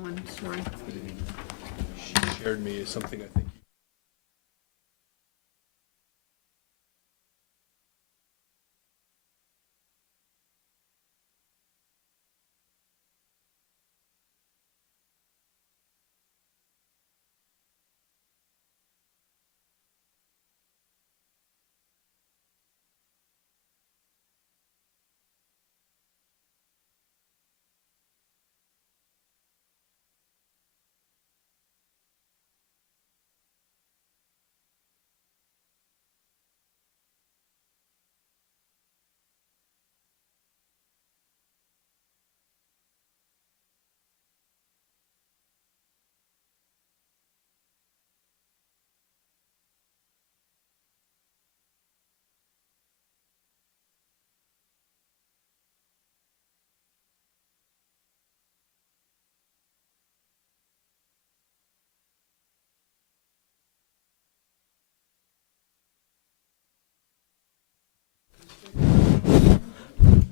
Ellen, sorry. She shared me something I think.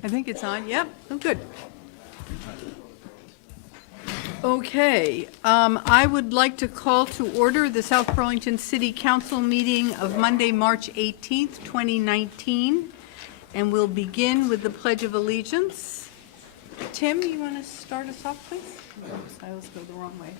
I think it's on, yep, oh, good. Okay, I would like to call to order the South Burlington City Council meeting of Monday, March 18th, 2019, and we'll begin with the Pledge of Allegiance. Tim, you want to start us off, please? I always go the wrong way.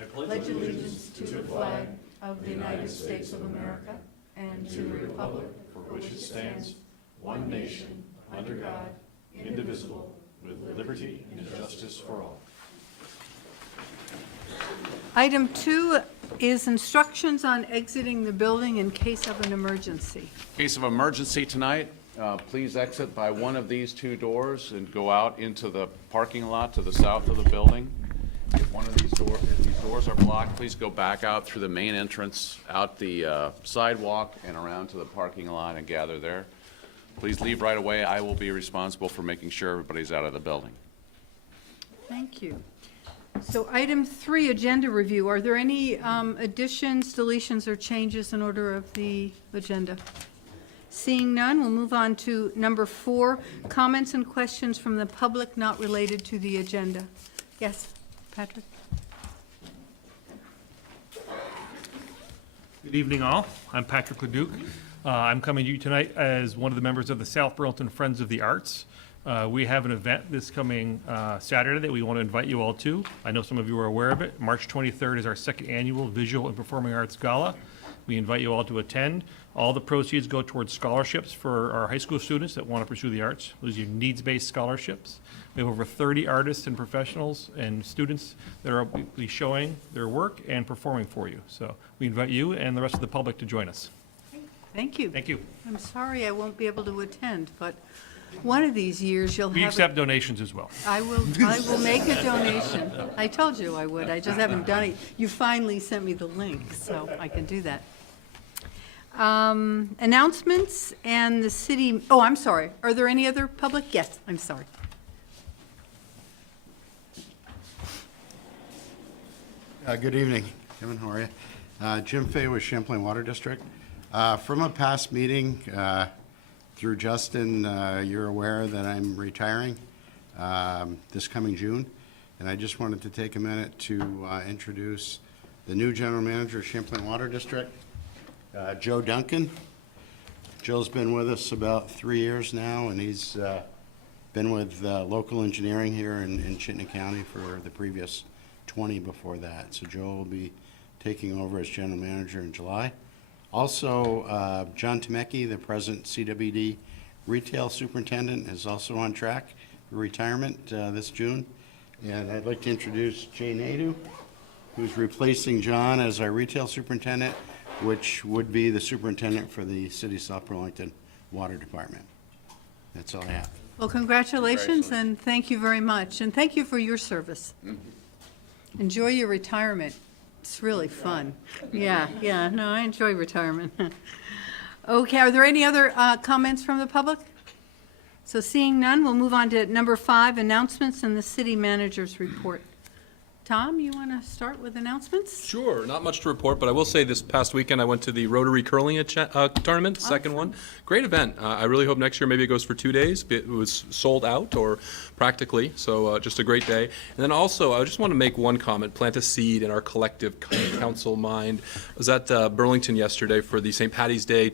I pledge allegiance to the flag of the United States of America and to the republic for which it stands, one nation, under God, indivisible, with liberty and justice for all. Item 2 is instructions on exiting the building in case of an emergency. In case of emergency tonight, please exit by one of these two doors and go out into the parking lot to the south of the building. If these doors are blocked, please go back out through the main entrance, out the sidewalk, and around to the parking lot and gather there. Please leave right away. I will be responsible for making sure everybody's out of the building. Thank you. So item 3, agenda review. Are there any additions, deletions, or changes in order of the agenda? Seeing none, we'll move on to number 4, comments and questions from the public not related to the agenda. Yes, Patrick? Good evening, all. I'm Patrick Leduc. I'm coming to you tonight as one of the members of the South Burlington Friends of the Arts. We have an event this coming Saturday that we want to invite you all to. I know some of you are aware of it. March 23rd is our second annual Visual and Performing Arts Gala. We invite you all to attend. All the proceeds go towards scholarships for our high school students that want to pursue the arts. Those are needs-based scholarships. We have over 30 artists and professionals and students that are be showing their work and performing for you. So we invite you and the rest of the public to join us. Thank you. Thank you. I'm sorry I won't be able to attend, but one of these years you'll have. We accept donations as well. I will make a donation. I told you I would. I just haven't done it. You finally sent me the link, so I can do that. Announcements and the city, oh, I'm sorry. Are there any other public? Yes, I'm sorry. Good evening, Kevin, how are you? Jim Fay with Champlain Water District. From a past meeting, through Justin, you're aware that I'm retiring this coming June, and I just wanted to take a minute to introduce the new general manager of Champlain Water District, Joe Duncan. Joe's been with us about 3 years now, and he's been with local engineering here in Chittenden County for the previous 20 before that. So Joe will be taking over as general manager in July. Also, John Temecki, the present CWD retail superintendent, is also on track for retirement this June. And I'd like to introduce Jay Nadu, who's replacing John as our retail superintendent, which would be the superintendent for the City of South Burlington Water Department. That's all I have. Well, congratulations and thank you very much. And thank you for your service. Enjoy your retirement. It's really fun. Yeah, no, I enjoy retirement. Okay, are there any other comments from the public? So seeing none, we'll move on to number 5, announcements and the city manager's report. Tom, you want to start with announcements? Sure, not much to report, but I will say this past weekend I went to the Rotary Curling Tournament, second one. Great event. I really hope next year maybe it goes for 2 days. It was sold out or practically, so just a great day. And then also, I just want to make one comment, plant a seed in our collective council mind. I was at Burlington yesterday for the St. Patty's Day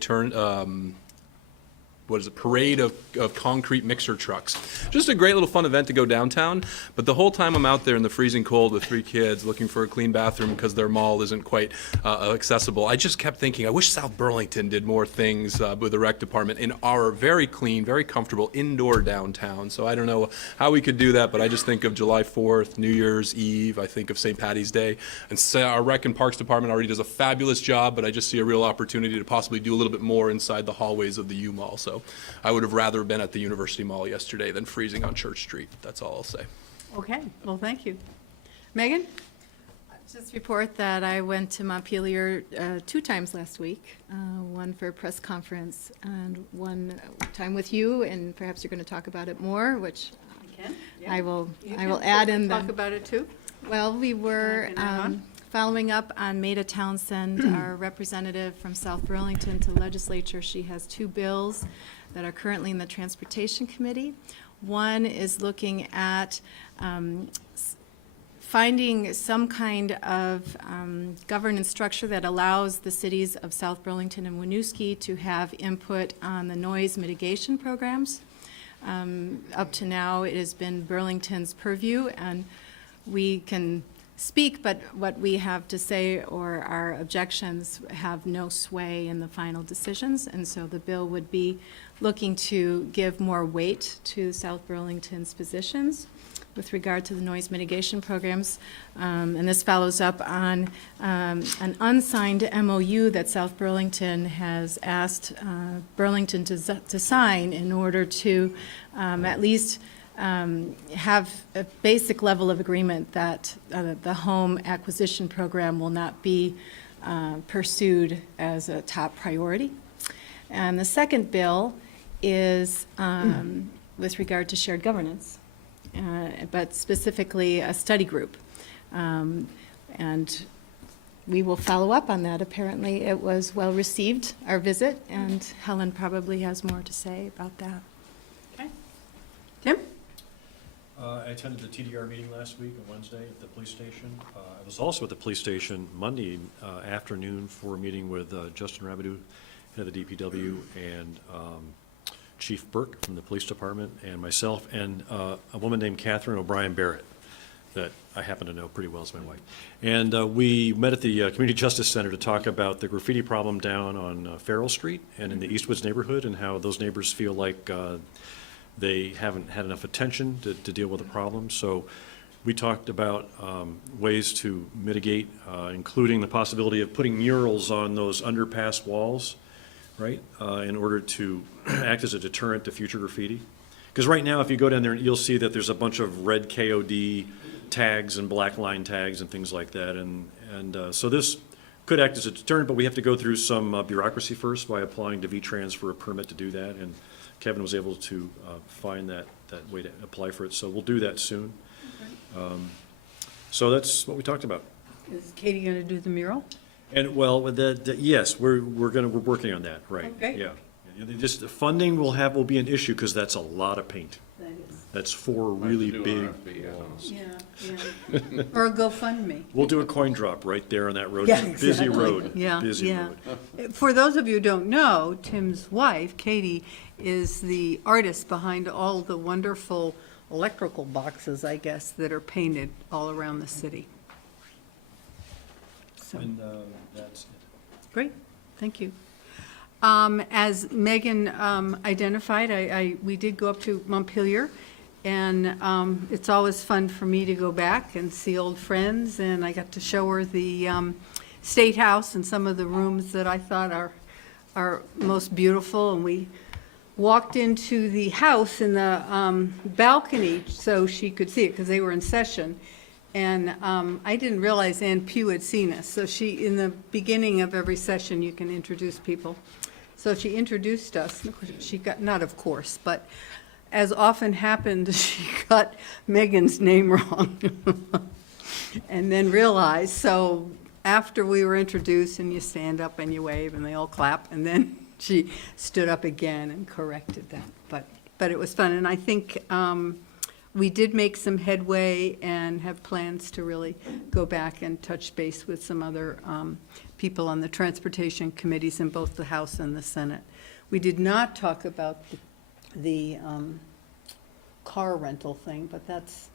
parade of concrete mixer trucks. Just a great little fun event to go downtown, but the whole time I'm out there in the freezing cold with 3 kids looking for a clean bathroom because their mall isn't quite accessible, I just kept thinking, I wish South Burlington did more things with the rec department in our very clean, very comfortable indoor downtown. So I don't know how we could do that, but I just think of July 4th, New Year's Eve, I think of St. Patty's Day, and our rec and parks department already does a fabulous job, but I just see a real opportunity to possibly do a little bit more inside the hallways of the U-Mall. So I would have rather been at the University Mall yesterday than freezing on Church Street. That's all I'll say. Okay, well, thank you. Megan? Just report that I went to Montpelier 2 times last week, one for a press conference and one time with you, and perhaps you're going to talk about it more, which I will add in the. Talk about it too? Well, we were Can I add on? following up on Maida Townsend, our representative from South Burlington to legislature. She has 2 bills that are currently in the Transportation Committee. One is looking at finding some kind of governance structure that allows the cities of South Burlington and Winooski to have input on the noise mitigation programs. Up to now, it has been Burlington's purview, and we can speak, but what we have to say or our objections have no sway in the final decisions, and so the bill would be looking to give more weight to South Burlington's positions with regard to the noise mitigation programs. And this follows up on an unsigned MOU that South Burlington has asked Burlington to sign in order to at least have a basic level of agreement that the home acquisition program will not be pursued as a top priority. And the second bill is with regard to shared governance, but specifically a study group. And we will follow up on that. Apparently, it was well received, our visit, and Helen probably has more to say about that. Okay. Tim? I attended the TDR meeting last week on Wednesday at the police station. I was also at the police station Monday afternoon for a meeting with Justin Rabideau, head of the DPW, and Chief Burke from the police department, and myself, and a woman named Catherine O'Brien Barrett that I happen to know pretty well as my wife. And we met at the Community Justice Center to talk about the graffiti problem down on Farrell Street and in the Eastwoods neighborhood, and how those neighbors feel like they haven't had enough attention to deal with the problem. So we talked about ways to mitigate, including the possibility of putting murals on those underpass walls, right, in order to act as a deterrent to future graffiti. Because right now, if you go down there, you'll see that there's a bunch of red KOD tags and black line tags and things like that. And so this could act as a deterrent, but we have to go through some bureaucracy first by applying to V-Trans for a permit to do that. And Kevin was able to find that way to apply for it. So we'll do that soon. Okay. So that's what we talked about. Is Katie going to do the mural? And well, with yes, we're working on that, right? Okay. Yeah. Just the funding will be an issue because that's a lot of paint. That is. That's 4 really do big RFP, walls. Yeah. Or a GoFundMe. We'll do a coin drop right there on that road. Yeah, It's a busy exactly. road. Yeah, Busy yeah. road. For those of you who don't know, Tim's wife, Katie, is the artist behind all the wonderful electrical boxes, I guess, that are painted all around the city. So, And that's it. great, thank you. As Megan identified, we did go up to Montpelier, and it's always fun for me to go back and see old friends, and I got to show her the State House and some of the rooms that I thought are most beautiful, and we walked into the house in the balcony so she could see it, because they were in session. And I didn't realize Ann Pugh had seen us. So she, in the beginning of every session, you can introduce people. So she introduced us. She got, not of course, but as often happened, she got Megan's name wrong. and then realized, so after we were introduced and you stand up and you wave and they all clap, and then she stood up again and corrected that. But it was fun, and I think we did make some headway and have plans to really go back and touch base with some other people on the transportation committees in both the House and the Senate. We did not talk about the car rental thing, but that's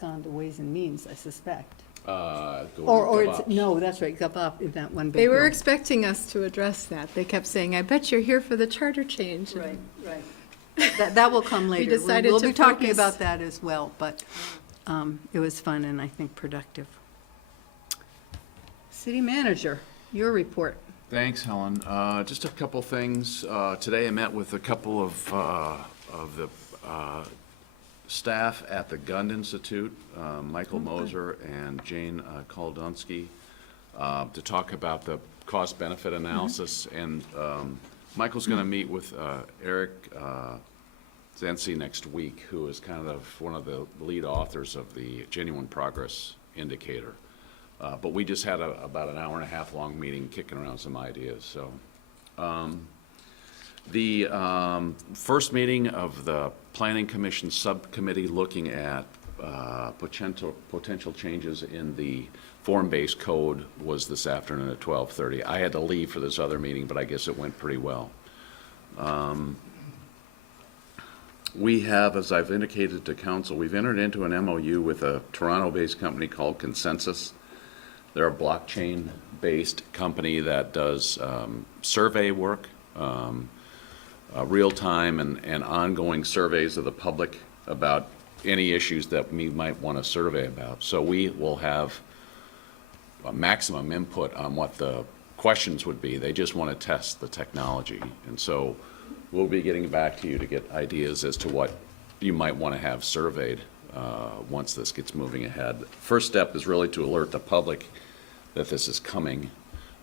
gone to Ways and Means, I suspect. Or it's, no, that's right, GovUp in that one big They were room. expecting us to address that. They kept saying, I bet you're here for the charter change. Right, right. That will come later. decided We'll to be talking focus. about that as well, but it was fun and I think productive. City Manager, your report. Thanks, Helen. Just a couple things. Today I met with a couple of the staff at the Gund Institute, Michael Moser and Jane Kaldunski, to talk about the cost-benefit analysis. And Michael's going to meet with Eric Zensi next week, who is kind of one of the lead authors of the Genuine Progress Indicator. But we just had about an hour and a half long meeting kicking around some ideas. So the first meeting of the Planning Commission Subcommittee looking at potential changes in the form-based code was this afternoon at 12:30. I had to leave for this other meeting, but I guess it went pretty well. We have, as I've indicated to council, we've entered into an MOU with a Toronto-based company called Consensus. They're a blockchain-based company that does survey work, real-time and ongoing surveys of the public about any issues that we might want to survey about. So we will have a maximum input on what the questions would be. They just want to test the technology. And so we'll be getting back to you to get ideas as to what you might want to have surveyed once this gets moving ahead. First step is really to alert the public that this is coming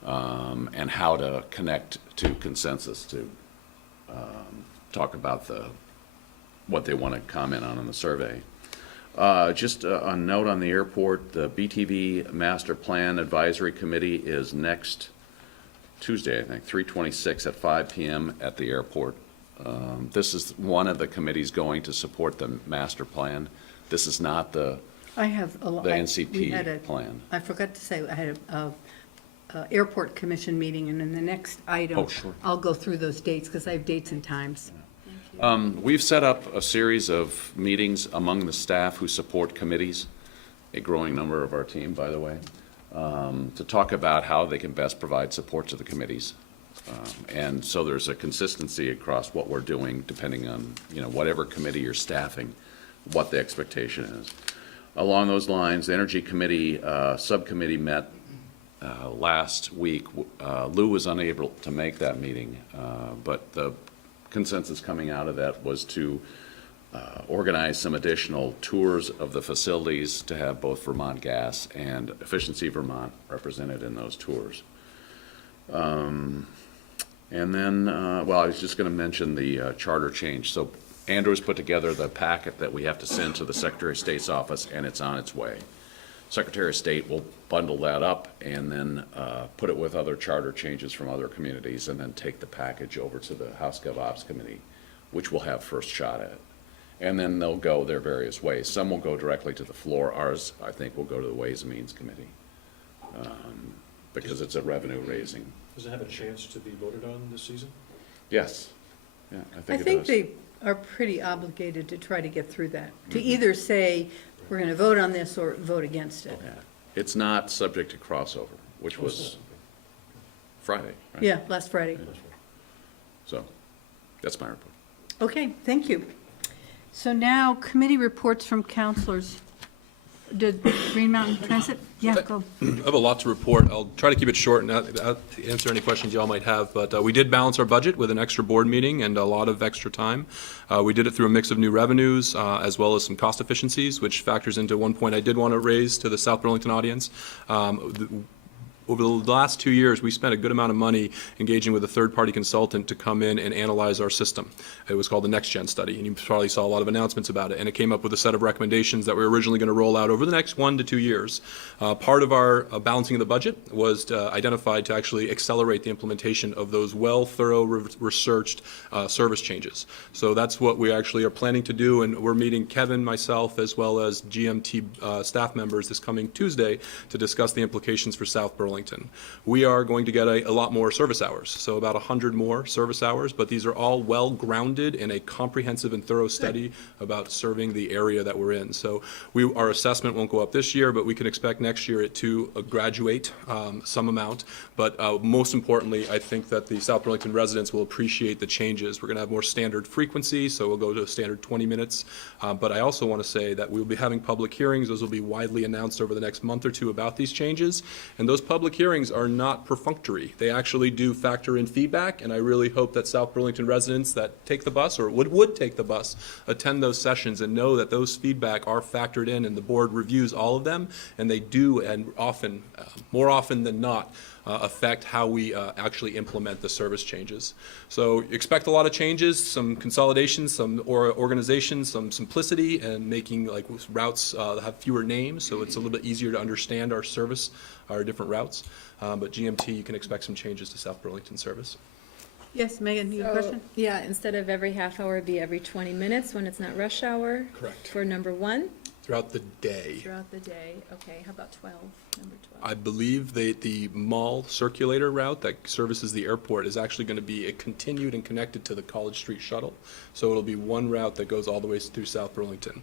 and how to connect to Consensus to talk about what they want to comment on in the survey. Just a note on the airport, the BTV Master Plan Advisory Committee is next Tuesday, I think, 3/26 at 5 p.m. at the airport. This is one of the committees going to support the master plan. This is not the I have a lot. The NCP plan. I forgot to say, I had a airport commission meeting, and in the next item, Oh, sure. I'll go through those dates, because I have dates and times. We've set up a series of meetings among the staff who support committees, a growing number of our team, by the way, to talk about how they can best provide support to the committees. And so there's a consistency across what we're doing, depending on, whatever committee you're staffing, what the expectation is. Along those lines, the Energy Committee Subcommittee met last week. Lou was unable to make that meeting, but the consensus coming out of that was to organize some additional tours of the facilities to have both Vermont Gas and Efficiency Vermont represented in those tours. And then, I was just going to mention the charter change. So Andrew's put together the packet that we have to send to the Secretary of State's office, and it's on its way. Secretary of State will bundle that up and then put it with other charter changes from other communities, and then take the package over to the House Gov Ops Committee, which will have first shot at it. And then they'll go their various ways. Some will go directly to the floor. Ours, I think, will go to the Ways and Means Committee because it's a revenue raising. Does it have a chance to be voted on this season? Yes. Yeah, I I think it think does. they are pretty obligated to try to get through that, to either say, we're going to vote on this or vote against it. Yeah. It's not subject to crossover, which was Friday, right? Yeah, last Friday. So, that's my report. Okay, thank you. So now, committee reports from counselors. Did Green Mountain Transit? Yeah, go. I have a lot to report. I'll try to keep it short and not answer any questions y'all might have, but we did balance our budget with an extra board meeting and a lot of extra time. We did it through a mix of new revenues as well as some cost efficiencies, which factors into one point I did want to raise to the South Burlington audience. over the last 2 years, we spent a good amount of money engaging with a third-party consultant to come in and analyze our system. It was called the Next Gen Study, and you probably saw a lot of announcements about it. And it came up with a set of recommendations that we were originally going to roll out over the next 1 to 2 years. Part of our balancing of the budget was identified to actually accelerate the implementation of those thorough, researched service changes. So that's what we actually are planning to do, and we're meeting Kevin, myself, as well as GMT staff members this coming Tuesday to discuss the implications for South Burlington. We are going to get a lot more service hours, so about 100 more service hours, but these are all well-grounded in a comprehensive and thorough study about serving the area that we're in. So our assessment won't go up this year, but we can expect next year it to graduate some amount. But most importantly, I think that the South Burlington residents will appreciate the changes. We're going to have more standard frequency, so we'll go to a standard 20 minutes. But I also want to say that we will be having public hearings. Those will be widely announced over the next month or two about these changes. And those public hearings are not perfunctory. They actually do factor in feedback, and I really hope that South Burlington residents that take the bus or would take the bus attend those sessions and know that those feedback are factored in and the board reviews all of them, and they do, and often, more often than not, affect how we actually implement the service changes. So expect a lot of changes, some consolidations, some organization, some simplicity, and making like routes have fewer names, so it's a little bit easier to understand our service, our different routes. But GMT, you can expect some changes to South Burlington service. Yes, Megan, you have a question? Yeah, instead of every half hour, it'd be every 20 minutes when it's not rush hour? Correct. For number 1? Throughout the day. Throughout the day, okay, how about 12, number 12? I believe the mall circulator route that services the airport is actually going to be continued and connected to the College Street shuttle. So it'll be one route that goes all the way through South Burlington.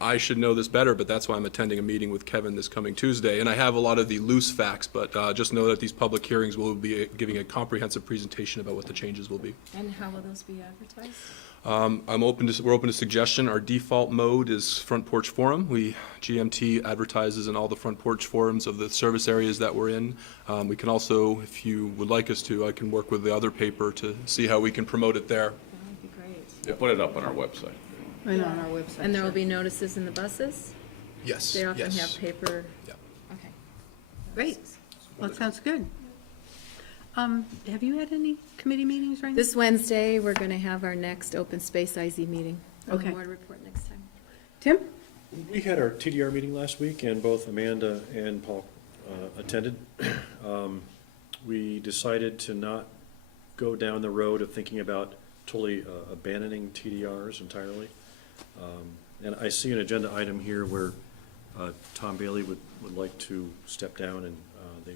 I should know this better, but that's why I'm attending a meeting with Kevin this coming Tuesday. And I have a lot of the loose facts, but just know that these public hearings will be giving a comprehensive presentation about what the changes will be. And how will those be advertised? We're open to suggestion. Our default mode is Front Porch Forum. GMT advertises in all the Front Porch Forums of the service areas that we're in. We can also, if you would like us to, I can work with the other paper to see how we can promote it there. That would be great. We'll put it up on our website. And on our website. And there will be notices in the buses? Yes, They often yes. have paper. Yeah. Okay. Great. Well, that sounds good. Have you had any committee meetings right now? This Wednesday, we're going to have our next open space IZ meeting. On the Okay. board report next time. Tim? We had our TDR meeting last week, and both Amanda and Paul attended. We decided to not go down the road of thinking about totally abandoning TDRs entirely. And I see an agenda item here where Tom Bailey would like to step down, and he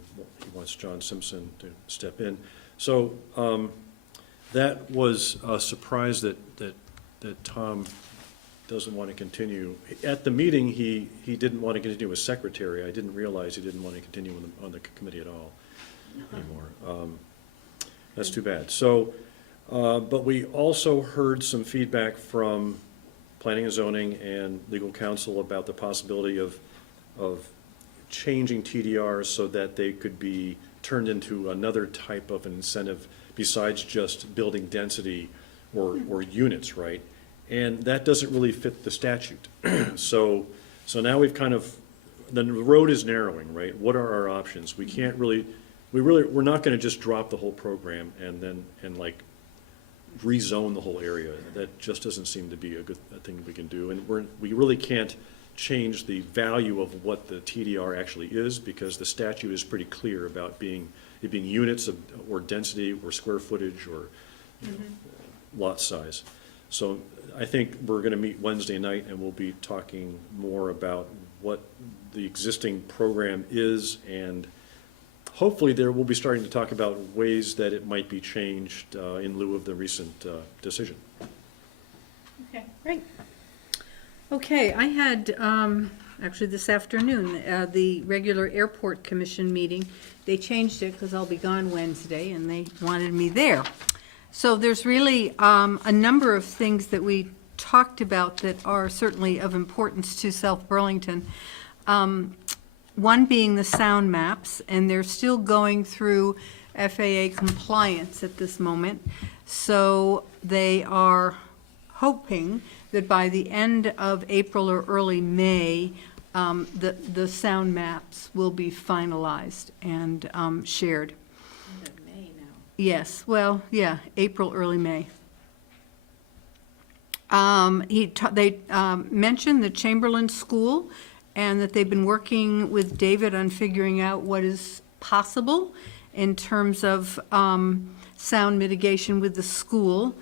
wants John Simpson to step in. So that was a surprise that Tom doesn't want to continue. At the meeting, he didn't want to continue as secretary. I didn't realize he didn't want to continue on the committee at all anymore. That's too bad. So, but we also heard some feedback from planning and zoning and legal counsel about the possibility of changing TDRs so that they could be turned into another type of incentive besides just building density or units, right? And that doesn't really fit the statute. So now we've kind of, the road is narrowing, right? What are our options? We can't really, we're not gonna just drop the whole program and like rezone the whole area. That just doesn't seem to be a thing we can do. And we really can't change the value of what the TDR actually is, because the statute is pretty clear about it being units of, or density or square footage or lot size. So I think we're going to meet Wednesday night, and we'll be talking more about what the existing program is, and hopefully there we'll be starting to talk about ways that it might be changed in lieu of the recent decision. Okay, great. Okay, I had, actually this afternoon, the regular airport commission meeting. They changed it because I'll be gone Wednesday, and they wanted me there. So there's really a number of things that we talked about that are certainly of importance to South Burlington. One being the sound maps, and they're still going through FAA compliance at this moment. So they are hoping that by the end of April or early May, the sound maps will be finalized and shared. End of May now. Yes, well, yeah, April, early May. They mentioned the Chamberlain School and that they've been working with David on figuring out what is possible in terms of sound mitigation with the school.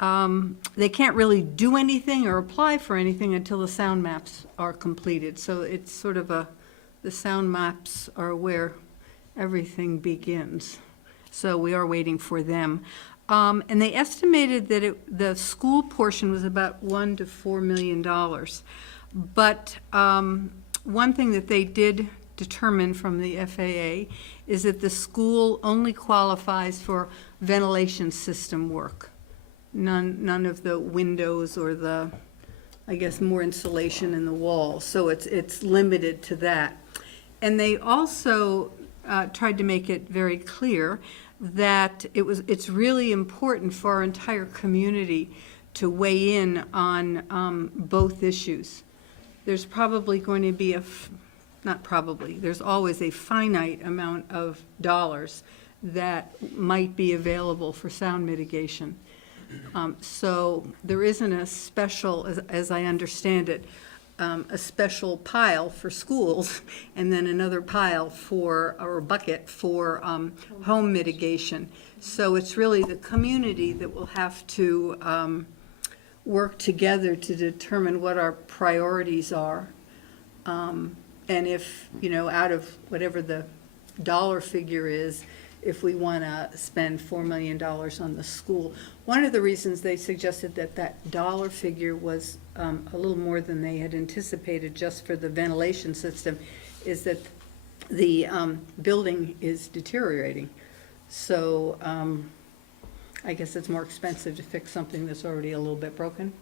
They can't really do anything or apply for anything until the sound maps are completed. So it's sort of the sound maps are where everything begins. So we are waiting for them. And they estimated that the school portion was about $1 to $4 million. But one thing that they did determine from the FAA is that the school only qualifies for ventilation system work. None of the windows or the, I guess, more insulation in the walls. So it's limited to that. And they also tried to make it very clear that it's really important for our entire community to weigh in on both issues. There's probably going to be not probably, there's always a finite amount of dollars that might be available for sound mitigation. So there isn't a special, as I understand it, a special pile for schools and then another pile or bucket for home mitigation. So it's really the community that will have to work together to determine what our priorities are. And if, out of whatever the dollar figure is, if we want to spend $4 million on the school. One of the reasons they suggested that dollar figure was a little more than they had anticipated just for the ventilation system is that the building is deteriorating. So I guess it's more expensive to fix something that's already a little bit broken.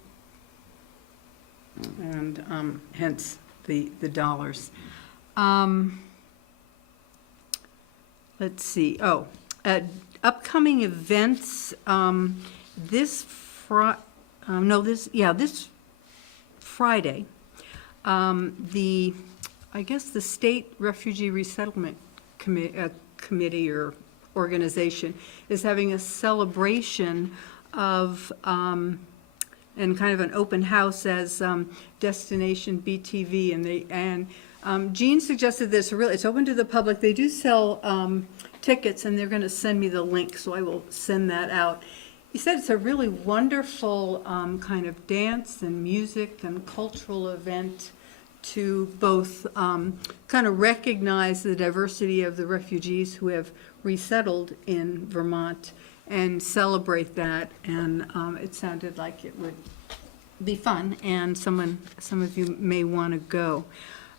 And hence the dollars. Let's see. Upcoming events. This Friday. I guess the State Refugee Resettlement Committee or organization is having a celebration of and kind of an open house as Destination BTV, and Jean suggested this. It's open to the public. They do sell tickets, and they're going to send me the link, so I will send that out. He said it's a really wonderful kind of dance and music and cultural event to both kind of recognize the diversity of the refugees who have resettled in Vermont and celebrate that. And it sounded like it would be fun, and some of you may want to go.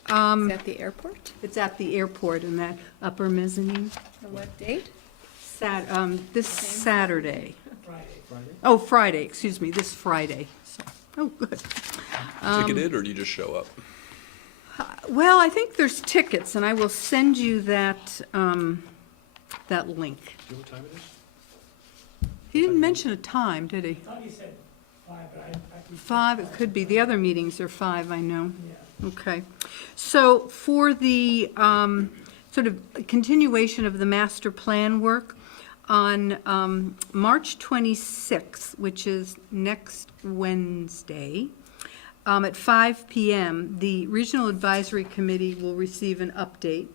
Is that the airport? It's at the airport in that upper mezzanine. On what date? This Saturday. Oh, Friday, excuse me, this Friday. So, oh, good. Ticketed, or do you just show up? Well, I think there's tickets, and I will send you that, that link. Do you know what time it is? He didn't mention a time, did he? I thought he said 5, but I. 5, it could be. The other meetings are 5, I know. Yeah. Okay. So for the sort of continuation of the master plan work, on March 26th, which is next Wednesday, at 5 p.m., the Regional Advisory Committee will receive an update.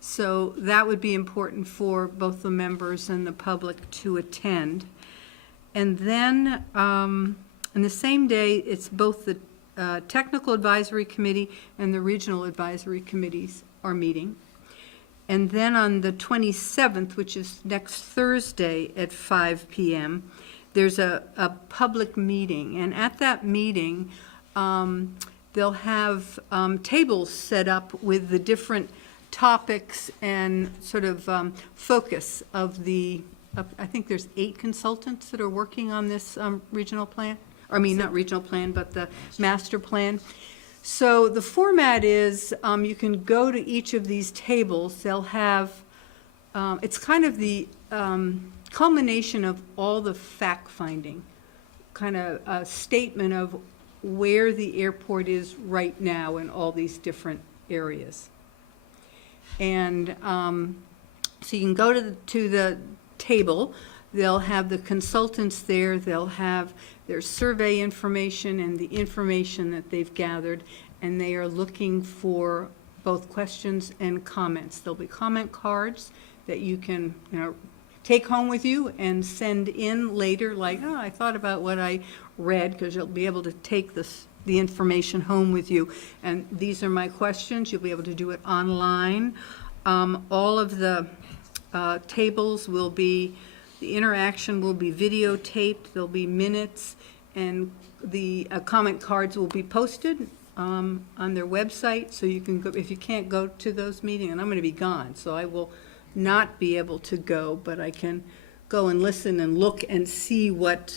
So that would be important for both the members and the public to attend. And then on the same day, it's both the Technical Advisory Committee and the Regional Advisory Committees are meeting. And then on the 27th, which is next Thursday at 5 p.m., there's a public meeting. And at that meeting, they'll have tables set up with the different topics and sort of focus of the, I think there's 8 consultants that are working on this regional plan. I mean, not regional plan, but the master plan. So the format is you can go to each of these tables. They'll have, it's kind of the culmination of all the fact-finding, kind of a statement of where the airport is right now in all these different areas. And so you can go to the table. They'll have the consultants there. They'll have their survey information and the information that they've gathered, and they are looking for both questions and comments. There'll be comment cards that you can, take home with you and send in later, like, oh, I thought about what I read, because you'll be able to take the information home with you. And these are my questions. You'll be able to do it online. All of the tables will be, the interaction will be videotaped. There'll be minutes, and the comment cards will be posted on their website, so you can go, if you can't go to those meetings, and I'm going to be gone, so I will not be able to go, but I can go and listen and look and see what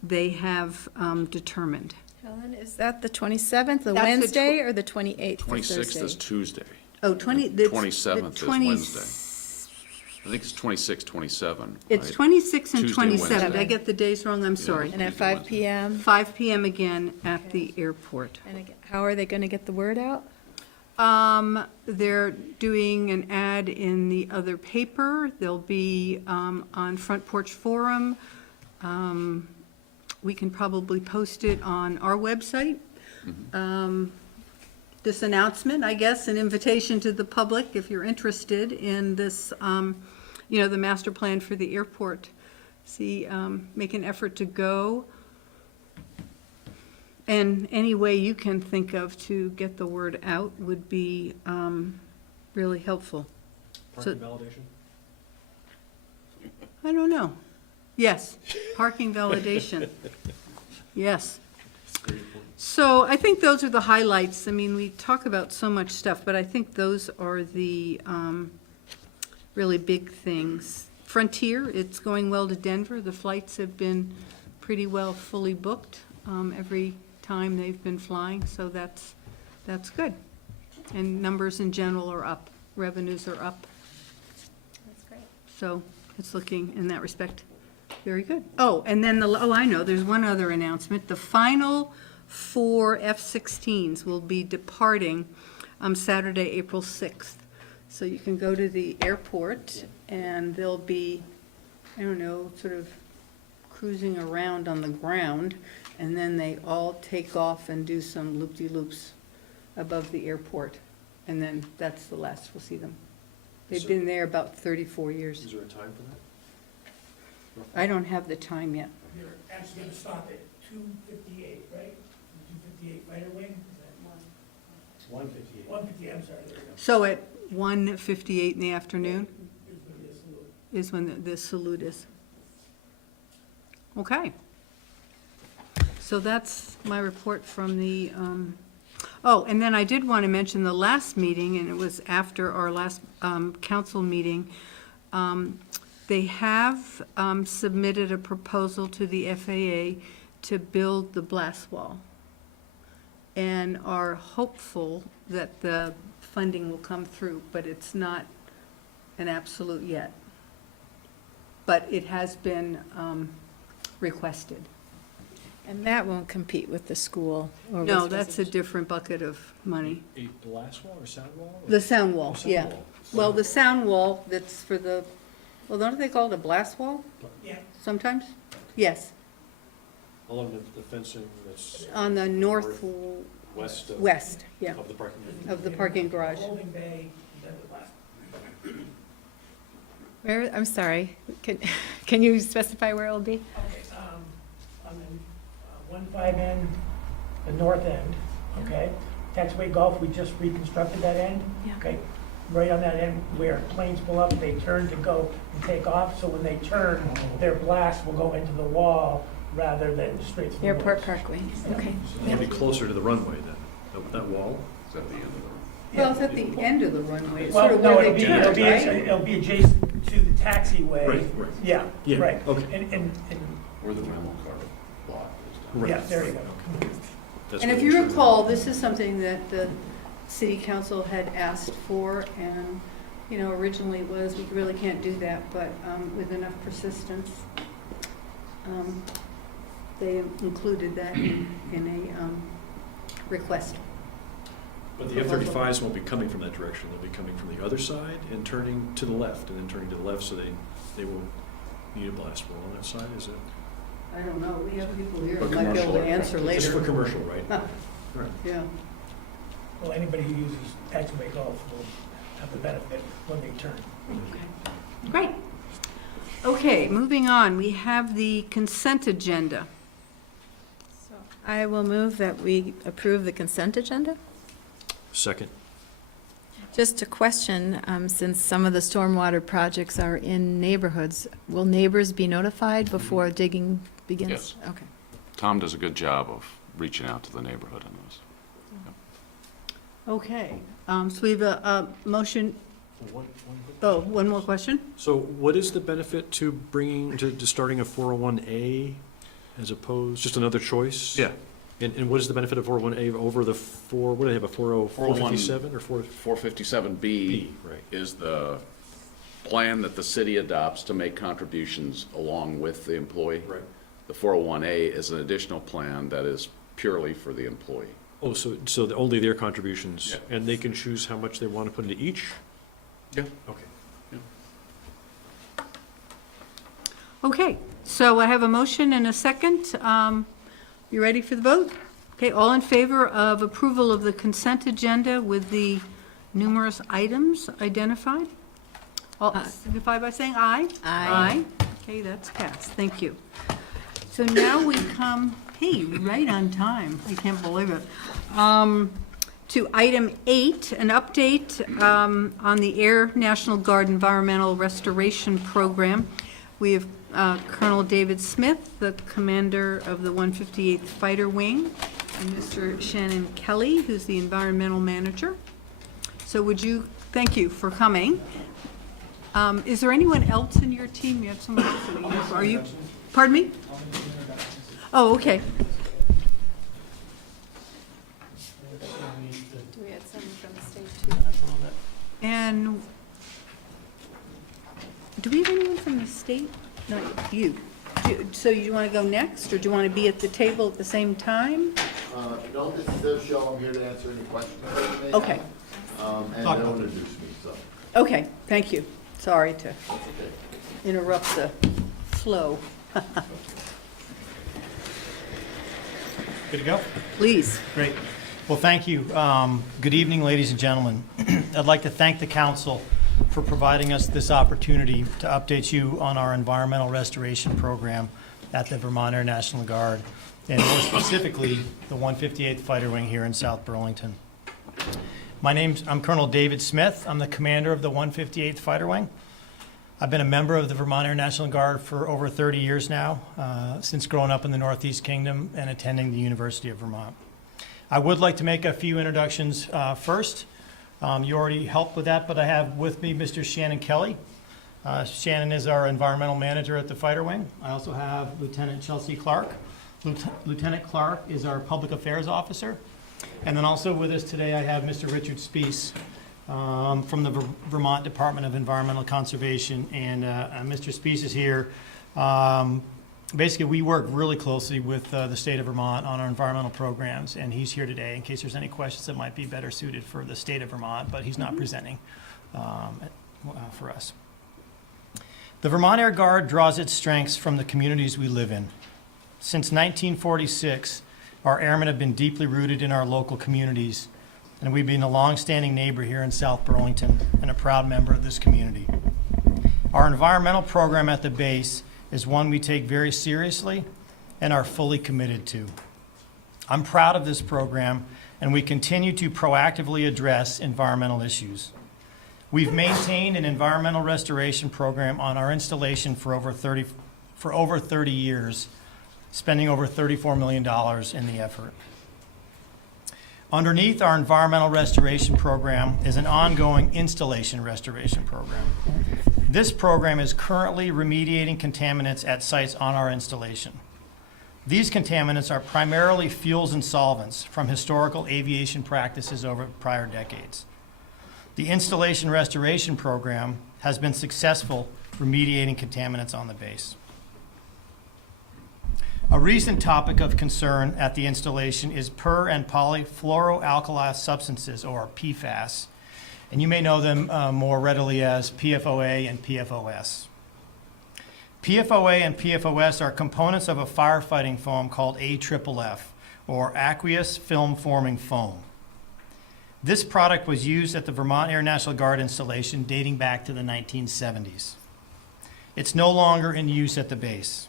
they have determined. Helen, is that the 27th, the That's the Wednesday, or the 28th, the 26th is Thursday? Tuesday. Oh, 27th is Wednesday. I think it's 26, 27. It's right? 26 and Tuesday, 27. Did I Wednesday. get the days wrong? I'm sorry. And at 5 p.m.? 5 p.m. again at the airport. And again, how are they going to get the word out? They're doing an ad in the other paper. They'll be on Front Porch Forum. We can probably post it on our website. This announcement, I guess, an invitation to the public, if you're interested in this, the master plan for the airport. Make an effort to go. And any way you can think of to get the word out would be really helpful. Parking validation? I don't know. Yes, parking validation. Yes. So I think those are the highlights. I mean, we talk about so much stuff, but I think those are the really big things. Frontier, it's going well to Denver. The flights have been pretty well fully booked every time they've been flying, so that's good. And numbers in general are up. Revenues are up. That's great. So it's looking, in that respect, very good. Oh, and then I know, there's one other announcement. The final 4 F-16s will be departing Saturday, April 6th. So you can go to the airport, and they'll be, I don't know, sort of cruising around on the ground, and then they all take off and do some loop-de-loops above the airport. And then that's the last we'll see them. They've been there about 34 years. Is there a time for that? I don't have the time yet. You're actually gonna stop at 2:58, right? 2:58 fighter wing, is that 1:58. 1:58, I'm sorry, there we go. So at 1:58 in the afternoon Is when it is a little- is when the salute is. Okay. So that's my report from the, oh, and then I did want to mention the last meeting, and it was after our last council meeting. They have submitted a proposal to the FAA to build the blast wall, and are hopeful that the funding will come through, but it's not an absolute yet. But it has been requested. And that won't compete with the school or with No, that's a residential. different bucket of money. A blast wall or sound wall? or- The sound wall, Oh, sound yeah. wall. Well, the sound wall that's for the, well, don't they call it a blast wall Yeah, sometimes? Yes, Along the fencing that's on the northwest, west yeah, of the parking lot. of the parking garage. holding bay, then the blast. Where, I'm sorry, can you specify where it'll be? Okay, on the 1-5 end, the north end, okay? Taxway Golf, we just reconstructed that end. Yeah. Okay, right on that end where planes pull up, they turn to go and take off, so when they turn, their blast will go into the wall rather than straight through the Airport woods. Parkway, okay. It'll be closer to the runway then, that wall? Is that the end of the Well, it's at the end of the runway, it's Well, sort of no, where it'll they be, turn, it'll be, right? it'll be adjacent to the taxiway. Right, right. Yeah, Yeah, right. okay. And, Where the rental car lot is. Right. yeah, there you go. That's And where if the you turn- recall, this is something that the city council had asked for, and, originally it was, we really can't do that, but with enough persistence, they included that in a request. But the F-35s won't be coming from that direction. They'll be coming from the other side and turning to the left, and then turning to the left, so they will need a blast wall on that side, is it? I don't know, we have people here For who might be able to commercial answer Just for later. commercial, right? Right. Yeah. Well, anybody who uses taxiway golf will have the benefit when they turn. Great. Okay, moving on, we have the consent agenda. I will move that we approve the consent agenda. Second. Just a question, since some of the stormwater projects are in neighborhoods, will neighbors be notified before digging begins? Yes. Okay. Tom does a good job of reaching out to the neighborhood on those. Okay, so we have a motion, one more question? So what is the benefit to bringing, to starting a 401A as opposed, just another choice? Yeah. And what is the benefit of 401A over the what do they have, a 457 or 457B B, right. is the plan that the city adopts to make contributions along with the employee. Right. The 401A is an additional plan that is purely for the employee. Oh, so only their contributions? Yeah. And they can choose how much they want to put into each? Yeah. Okay. Okay, so I have a motion and a second. You ready for the vote? Okay, all in favor of approval of the consent agenda with the numerous items identified? All signify by saying aye. Aye. Okay, that's passed. Thank you. So now we come, hey, right on time. I can't believe it. To item 8, an update on the Air National Guard Environmental Restoration Program. We have Colonel David Smith, the commander of the 158th Fighter Wing, and Mr. Shannon Kelly, who's the environmental manager. So thank you for coming. Is there anyone else in your team? You have someone else sitting here. Are you, pardon me? Oh, okay. Do we have someone from the state too? And do we have anyone from the state? No, you. So you want to go next, or do you want to be at the table at the same time? No, this is their show, I'm here to answer any questions that you may have. Okay, And they'll introduce me, so. okay, thank you. Sorry to interrupt the flow. Good to go? Please. Great. Well, thank you. Good evening, ladies and gentlemen. I'd like to thank the council for providing us this opportunity to update you on our environmental restoration program at the Vermont Air National Guard, and more specifically, the 158th Fighter Wing here in South Burlington. I'm Colonel David Smith. I'm the commander of the 158th Fighter Wing. I've been a member of the Vermont Air National Guard for over 30 years now, since growing up in the Northeast Kingdom and attending the University of Vermont. I would like to make a few introductions first. You already helped with that, but I have with me Mr. Shannon Kelly. Shannon is our environmental manager at the Fighter Wing. I also have Lieutenant Chelsea Clark. Lieutenant Clark is our public affairs officer. And then also with us today, I have Mr. Richard Spees from the Vermont Department of Environmental Conservation. And Mr. Spees is here. Basically, we work really closely with the state of Vermont on our environmental programs, and he's here today in case there's any questions that might be better suited for the state of Vermont, but he's not presenting for us. The Vermont Air Guard draws its strengths from the communities we live in. Since 1946, our airmen have been deeply rooted in our local communities, and we've been a long-standing neighbor here in South Burlington and a proud member of this community. Our environmental program at the base is one we take very seriously and are fully committed to. I'm proud of this program, and we continue to proactively address environmental issues. We've maintained an environmental restoration program on our installation for over 30 years, spending over $34 million in the effort. Underneath our environmental restoration program is an ongoing installation restoration program. This program is currently remediating contaminants at sites on our installation. These contaminants are primarily fuels and solvents from historical aviation practices over prior decades. The installation restoration program has been successful remediating contaminants on the base. A recent topic of concern at the installation is per- and polyfluoroalkyl substances, or PFAS, and you may know them more readily as PFOA and PFOS. PFOA and PFOS are components of a firefighting foam called AFFF, or aqueous film forming foam. This product was used at the Vermont Air National Guard installation dating back to the 1970s. It's no longer in use at the base.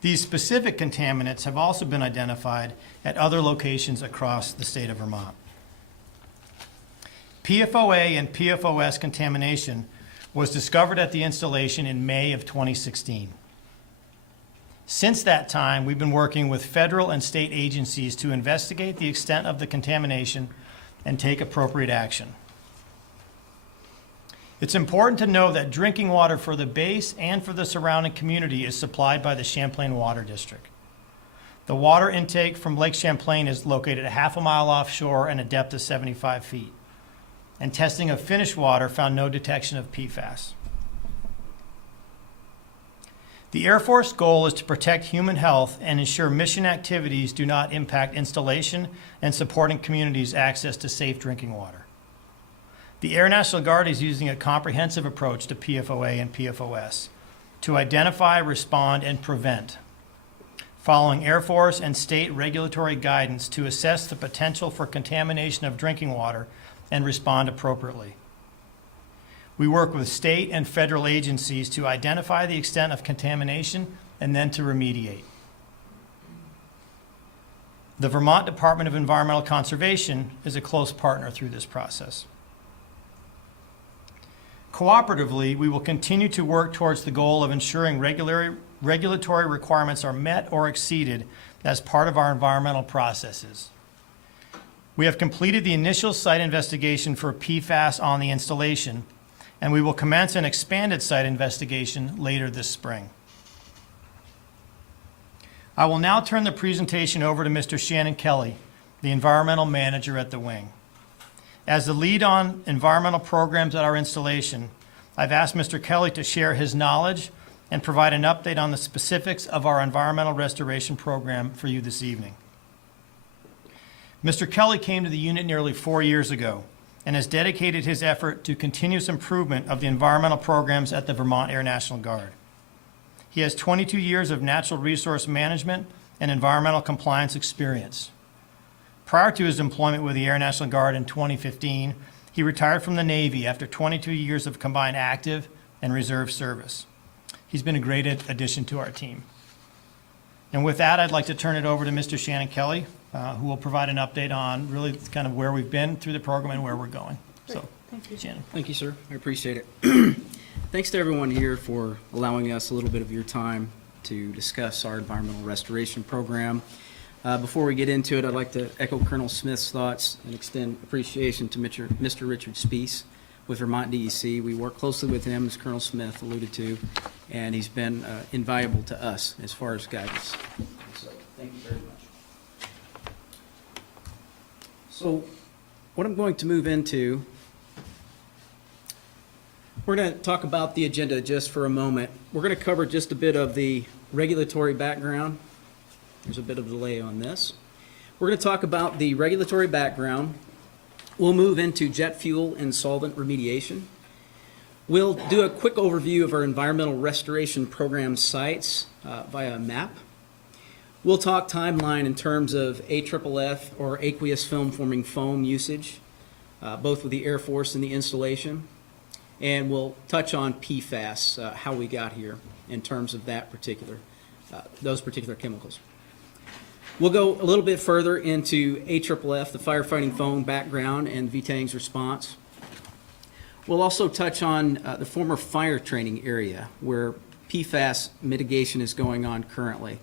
These specific contaminants have also been identified at other locations across the state of Vermont. PFOA and PFOS contamination was discovered at the installation in May of 2016. Since that time, we've been working with federal and state agencies to investigate the extent of the contamination and take appropriate action. It's important to know that drinking water for the base and for the surrounding community is supplied by the Champlain Water District. The water intake from Lake Champlain is located a half a mile offshore and a depth of 75 feet. And testing of finished water found no detection of PFAS. The Air Force goal is to protect human health and ensure mission activities do not impact installation and supporting communities' access to safe drinking water. The Air National Guard is using a comprehensive approach to PFOA and PFOS to identify, respond, and prevent, following Air Force and state regulatory guidance to assess the potential for contamination of drinking water and respond appropriately. We work with state and federal agencies to identify the extent of contamination and then to remediate. The Vermont Department of Environmental Conservation is a close partner through this process. Cooperatively, we will continue to work towards the goal of ensuring regulatory requirements are met or exceeded as part of our environmental processes. We have completed the initial site investigation for PFAS on the installation, and we will commence an expanded site investigation later this spring. I will now turn the presentation over to Mr. Shannon Kelly, the Environmental Manager at the Wing. As the lead on environmental programs at our installation, I've asked Mr. Kelly to share his knowledge and provide an update on the specifics of our environmental restoration program for you this evening. Mr. Kelly came to the unit nearly 4 years ago and has dedicated his effort to continuous improvement of the environmental programs at the Vermont Air National Guard. He has 22 years of natural resource management and environmental compliance experience. Prior to his employment with the Air National Guard in 2015, he retired from the Navy after 22 years of combined active and reserve service. He's been a great addition to our team. And with that, I'd like to turn it over to Mr. Shannon Kelly, who will provide an update on really kind of where we've been through the program and where we're going. So, Thank you. Shannon. Thank you, sir. I appreciate it. Thanks to everyone here for allowing us a little bit of your time to discuss our environmental restoration program. Before we get into it, I'd like to echo Colonel Smith's thoughts and extend appreciation to Mr. Richard Spees with Vermont DEC. We work closely with him, as Colonel Smith alluded to, and he's been invaluable to us as far as guidance. So, thank you very much. So, what I'm going to move into, we're going to talk about the agenda just for a moment. We're going to cover just a bit of the regulatory background. There's a bit of delay on this. We're going to talk about the regulatory background. We'll move into jet fuel and solvent remediation. We'll do a quick overview of our environmental restoration program sites via a map. We'll talk timeline in terms of AFFF, or aqueous film forming foam usage, both with the Air Force and the installation. And we'll touch on PFAS, how we got here in terms of that those particular chemicals. We'll go a little bit further into AFFF, the firefighting foam background, and VTANG's response. We'll also touch on the former fire training area where PFAS mitigation is going on currently.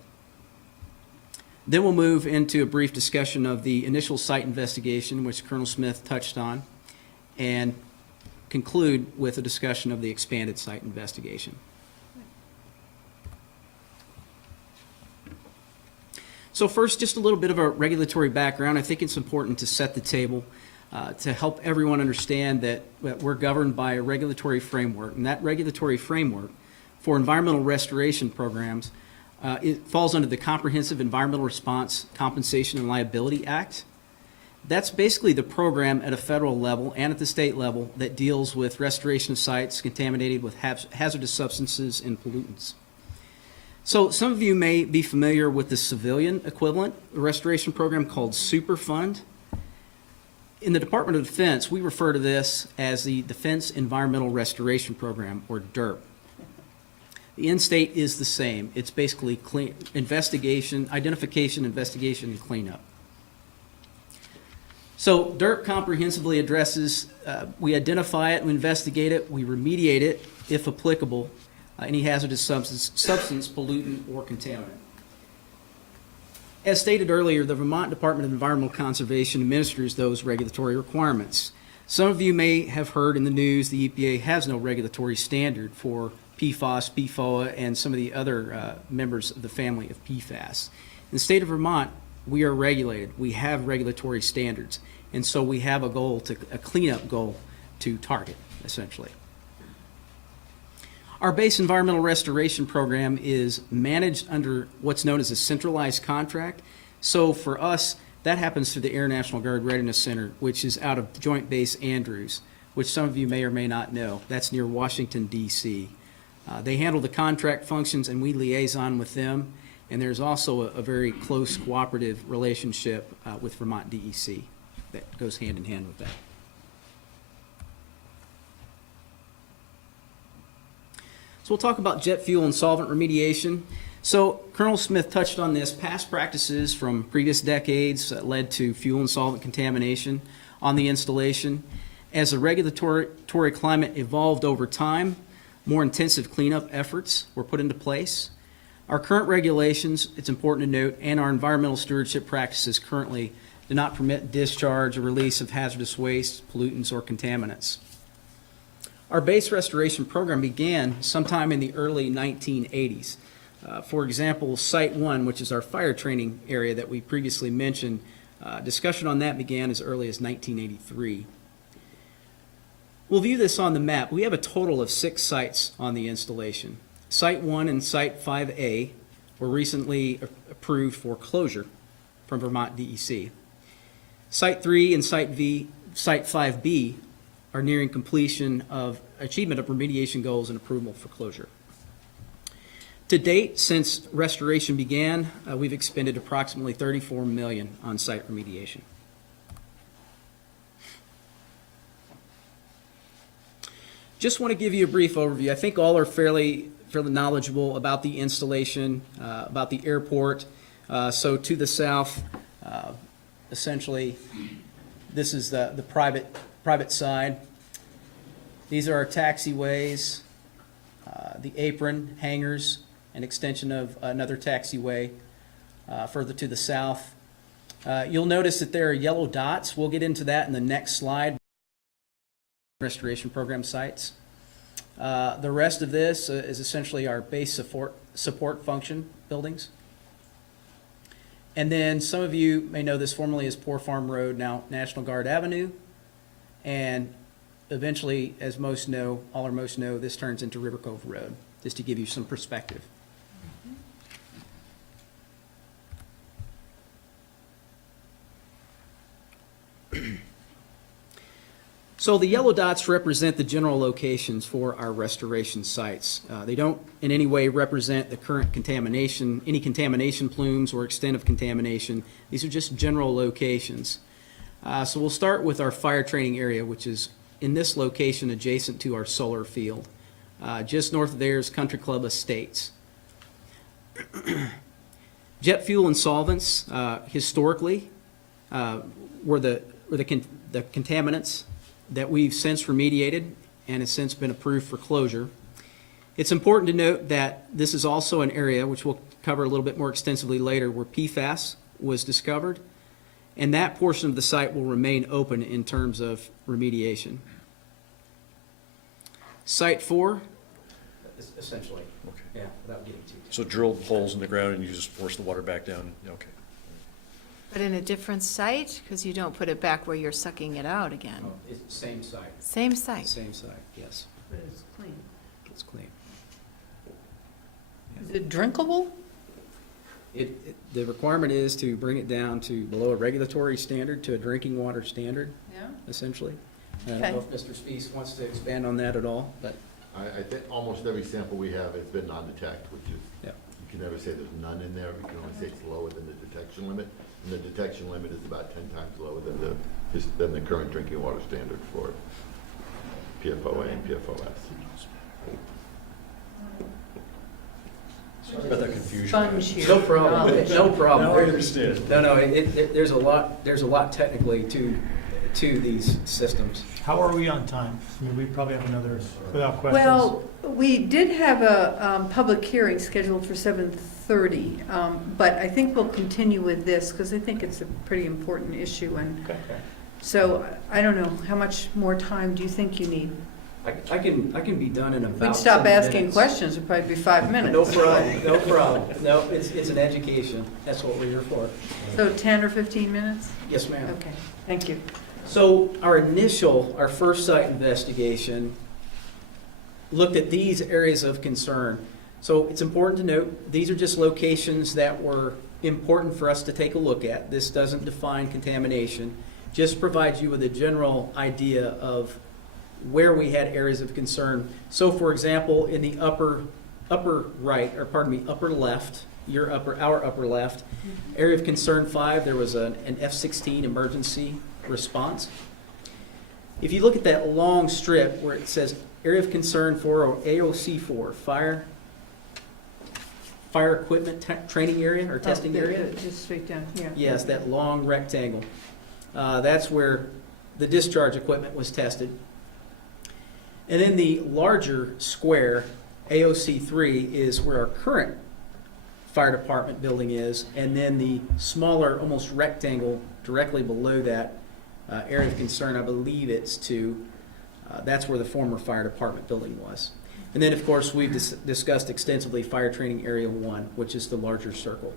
Then we'll move into a brief discussion of the initial site investigation, which Colonel Smith touched on, and conclude with a discussion of the expanded site investigation. So first, just a little bit of a regulatory background. I think it's important to set the table to help everyone understand that we're governed by a regulatory framework, and that regulatory framework for environmental restoration programs It falls under the Comprehensive Environmental Response Compensation and Liability Act. That's basically the program at a federal level and at the state level that deals with restoration of sites contaminated with hazardous substances and pollutants. So some of you may be familiar with the civilian equivalent, a restoration program called Superfund. In the Department of Defense, we refer to this as the Defense Environmental Restoration Program, or DERP. The end state is the same. It's basically identification, investigation, and cleanup. So DERP comprehensively addresses, we identify it, we investigate it, we remediate it, if applicable, any hazardous substance, pollutant, or contaminant. As stated earlier, the Vermont Department of Environmental Conservation administers those regulatory requirements. Some of you may have heard in the news the EPA has no regulatory standard for PFOS, PFOA, and some of the other members of the family of PFAS. In the state of Vermont, we are regulated. We have regulatory standards. And so we have a cleanup goal to target, essentially. Our base environmental restoration program is managed under what's known as a centralized contract. So for us, that happens through the Air National Guard Readiness Center, which is out of Joint Base Andrews, which some of you may or may not know. That's near Washington, D.C. They handle the contract functions, and we liaison with them. And there's also a very close cooperative relationship with Vermont DEC that goes hand in hand with that. So we'll talk about jet fuel and solvent remediation. So Colonel Smith touched on this. Past practices from previous decades led to fuel and solvent contamination on the installation. As the regulatory climate evolved over time, more intensive cleanup efforts were put into place. Our current regulations, it's important to note, and our environmental stewardship practices currently do not permit discharge or release of hazardous waste, pollutants, or contaminants. Our base restoration program began sometime in the early 1980s. For example, Site 1, which is our fire training area that we previously mentioned, discussion on that began as early as 1983. We'll view this on the map. We have a total of 6 sites on the installation. Site 1 and Site 5A were recently approved for closure from Vermont DEC. Site 3 and Site 5B are nearing completion of achievement of remediation goals and approval for closure. To date, since restoration began, we've expended approximately $34 million on site remediation. Just want to give you a brief overview. I think all are fairly knowledgeable about the installation, about the airport. So to the south, essentially, this is the private side. These are our taxiways, the apron, hangars, an extension of another taxiway further to the south. You'll notice that there are yellow dots. We'll get into that in the next slide. Restoration program sites. The rest of this is essentially our base support function buildings. And then some of you may know this formerly as Poor Farm Road, now National Guard Avenue. And eventually, as most know, all or most know, this turns into River Cove Road, just to give you some perspective. So the yellow dots represent the general locations for our restoration sites. They don't in any way represent the current contamination, any contamination plumes or extent of contamination. These are just general locations. So we'll start with our fire training area, which is in this location adjacent to our solar field. Just north of there is Country Club Estates. Jet fuel and solvents historically were the contaminants that we've since remediated and has since been approved for closure. It's important to note that this is also an area, which we'll cover a little bit more extensively later, where PFAS was discovered, and that portion of the site will remain open in terms of remediation. Site 4, essentially, Okay. yeah, without getting too. So drilled holes in the ground and you just force the water back down? Okay. But in a different site, because you don't put it back where you're sucking it out again. Oh, it's the same site. Same site. Same site, yes. But it's clean. It's clean. Is it drinkable? The requirement is to bring it down to below a regulatory standard to a drinking water standard, Yeah? essentially. I don't Okay. know if Mr. Spees wants to expand on that at all, but, I think almost every sample we have has been non-detect, which is, yeah. you can never say there's none in there, we can only say it's lower than the detection limit. And the detection limit is about 10 times lower than the current drinking water standard for PFOA and PFOS. Sorry about that confusion. Sponge here. No problem, Knowledge. no problem. Now I understand. No, there's a lot technically to these systems. How are we on time? I mean, we probably have another, without questions. Well, we did have a public hearing scheduled for 7:30, but I think we'll continue with this because I think it's a pretty important issue. And so I don't know, how much more time do you think you need? I can be done in about We'd stop 10 asking minutes. questions, it'd probably be 5 minutes. No problem, no problem. No, it's an education. That's what we're here for. So 10 or 15 minutes? Yes, ma'am. Okay, thank you. So our first site investigation looked at these areas of concern. So it's important to note, these are just locations that were important for us to take a look at. This doesn't define contamination, just provides you with a general idea of where we had areas of concern. So for example, in the upper left, our upper left, area of concern 5, there was an F-16 emergency response. If you look at that long strip where it says area of concern 4 or AOC4, fire equipment training area or testing area. Just straight down, yeah. Yes, that long rectangle. That's where the discharge equipment was tested. And then the larger square, AOC3, is where our current fire department building is. And then the smaller, almost rectangle directly below that area of concern, I believe it's 2, that's where the former fire department building was. And then, of course, we've discussed extensively fire training area 1, which is the larger circle.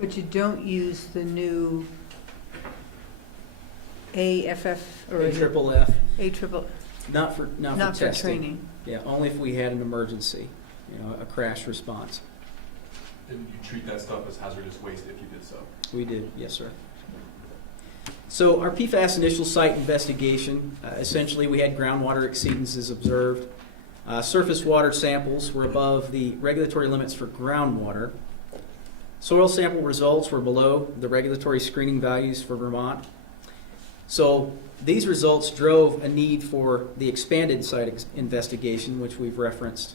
But you don't use the new AFF or is it AFFF, AFFF, not for not for testing. training? Yeah, only if we had an emergency, a crash response. And you treat that stuff as hazardous waste if you did so. We did, yes, sir. So our PFAS initial site investigation, essentially we had groundwater exceedances observed. Surface water samples were above the regulatory limits for groundwater. Soil sample results were below the regulatory screening values for Vermont. So these results drove a need for the expanded site investigation, which we've referenced,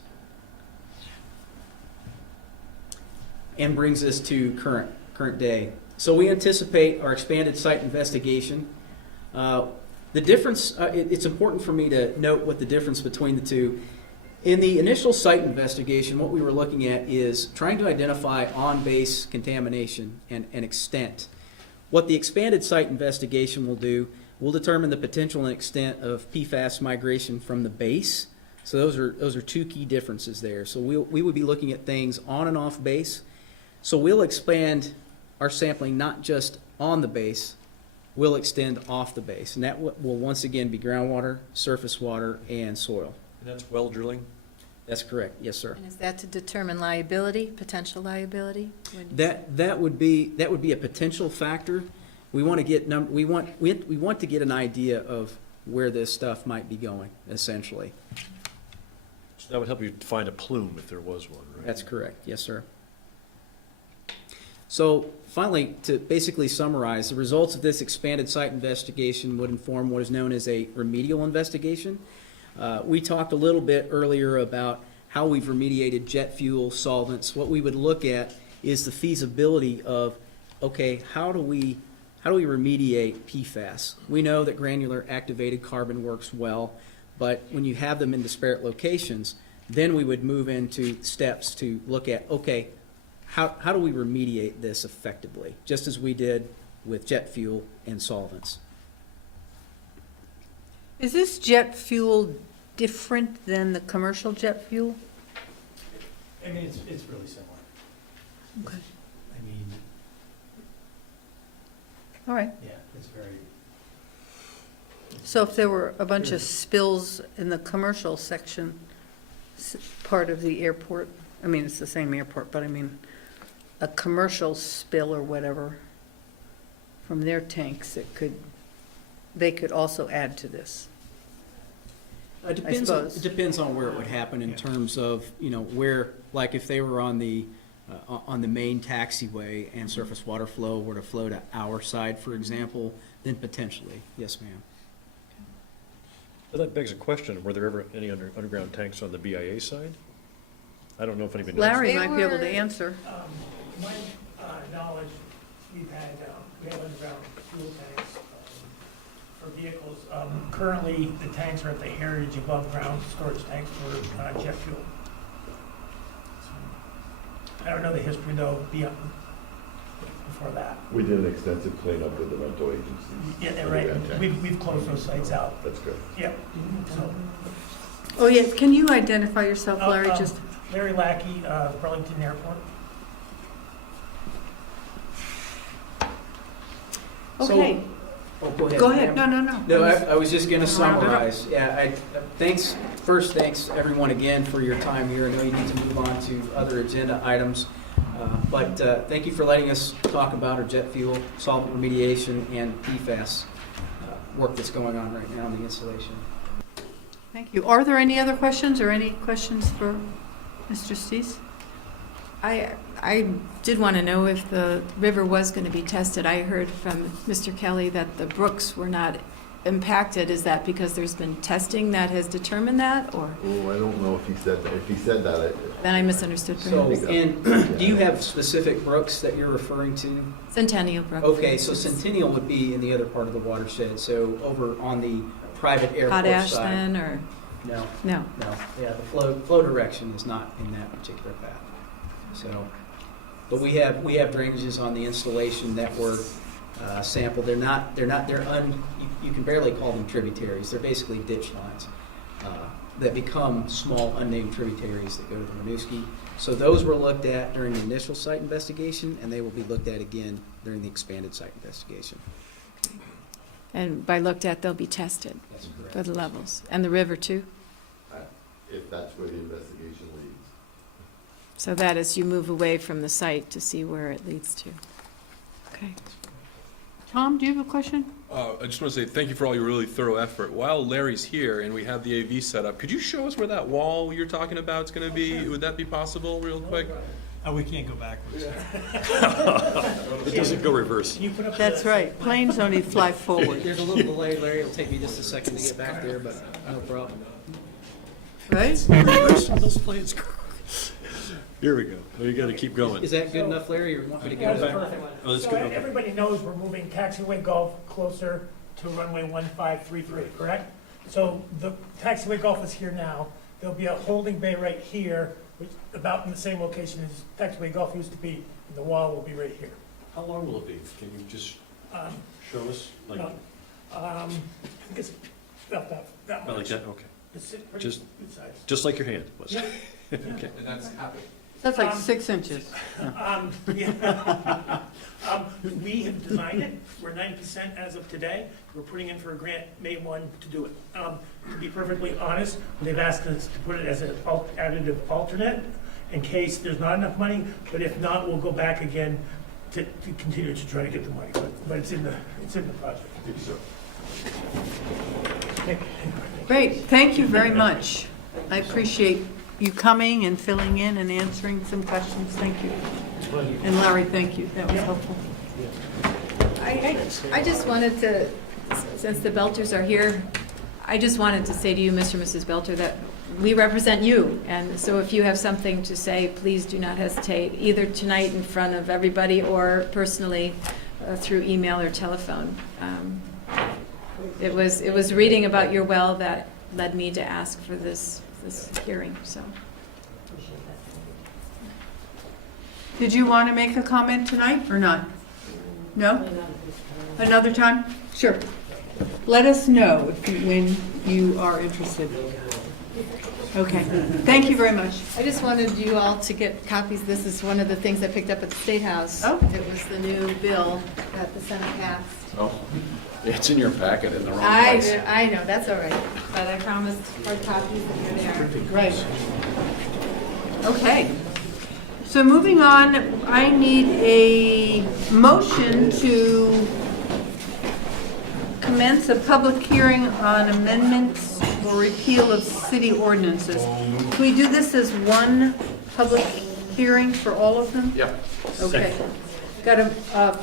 and brings us to current day. So we anticipate our expanded site investigation. The difference, it's important for me to note what the difference between the two. In the initial site investigation, what we were looking at is trying to identify on-base contamination and extent. What the expanded site investigation will do will determine the potential and extent of PFAS migration from the base. So those are two key differences there. So we would be looking at things on and off base. So we'll expand our sampling not just on the base, we'll extend off the base. And that will once again be groundwater, surface water, and soil. And that's well drilling? That's correct, yes, sir. And is that to determine liability, potential liability? That would be a potential factor. We want to get we want to get an idea of where this stuff might be going, essentially. So that would help you find a plume if there was one, right? That's correct, yes, sir. So finally, to basically summarize, the results of this expanded site investigation would inform what is known as a remedial investigation. We talked a little bit earlier about how we've remediated jet fuel, solvents. What we would look at is the feasibility of, okay, how do we remediate PFAS? We know that granular activated carbon works well, but when you have them in disparate locations, then we would move into steps to look at, okay, how do we remediate this effectively, just as we did with jet fuel and solvents. Is this jet fuel different than the commercial jet fuel? I mean, it's really similar. Okay. I mean, All right. yeah, it's very, So if there were a bunch of spills in the commercial section, part of the airport, I mean, it's the same airport, but I mean, a commercial spill or whatever from their tanks, they could also add to this. It depends on, suppose. it depends on where it would happen in terms of, where, like if they were on the main taxiway and surface water flow were to flow to our side, for example, then potentially, yes, ma'am. Well, that begs a question, were there ever any underground tanks on the BIA side? I don't know if anybody knows. Larry They might be able were- to answer. To my knowledge, we have underground fuel tanks for vehicles. Currently, the tanks are at the Heritage above-ground storage tanks for jet fuel. I don't know the history, though, before that. We did an extensive cleanup with the rental agencies. Yeah, they're right. We've closed those sites out. That's good. Yeah. So, Oh, yes, can you identify yourself, Larry, Oh, just? Larry Lackey, Burlington Airport. Okay, Oh, go ahead. go ahead, ma'am. no. No, I was just going to Round it up. summarize. Yeah, thanks everyone again for your time here. I know you need to move on to other agenda items. But thank you for letting us talk about our jet fuel, solvent remediation, and PFAS work that's going on right now in the installation. Thank you. Are there any other questions or any questions for Mr. Stees? I did want to know if the river was going to be tested. I heard from Mr. Kelly that the brooks were not impacted. Is that because there's been testing that has determined that, or? Oh, I don't know if he said that. If he said that, Then I misunderstood So, perhaps. and do you have specific brooks that you're referring to? Centennial Brook. for Okay, so instance. Centennial would be in the other part of the watershed, so over on the private airport Potash side. then, or, No, no? no, yeah, the flow direction is not in that particular path. So, but we have drainages on the installation that were sampled. You can barely call them tributaries. They're basically ditch lines that become small unnamed tributaries that go to the Winooski. So those were looked at during the initial site investigation, and they will be looked at again during the expanded site investigation. And by looked at, they'll be tested That's correct. for the levels. And the river too? if that's where the investigation leads. So that is, you move away from the site to see where it leads to. Okay. Tom, do you have a question? I just want to say thank you for all your really thorough effort. While Larry's here and we have the AV set up, could you show us where that wall you're talking about is going to be? Would that be possible real quick? Oh, we can't go backwards. It doesn't go reverse. Can you put up That's the- right, planes only fly forward, There's a little delay, Larry. It'll take me just a second to get back there, but no problem. right? Reverse on those planes. Here we go. You got to keep going. Is that good enough, Larry, or you want me to go That's back? perfect. Oh, that's So good, okay. everybody knows we're moving taxiway Golf closer to runway 1533, correct? So the taxiway Golf is here now. There'll be a holding bay right here, which about in the same location as taxiway Golf used to be, and the wall will be right here. How long will it be? Can you just Um, show us? Like, no, I think it's about that oh, much. like that? Okay. It's pretty Just- good size. Just like your hand was. Yeah. Okay. That's like Um, 6 inches. Yeah. We have designed it, we're 90% as of today, we're putting in for a grant May 1 to do it. To be perfectly honest, they've asked us to put it as an additive alternate in case there's not enough money, but if not, we'll go back again to continue to try to get the money, but it's in the project. Great, thank you very much. I appreciate you coming and filling in and answering some questions, thank you. And Larry, thank you, that was helpful. I just wanted to, since the Belters are here, I just wanted to say to you, Mr. and Mrs. Belter, that we represent you. And so if you have something to say, please do not hesitate, either tonight in front of everybody or personally through email or telephone. It was reading about your well that led me to ask for this hearing, so. Did you want to make a comment tonight or not? No? Another time? Sure. Let us know when you are interested. Okay, thank you very much. I just wanted you all to get copies. This is one of the things I picked up at the State House. Oh. It was the new bill that the Senate passed. Oh, it's in your packet in the wrong place. I know, that's all right, but I promised hard copies and they're there. Right. Okay. So moving on, I need a motion to commence a public hearing on amendments or repeal of city ordinances. Can we do this as one public hearing for all of them? Yeah. Okay. Got a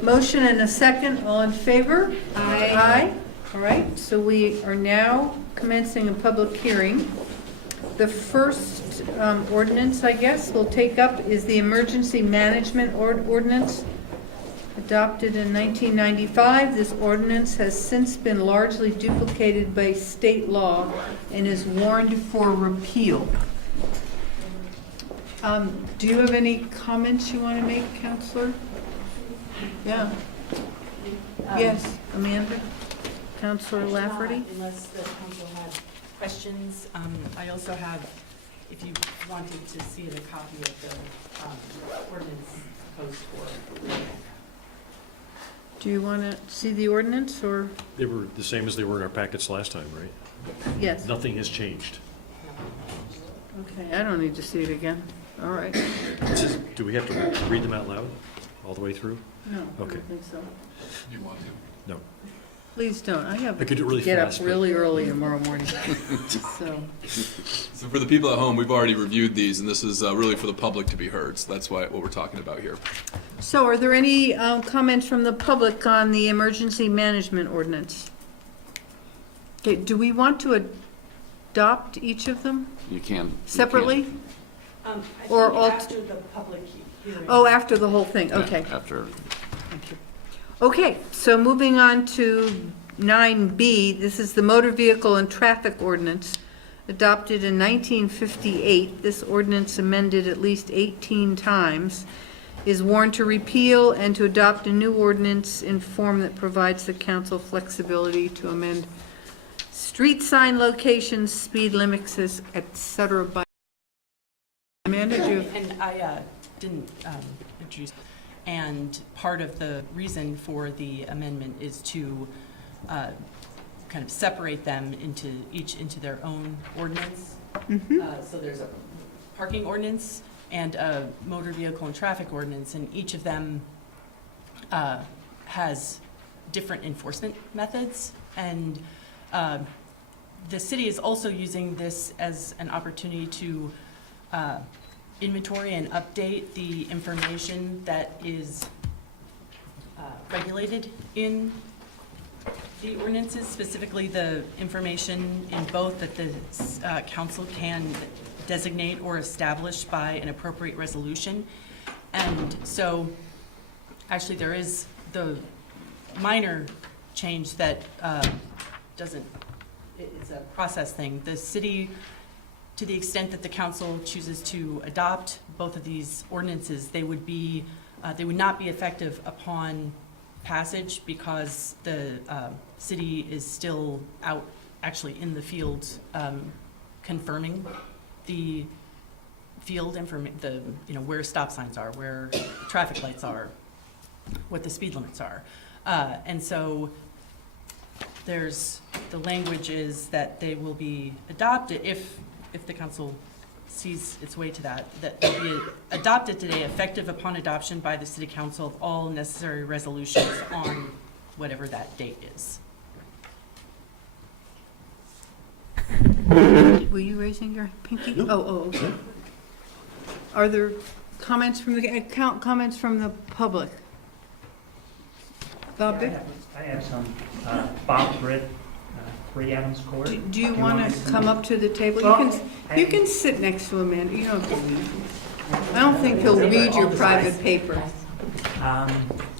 motion and a second. All in favor? Aye. Aye. All right, so we are now commencing a public hearing. The first ordinance, I guess, we'll take up is the Emergency Management Ordinance, adopted in 1995. This ordinance has since been largely duplicated by state law and is warned for repeal. Do you have any comments you want to make, Counselor? Yeah. Yes, Amanda? Counselor Lafferty? Unless the council had questions, I also have, if you wanted to see it, a copy of the ordinance proposed for. Do you want to see the ordinance, or? They were the same as they were in our packets last time, right? Yes. Nothing has changed. Okay, I don't need to see it again. All right. Do we have to read them out loud all the way through? No, I Okay. don't think so. You want to? No. Please don't. I have I could do it really get fast, up but- really early tomorrow morning. So, So for the people at home, we've already reviewed these, and this is really for the public to be heard. So that's what we're talking about here. so are there any comments from the public on the emergency management ordinance? Okay, do we want to adopt each of them You can. separately? I Or think alt- after the public hearing. Oh, after the whole thing, okay. After. Okay, so moving on to 9B, this is the Motor Vehicle and Traffic Ordinance, adopted in 1958. This ordinance, amended at least 18 times, is warned to repeal and to adopt a new ordinance in form that provides the council flexibility to amend street sign locations, speed limits, et cetera. By Amanda, do you? And I didn't introduce, and part of the reason for the amendment is to kind of separate them into their own ordinance. So there's a parking ordinance and a motor vehicle and traffic ordinance, and each of them has different enforcement methods. And the city is also using this as an opportunity to inventory and update the information that is regulated in the ordinances, specifically the information in both that the council can designate or establish by an appropriate resolution. And so, actually, there is the minor change that doesn't, it's a process thing. The city, to the extent that the council chooses to adopt both of these ordinances, they would not be effective upon passage because the city is still out actually in the field confirming the field information, where stop signs are, where traffic lights are, what the speed limits are. And so there's, the language is that they will be adopted if the council sees its way to that they'll be adopted today, effective upon adoption by the city council of all necessary resolutions on whatever that date is. Were you raising your pinky? Oh, okay. Are there comments from the public? Bob Bick? I have some. Bob Britt, 3 Adams Court. Do you want to come up to the table? You can sit next to Amanda. You don't have to leave. I don't think he'll read your private paper.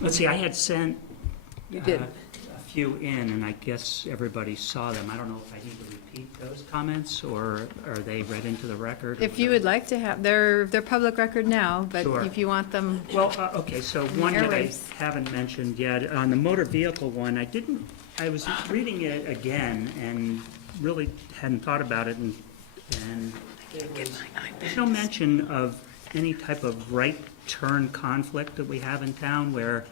Let's see, I had sent You did. a few in, and I guess everybody saw them. I don't know if I need to repeat those comments, or are they read into the record? If you would like to have, they're public record now, but Sure. if you want them, Well, okay, so one that I Airwaves. haven't mentioned yet, on the motor vehicle one, I was reading it again and really hadn't thought about it, and there's no mention of any type of right turn conflict that we have in town where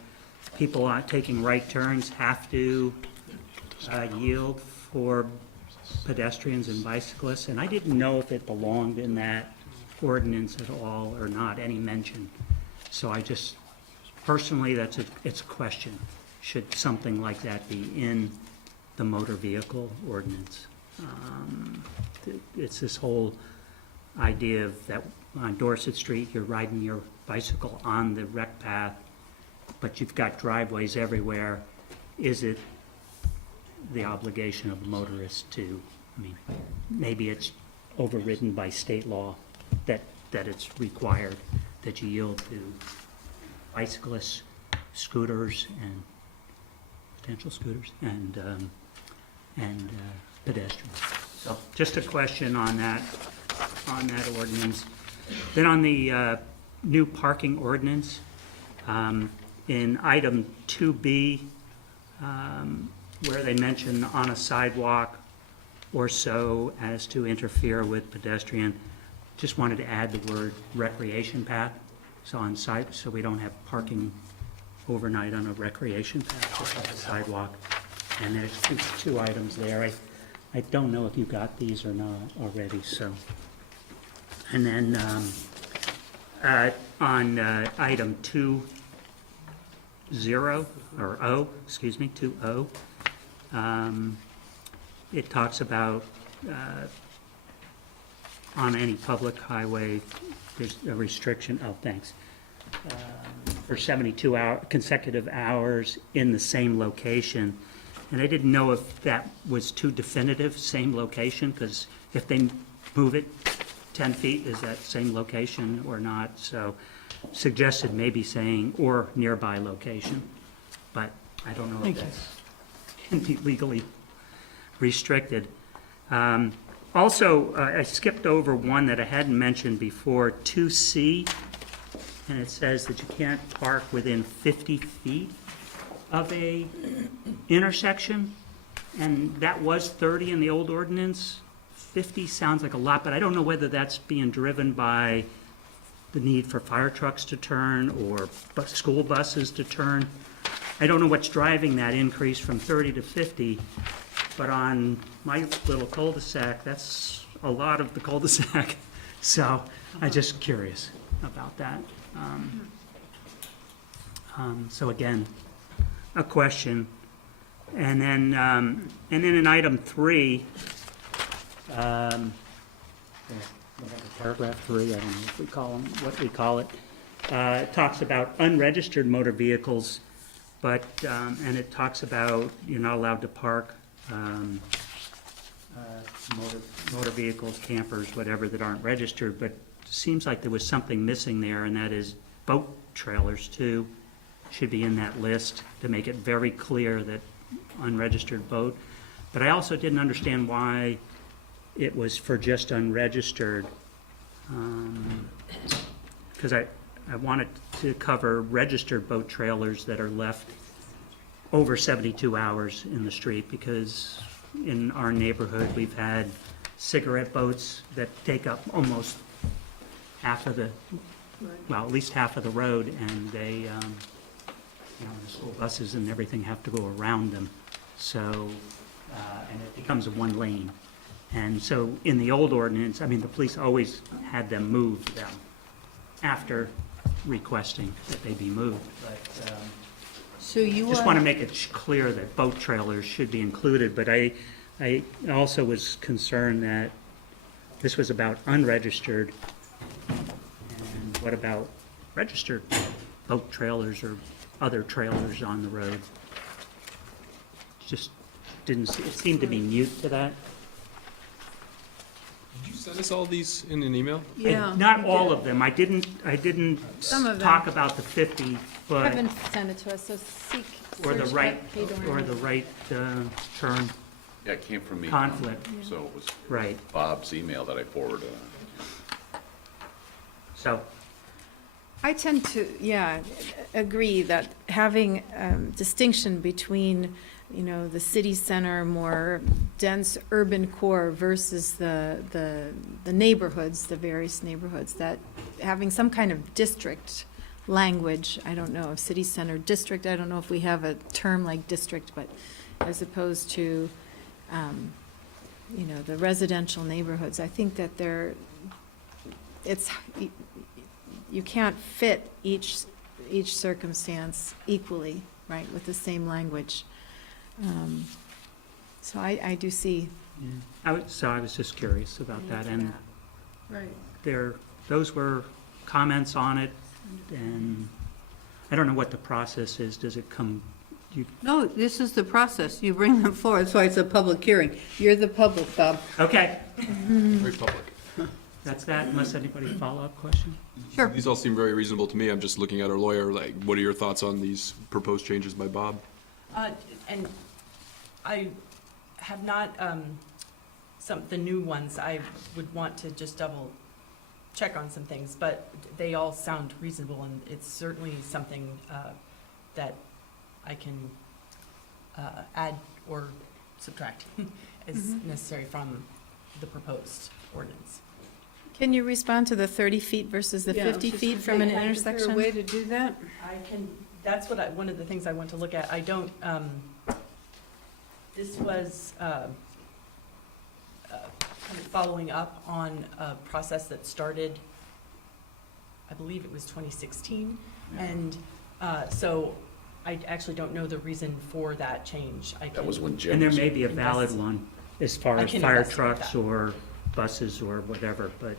people taking right turns have to yield for pedestrians and bicyclists, and I didn't know if it belonged in that ordinance at all or not any mention. So I just, personally, it's a question. Should something like that be in the motor vehicle ordinance? It's this whole idea of that on Dorset Street, you're riding your bicycle on the rec path, but you've got driveways everywhere. Is it the obligation of the motorist to, I mean, maybe it's overridden by state law that it's required that you yield to bicyclists, scooters, and potential scooters, and pedestrians. So just a question on that ordinance. Then on the new parking ordinance, in item 2B, where they mention on a sidewalk or so as to interfere with pedestrian, just wanted to add the word recreation path, so on site, so we don't have parking overnight on a recreation path, just like a sidewalk. And there's two items there. I don't know if you got these or not already, so. And then on item 2.0, or O, excuse me, 2.0, it talks about on any public highway, there's a restriction, for 72 consecutive hours in the same location. And I didn't know if that was too definitive, same location, because if they move it 10 feet, is that same location or not? So suggested maybe saying, or nearby location, but I don't know if that can be legally restricted. Also, I skipped over one that I hadn't mentioned before, 2C, and it says that you can't park within 50 feet of a intersection, and that was 30 in the old ordinance. 50 sounds like a lot, but I don't know whether that's being driven by the need for fire trucks to turn or school buses to turn. I don't know what's driving that increase from 30 to 50, but on my little cul-de-sac, that's a lot of the cul-de-sac. So I'm just curious about that. So again, a question. And then in item 3, paragraph 3, I don't know if we call them, what we call it, it talks about unregistered motor vehicles, but, and it talks about you're not allowed to park motor vehicles, campers, whatever, that aren't registered, but it seems like there was something missing there, and that is boat trailers too should be in that list to make it very clear that unregistered boat. But I also didn't understand why it was for just unregistered, because I wanted to cover registered boat trailers that are left over 72 hours in the street, because in our neighborhood, we've had cigarette boats that take up almost half of the, well, at least half of the road, and they, the school buses and everything have to go around them. So, and it becomes a one lane. And so in the old ordinance, I mean, the police always had them move them after requesting that they be moved. But So you just want to make it clear that boat trailers should be included. But I also was concerned that this was about unregistered. And what about registered boat trailers or other trailers on the road? Just didn't, it seemed to be mute to that. Did you send us all these in an email? Yeah. Not all of them. I didn't Some of them. talk about the 50, but, Kevin sent it to us, so seek. or the search right, by paid or the right term, Yeah, it came from me. Conflict. So it was right. Bob's email that I forwarded. So, I tend to, agree that having distinction between, the city center, more dense urban core versus the neighborhoods, the various neighborhoods, that having some kind of district language, I don't know, if city center district, I don't know if we have a term like district, but as opposed to, the residential neighborhoods, I think that it's, you can't fit each circumstance equally, right, with the same language. So I do see. So I was just curious about that, and Right. those were comments on it, and I don't know what the process is. Does it come, No, this is the process. You bring them forward. That's why it's a public hearing. You're the public, Bob. okay, Very public. that's that, unless anybody follow-up question? Sure. These all seem very reasonable to me. I'm just looking at our lawyer, like, what are your thoughts on these proposed changes by Bob? And I have not, the new ones, I would want to just double check on some things, but they all sound reasonable, and it's certainly something that I can add or subtract as necessary from the proposed ordinance. Can you respond to the 30 feet versus the 50 feet from an intersection? Is there a way to do that? I can, that's what one of the things I want to look at. I don't, this was kind of following up on a process that started, I believe it was 2016. And so I actually don't know the reason for that change. That was when Jim And there was. may be a valid one as far I as can fire investigate trucks that. or buses or whatever, but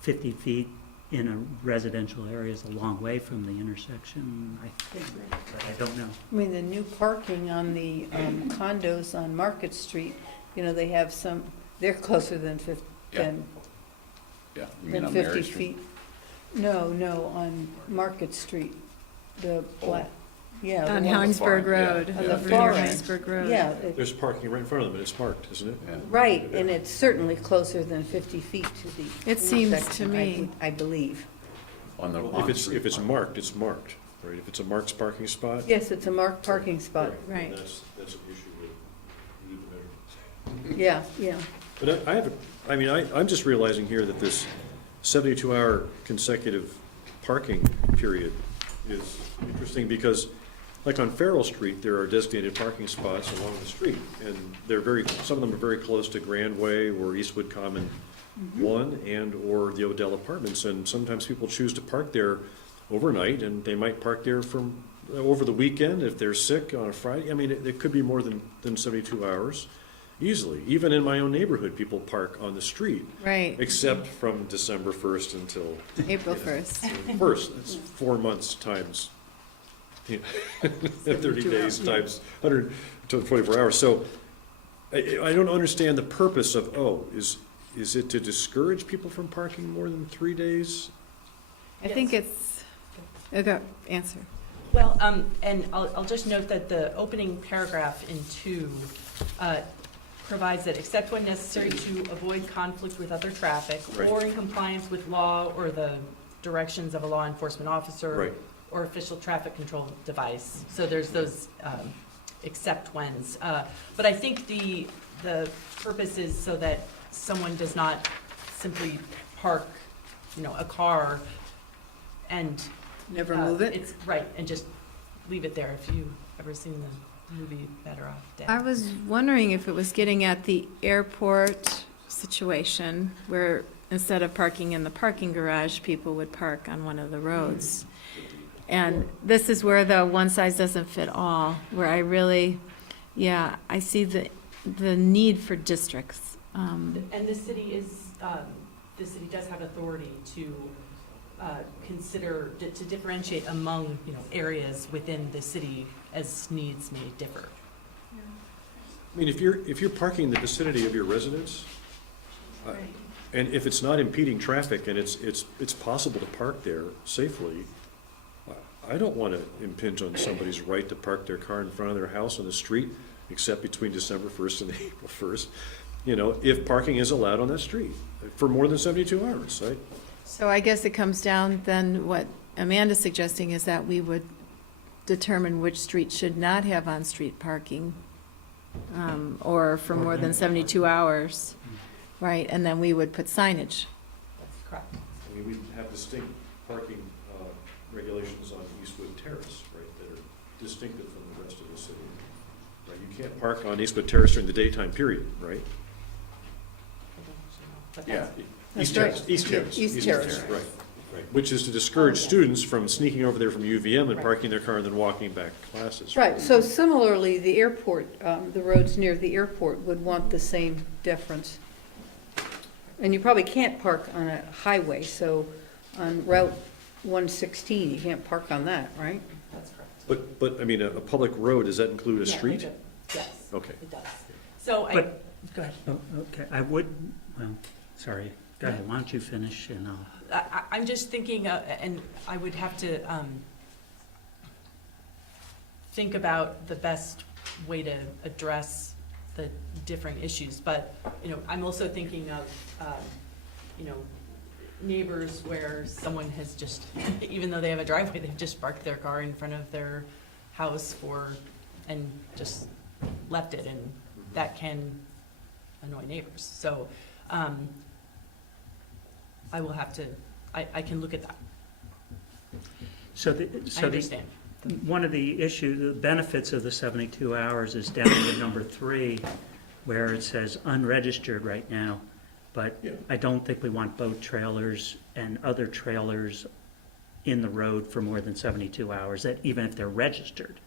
50 feet in a residential area is a long way from the intersection, I think, but I don't know. I mean, the new parking on the condos on Market Street, you know, they have some, they're closer than 50, Yeah. Yeah, you mean than on 50 Mary Street? feet. No, on Market Street, the black, yeah. the On one- Heinsberg farm, yeah. Road, On on the the far end. Heinsberg Road. Yeah, There's parking right in front of them, and it's marked, isn't it? Yeah. right, and it's certainly closer than 50 feet to the It seems to intersection, me. I believe. On the. If it's marked, it's marked, right? If it's a marked parking spot. Yes, it's a marked parking spot. Right. That's an issue with, we need to measure. Yeah. But I'm just realizing here that this 72-hour consecutive parking period is interesting because, like on Farrell Street, there are designated parking spots along the street, and some of them are very close to Grand Way or Eastwood Common 1 and/or the Odell Apartments, and sometimes people choose to park there overnight, and they might park there over the weekend if they're sick on a Friday. I mean, it could be more than 72 hours. Easily. Even in my own neighborhood, people park on the street. Right, Except from December 1st until April 1st. 1st. That's 4 months times, 30 days times 124 hours. So I don't understand the purpose of, is it to discourage people from parking more than 3 days? I think it's, okay, answer. Well, and I'll just note that the opening paragraph in 2 provides that except when necessary to avoid conflict with other traffic Right. or in compliance with law or the directions of a law enforcement officer Right. or official traffic control device. So there's those except whens. But I think the purpose is so that someone does not simply park, a car and Never move it? It's right, and just leave it there. If you've ever seen the movie Better Off Dead. I was wondering if it was getting at the airport situation where instead of parking in the parking garage, people would park on one of the roads. And this is where the one size doesn't fit all, where I really, I see the need for districts. And the city does have authority to consider, to differentiate among, areas within the city as needs may differ. I mean, if you're parking in the vicinity of your residence, and if it's not impeding traffic and it's possible to park there safely, I don't want to impinge on somebody's right to park their car in front of their house on the street, except between December 1st and April 1st, if parking is allowed on that street for more than 72 hours, right? So I guess it comes down, then what Amanda's suggesting is that we would determine which street should not have on-street parking, or for more than 72 hours, right? And then we would put signage. That's correct. I mean, we have distinct parking regulations on Eastwood Terrace, right, that are distinctive from the rest of the city. Right, you can't park on Eastwood Terrace during the daytime period, right? But Yeah, that's- East right. Terrace, East Terrace. East Terrace. Right, right. Which is to discourage students from sneaking over there from UVM and parking their car and then walking back to classes. Right, so similarly, the airport, the roads near the airport would want the same deference. And you probably can't park on a highway, so on Route 116, you can't park on that, right? That's correct. But, I mean, a public road, does that include a Yeah, street? Yes. Okay. It does. So But- go ahead. Oh, okay, I would, well, sorry, go ahead, why don't you finish and I'll. I'm just thinking, and I would have to think about the best way to address the different issues. But, you know, I'm also thinking of, you know, neighbors where someone has just, even though they have a driveway, they've just parked their car in front of their house and just left it, and that can annoy neighbors. So, I will have to, I can look at that. I understand. One of the the benefits of the 72 hours is down to number 3, where it says unregistered right now. But Yeah. I don't think we want boat trailers and other trailers in the road for more than 72 hours, that even if they're registered.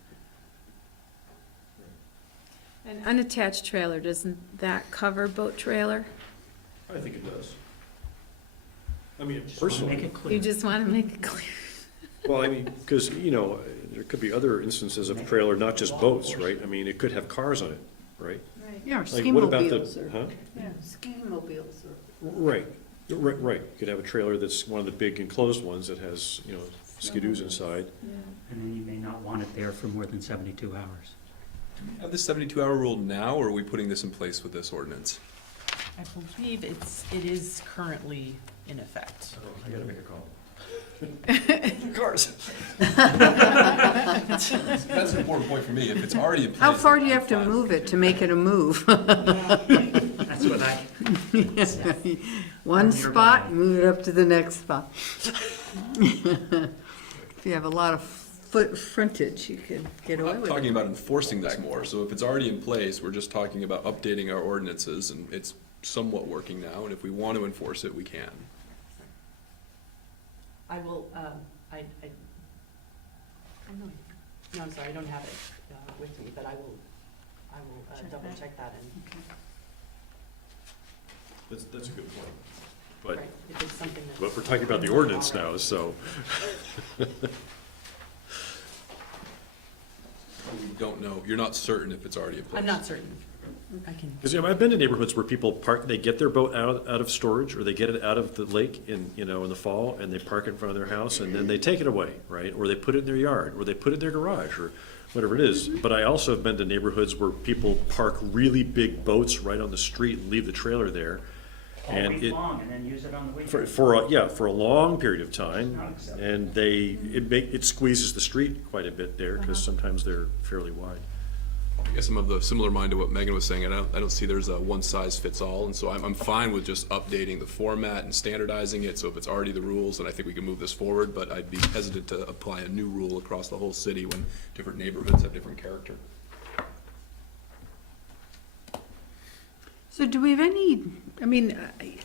An unattached trailer, doesn't that cover boat trailer? I think it does. I mean, Just wanna personally. make it clear. You just want to make it clear. Well, I mean, because, you know, there could be other instances of trailer, not just boats, right? I mean, it could have cars on it, right? Yeah, or Like, what about ski-mobiles, the, or, huh? yeah, ski-mobiles, or. Right, right. You could have a trailer that's one of the big enclosed ones that has, you know, skidoos inside. And then you may not want it there for more than 72 hours. Have the 72-hour rule now, or are we putting this in place with this ordinance? I believe it is currently in effect. I gotta make a call. Cars. That's an important point for me. If it's already in place. How far do you I'm have to fine. move it to make it a move? That's what I, One You're spot, fine. move it up to the next spot. If you have a lot of frontage, you can get I'm away not with talking it. about enforcing this more, so if it's already in place, we're just talking about updating our ordinances, and it's somewhat working now, and if we want to enforce it, we can. I will, I know, no, I'm sorry, I don't have it with me, but I will double check that and, That's a good point. But, right, if it's something that. but we're talking about the ordinance now, so. We don't know, you're not certain if it's already in place. I'm not certain. I can, Because, I've been to neighborhoods where people park, they get their boat out of storage, or they get it out of the lake in, you know, in the fall, and they park it in front of their house, and then they take it away, right? Or they put it in their yard, or they put it in their garage, or whatever it is. But I also have been to neighborhoods where people park really big boats right on the street and leave the trailer there. all And week it, long and then use it on the weekend. for a long period of time, Not acceptable. and it squeezes the street quite a bit there, because sometimes they're fairly wide. I guess I'm of the similar mind to what Megan was saying, and I don't see there's a one-size-fits-all, and so I'm fine with just updating the format and standardizing it, so if it's already the rules, then I think we can move this forward, but I'd be hesitant to apply a new rule across the whole city when different neighborhoods have different character. So do we have any, I mean,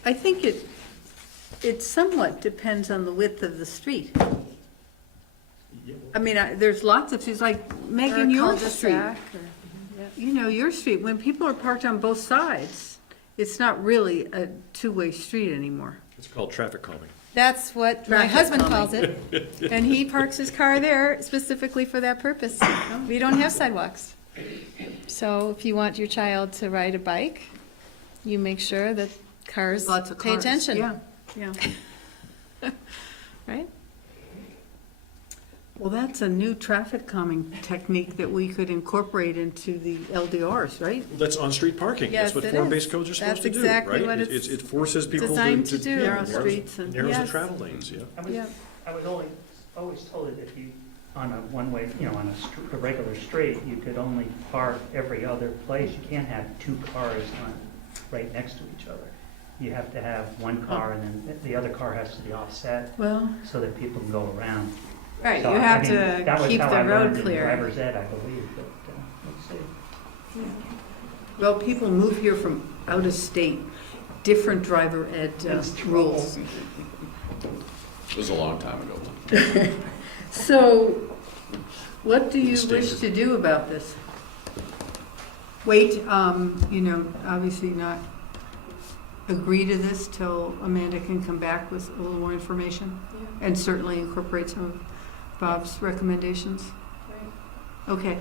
I think it somewhat depends on the width of the street. I mean, there's lots of streets, like Megan, your street. You know, your street, when people are parked on both sides, it's not really a two-way street anymore. It's called traffic calming. That's what my Traffic husband calming. calls it. And he parks his car there specifically for that purpose. We don't have sidewalks. So if you want your child to ride a bike, you make sure that cars Lots of pay cars. attention. Yeah, yeah. Right? Well, that's a new traffic calming technique that we could incorporate into the LDRs, right? That's on-street parking. Yes, That's what it form-based is. codes are supposed to That's do, exactly right? what It it's forces people to. designed to do. Narrow streets and- Narrows the Yes. travel lanes, yeah. Yeah. I was always told that if you, on a one-way, you know, on a regular street, you could only park every other place. You can't have two cars right next to each other. You have to have one car and then the other car has to be offset Well, so that people can go around. Right, So, you I have mean, that to was keep how the I road learned in clear. driver's ed, I believe, but let's see. well, people move here from out of state different driver ed rules. It was a long time ago. So, what do you wish to do about this? Wait, obviously not agree to this till Amanda can come back with a little more information? And certainly incorporate some of Bob's recommendations? Okay.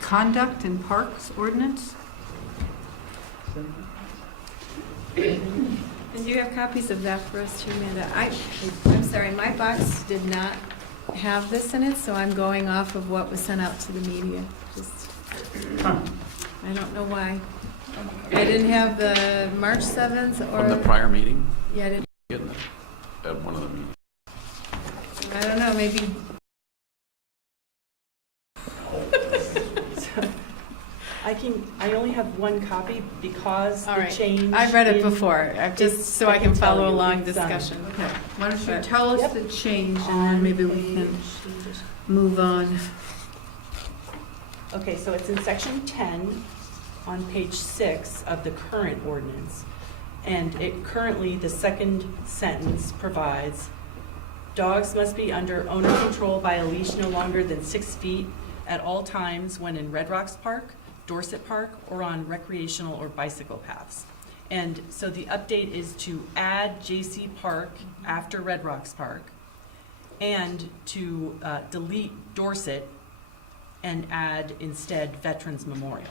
Conduct and parks ordinance? And you have copies of that for us too, Amanda? I'm sorry, my box did not have this in it, so I'm going off of what was sent out to the media. I don't know why. I didn't have the March 7th or... From the prior meeting? Yeah, I didn't. Getting it at one of the meetings. I don't know, maybe... I only have one copy because All the right. change. I've read it in- before, just so I can tell follow you along it's done. discussion. Okay, why don't you But- tell us Yep. the change and then maybe we can move on. Okay, so it's in section 10 on page 6 of the current ordinance. And it currently, the second sentence provides, dogs must be under owner control by a leash no longer than 6 feet at all times when in Red Rocks Park, Dorset Park, or on recreational or bicycle paths. And so the update is to add J.C. Park after Red Rocks Park and to delete Dorset and add instead Veterans Memorial.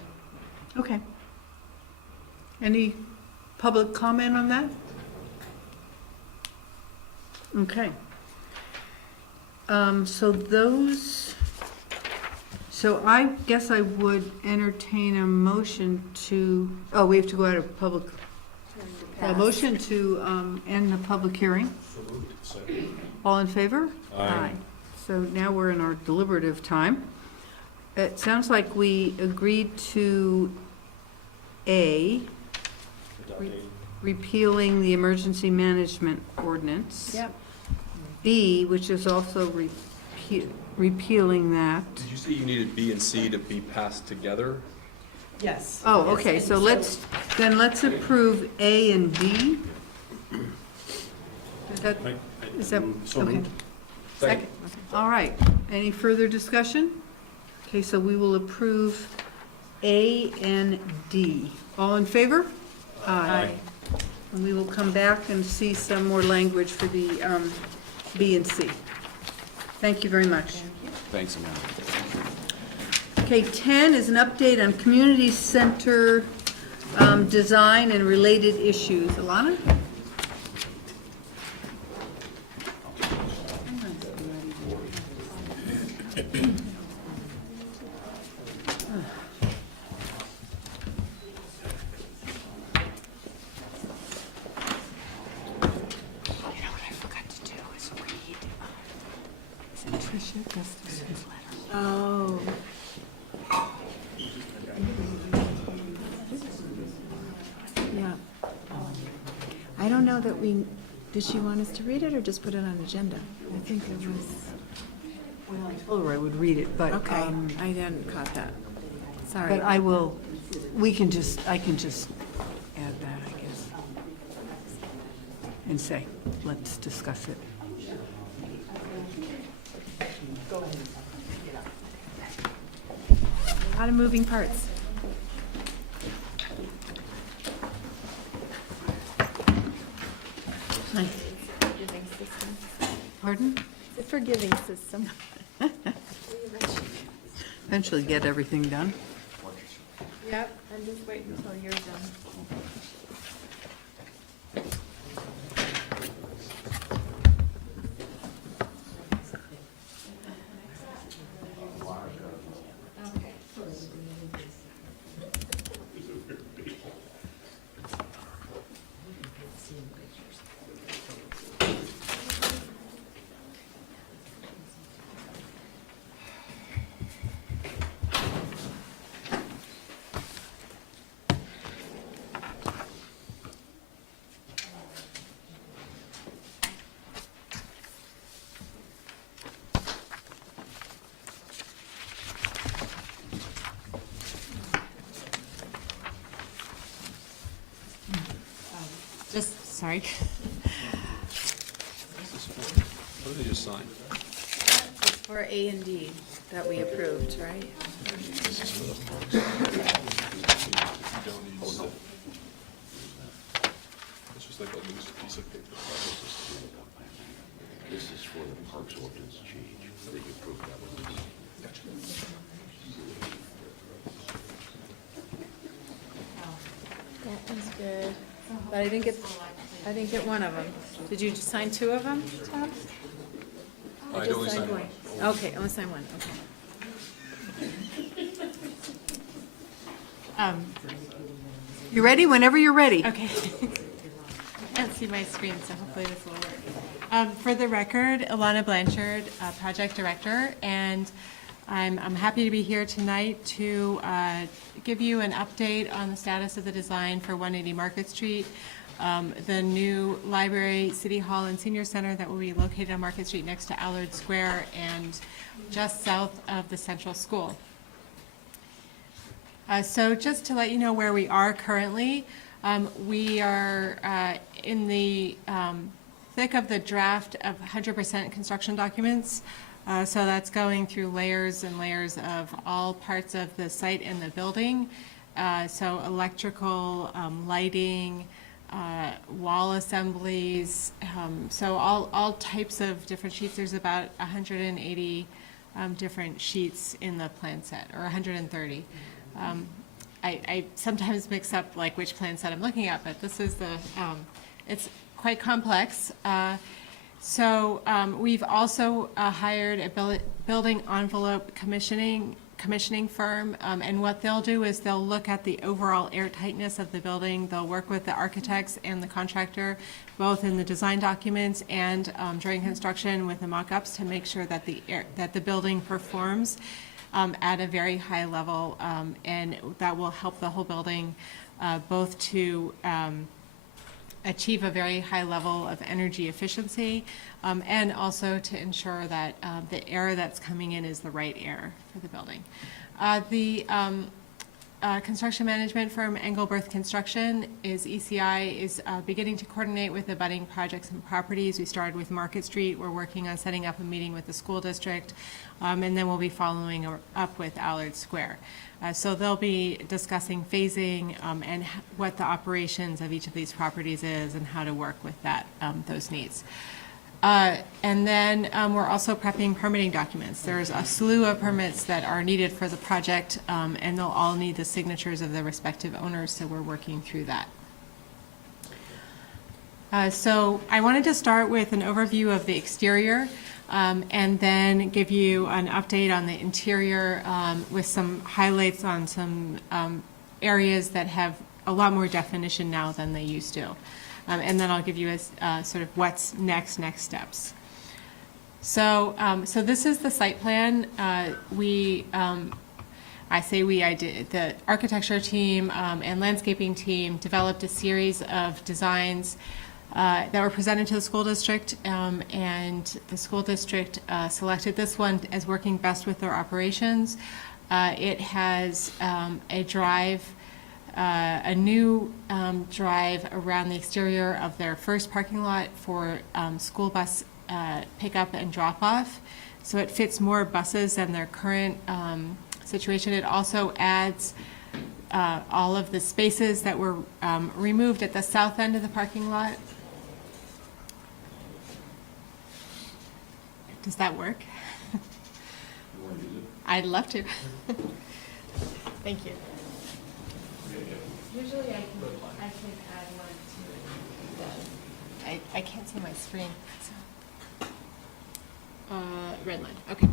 Okay. Any public comment on that? Okay. So I guess I would entertain a motion to, we have to go out of public, a motion to end the public hearing. All in favor? Aye. So now we're in our deliberative time. It sounds like we agreed to A, repealing the emergency management ordinance. Yep. B, which is also repealing that. Did you say you needed B and C to be passed together? Yes. Oh, Yes, okay, and so let's approve A and B. Is that, okay. Second. All right, any further discussion? Okay, so we will approve A and D. All in favor? Aye. And we will come back and see some more language for the B and C. Thank you very much. Thanks, Amanda. Okay, 10 is an update on community center design and related issues. Alana? Oh. Yeah. I don't know that did she want us to read it or just put it on agenda? I think it was, Well, I told her I would read it, but, okay, I hadn't caught that. Sorry. but I can just add that, I guess. And say, let's discuss it. A lot of moving parts. Forgiving system. Pardon? It's a forgiving system. Eventually get everything done. Yep, I'm just waiting until you're done. sorry. What did they just sign? It's for A and D that we approved, right? This is for the parks. You don't need to. It's just like a loose piece of paper. This is for the parks ordinance change that you approved that one. That one's good, but I didn't get one of them. Did you just sign two of them, Tom? I just only signed one. Okay, only signed one, okay. You ready? Whenever you're ready. Okay. I can't see my screen, so hopefully this will work. For the record, Alana Blanchard, Project Director, and I'm happy to be here tonight to give you an update on the status of the design for 180 Market Street, the new library, city hall, and senior center that will be located on Market Street next to Allard Square and just south of the central school. So just to let you know where we are currently, we are in the thick of the draft of 100% construction documents. So that's going through layers and layers of all parts of the site and the building. So electrical, lighting, wall assemblies, so all types of different sheets. There's about 180 different sheets in the plan set, or 130. I sometimes mix up like which plan set I'm looking at, but this is the, it's quite complex. So we've also hired a building envelope commissioning firm, and what they'll do is they'll look at the overall airtightness of the building. They'll work with the architects and the contractor, both in the design documents and during construction with the mock-ups, to make sure that the building performs at a very high level, and that will help the whole building both to achieve a very high level of energy efficiency, and also to ensure that the air that's coming in is the right air for the building. The construction management firm Engelberth Construction is beginning to coordinate with the budding projects and properties. We started with Market Street. We're working on setting up a meeting with the school district, and then we'll be following up with Allard Square. So they'll be discussing phasing and what the operations of each of these properties is and how to work with those needs. And then we're also prepping permitting documents. There's a slew of permits that are needed for the project, and they'll all need the signatures of the respective owners, so we're working through that. So I wanted to start with an overview of the exterior, and then give you an update on the interior with some highlights on some areas that have a lot more definition now than they used to. And then I'll give you a sort of what's next steps. So, so this is the site plan. The architecture team and landscaping team developed a series of designs that were presented to the school district, and the school district selected this one as working best with their operations. It has a drive, a new drive around the exterior of their first parking lot for school bus pickup and drop-off. So it fits more buses than their current situation. It also adds all of the spaces that were removed at the south end of the parking lot. Does that work? I'd love to. Thank you. Usually I can add one to it. I can't see my screen. So. Red line, okay.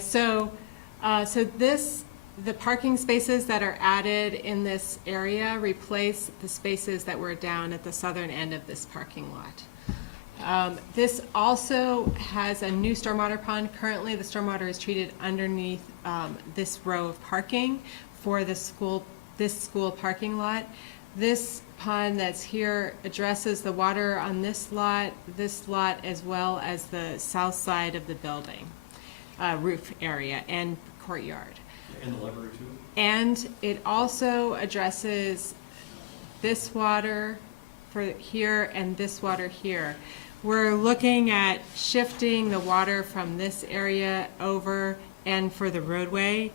So the parking spaces that are added in this area replace the spaces that were down at the southern end of this parking lot. This also has a new stormwater pond. Currently, the stormwater is treated underneath this row of parking for this school parking lot. This pond that's here addresses the water on this lot, as well as the south side of the building, roof area and courtyard. And the library too? And it also addresses this water, for here and this water here. We're looking at shifting the water from this area over and for the roadway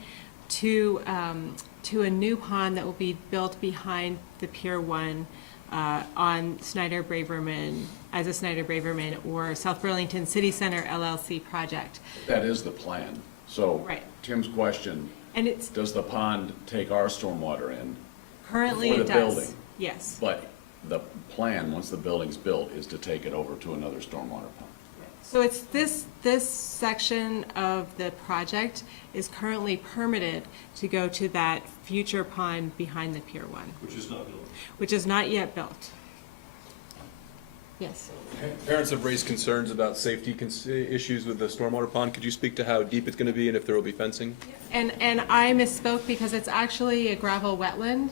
to a new pond that will be built behind the Pier 1 on Snyder-Braverman, as a Snyder-Braverman or South Burlington City Center LLC project. That is the plan. So Right. Tim's question, And it's, does the pond take our stormwater in? currently For it the does. building. Yes. But the plan, once the building's built, is to take it over to another stormwater pond. So it's this section of the project is currently permitted to go to that future pond behind the Pier 1. Which is not built. Which is not yet built. Yes. Parents have raised concerns about safety issues with the stormwater pond. Could you speak to how deep it's going to be and if there will be fencing? And I misspoke because it's actually a gravel wetland.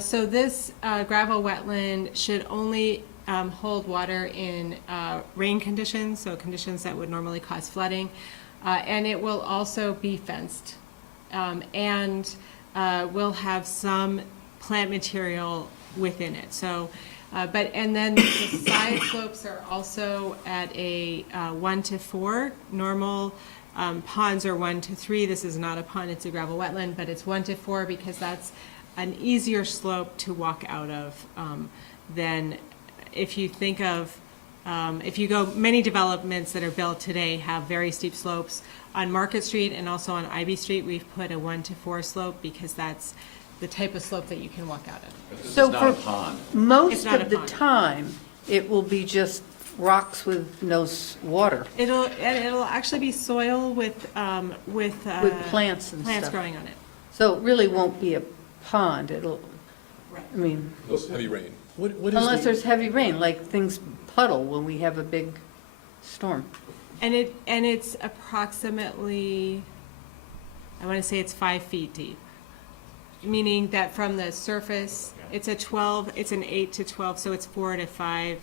So this gravel wetland should only hold water in rain conditions, so conditions that would normally cause flooding. And it will also be fenced. And will have some plant material within it. So, and then the side slopes are also at a 1 to 4. Normal ponds are 1 to 3. This is not a pond, it's a gravel wetland, but it's 1 to 4 because that's an easier slope to walk out of than if you think of, if you go, many developments that are built today have very steep slopes. On Market Street and also on Ivy Street, we've put a 1 to 4 slope because that's the type of slope that you can walk out of. But this So is not a for pond. It's Most not of a the pond. time, it will be just rocks with no water, It'll actually be soil with plants and plants stuff. growing on it. So it really won't be a pond, it'll, I mean, Heavy rain. What is unless the, there's heavy rain, like things puddle when we have a big storm. And it's approximately, I want to say it's 5 feet deep, meaning that from the surface, it's an 8 to 12, so it's 4 to 5.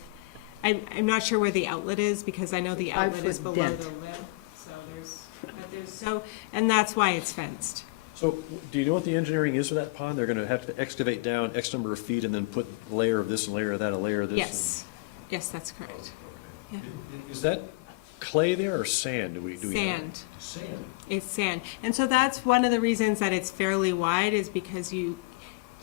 I'm not sure where the outlet is because I know the outlet is 5-foot below dent. the lip. And that's why it's fenced. so do you know what the engineering is for that pond? They're gonna have to excavate down X number of feet and then put a layer of this and layer of that, a layer of this? Yes, yes, that's correct. Yeah. Is that clay there or sand? Do we know? Sand. Sand. It's sand. And so that's one of the reasons that it's fairly wide is because you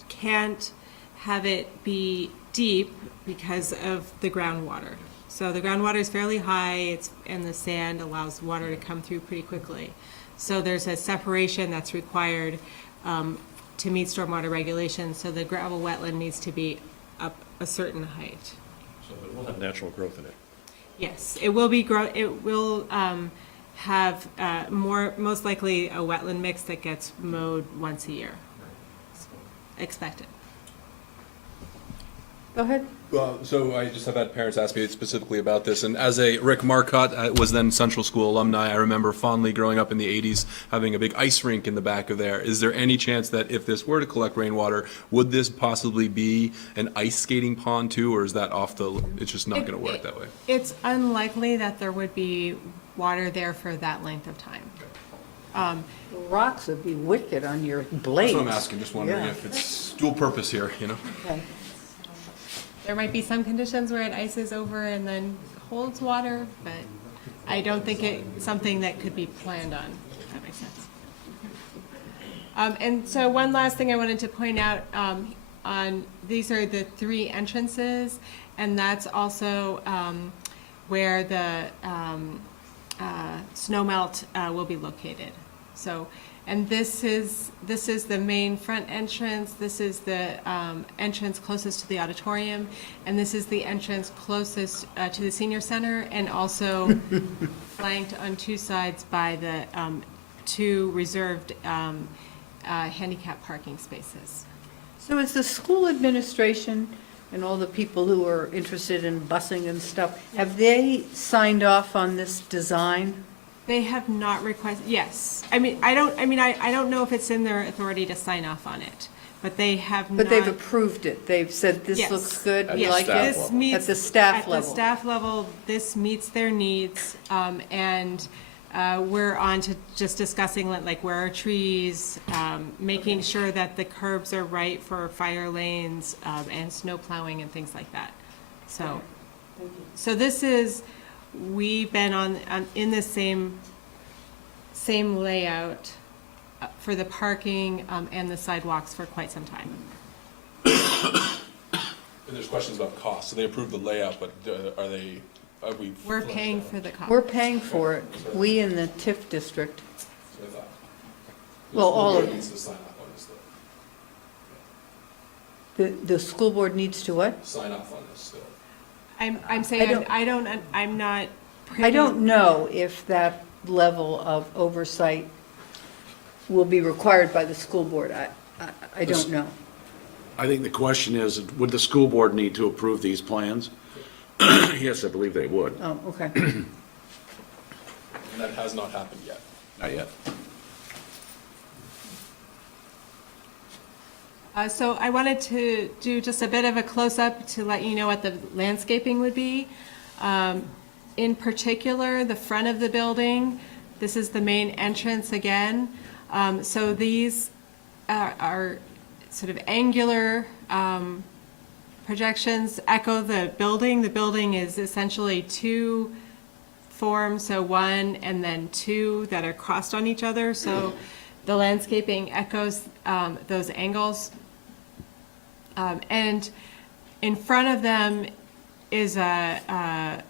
can't have it be deep because of the groundwater. So the groundwater is fairly high, and the sand allows water to come through pretty quickly. So there's a separation that's required to meet stormwater regulations. So the gravel wetland needs to be up a certain height. So it will have natural growth in it. Yes, it will be it will have most likely a wetland mix that gets mowed once a year. Expected. Go ahead. Well, so I just have had parents ask me specifically about this, and as a Rick Marcotte was then Central School alumni, I remember fondly growing up in the 80s having a big ice rink in the back of there. Is there any chance that if this were to collect rainwater, would this possibly be an ice skating pond too, or is that it's just not going to work that way? It's unlikely that there would be water there for that length of time. The rocks would be wicked on your That's blades. what I'm asking, just wondering Yeah. if it's dual purpose here, you know? Okay. There might be some conditions where it ices over and then holds water, but I don't think it's something that could be planned on, if that makes sense. And so one last thing I wanted to point out, these are the 3 entrances, and that's also where the snow melt will be located. So, and this is the main front entrance, this is the entrance closest to the auditorium, and this is the entrance closest to the senior center, and also flanked on 2 sides by the 2 reserved handicap parking spaces. So is the school administration and all the people who are interested in busing and stuff, have they signed off on this design? They have not requested, yes. I don't know if it's in their authority to sign off on it, but they have not. But they've approved it, they've said this Yes. looks good, At we the like staff it? level. At the staff At the level. staff level, this meets their needs, and we're on to just discussing like where are trees, making sure that the curbs are right for fire lanes, and snow plowing and things like that. So this is, we've been in the same layout for the parking and the sidewalks for quite some time. And there's questions about cost. So they approved the layout, but are we? We're paying for the cost. We're paying for it, we in the TIF district. Well, all of Needs to sign off on this, though. the school board needs to what? Sign off on this still. I'm saying, I'm not privy. I don't know if that level of oversight will be required by the school board. I don't know. I think the question is, would the school board need to approve these plans? Yes, I believe they would. Oh, okay. And that has not happened yet. Not yet. So I wanted to do just a bit of a close-up to let you know what the landscaping would be. In particular, the front of the building, this is the main entrance again. So these are sort of angular projections echo the building. The building is essentially two forms, so one and then two that are crossed on each other. So the landscaping echoes those angles. And in front of them is a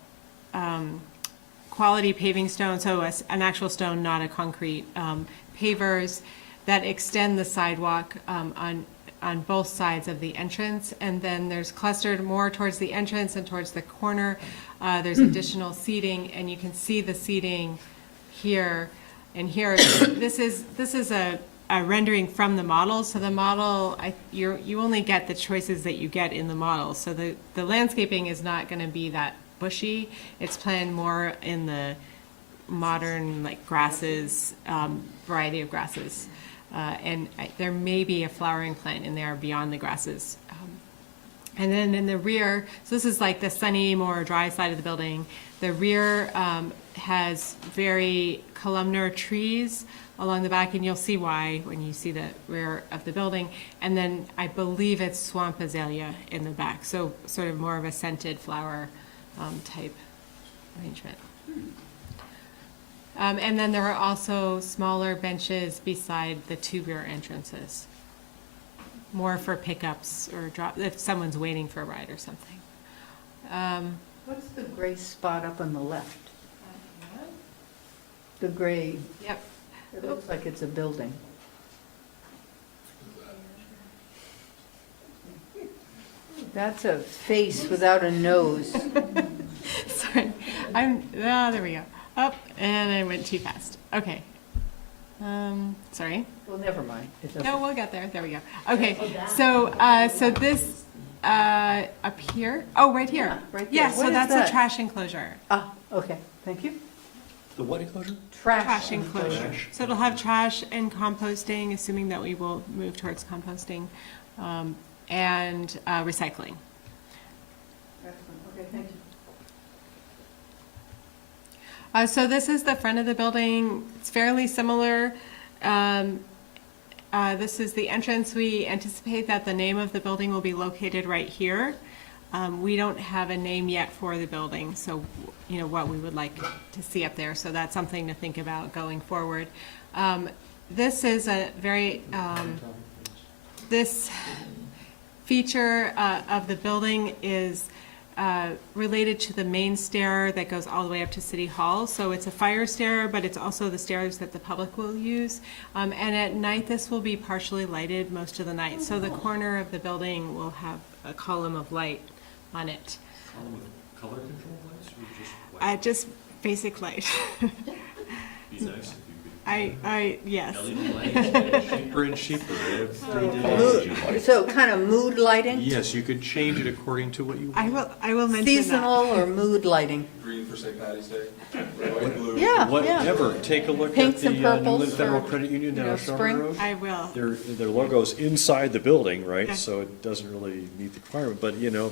quality paving stone, so an actual stone, not a concrete, pavers that extend the sidewalk on both sides of the entrance. And then there's clustered more towards the entrance and towards the corner. There's additional seating, and you can see the seating here and here. This is a rendering from the model. So the model, you only get the choices that you get in the model. So the landscaping is not going to be that bushy. It's planned more in the modern, like, grasses, variety of grasses. And there may be a flowering plant in there beyond the grasses. And then in the rear, so this is like the sunny, more dry side of the building. The rear has very columnar trees along the back, and you'll see why when you see the rear of the building. And then I believe it's swamp azalea in the back, so sort of more of a scented flower type arrangement. And then there are also smaller benches beside the two rear entrances, more for pickups or drop, if someone's waiting for a ride or something. What's the gray spot up on the left? The gray, Yep. it looks like it's a building. That's a face without a nose. Sorry, there we go. Up, and I went too fast. Okay. Sorry. Well, never mind. It doesn't- No, we'll get there. There we go. Okay, so this up here. Oh, right here. Yeah, right there. Yeah, What so is that's that? a trash enclosure. Ah, okay, thank you. The what enclosure? Trash enclosure. So it'll have trash and composting, assuming that we will move towards composting, and recycling. Excellent, okay, thank you. So this is the front of the building. It's fairly similar. This is the entrance. We anticipate that the name of the building will be located right here. We don't have a name yet for the building, so what we would like to see up there. So that's something to think about going forward. This is a very, this feature of the building is related to the main stair that goes all the way up to City Hall. So it's a fire stair, but it's also the stairs that the public will use. And at night, this will be partially lighted most of the night. So the corner of the building will have a column of light on it. Column with color control lights or just white? Just basic light. Be nice if Yes. LED lights, cheaper and cheaper every day. So kind of mood lighting? Yes, you could change it according to what you want. I will mention that. Seasonal or mood lighting? Green for St. Patty's Day, red, white, blue. Yeah, yeah. Whatever, take a look at Pinks the and purples Newland Federal for, Credit Union down on spring. Shelburne Road. I will. Their logo's inside the building, right, Okay. so it doesn't really meet the requirement,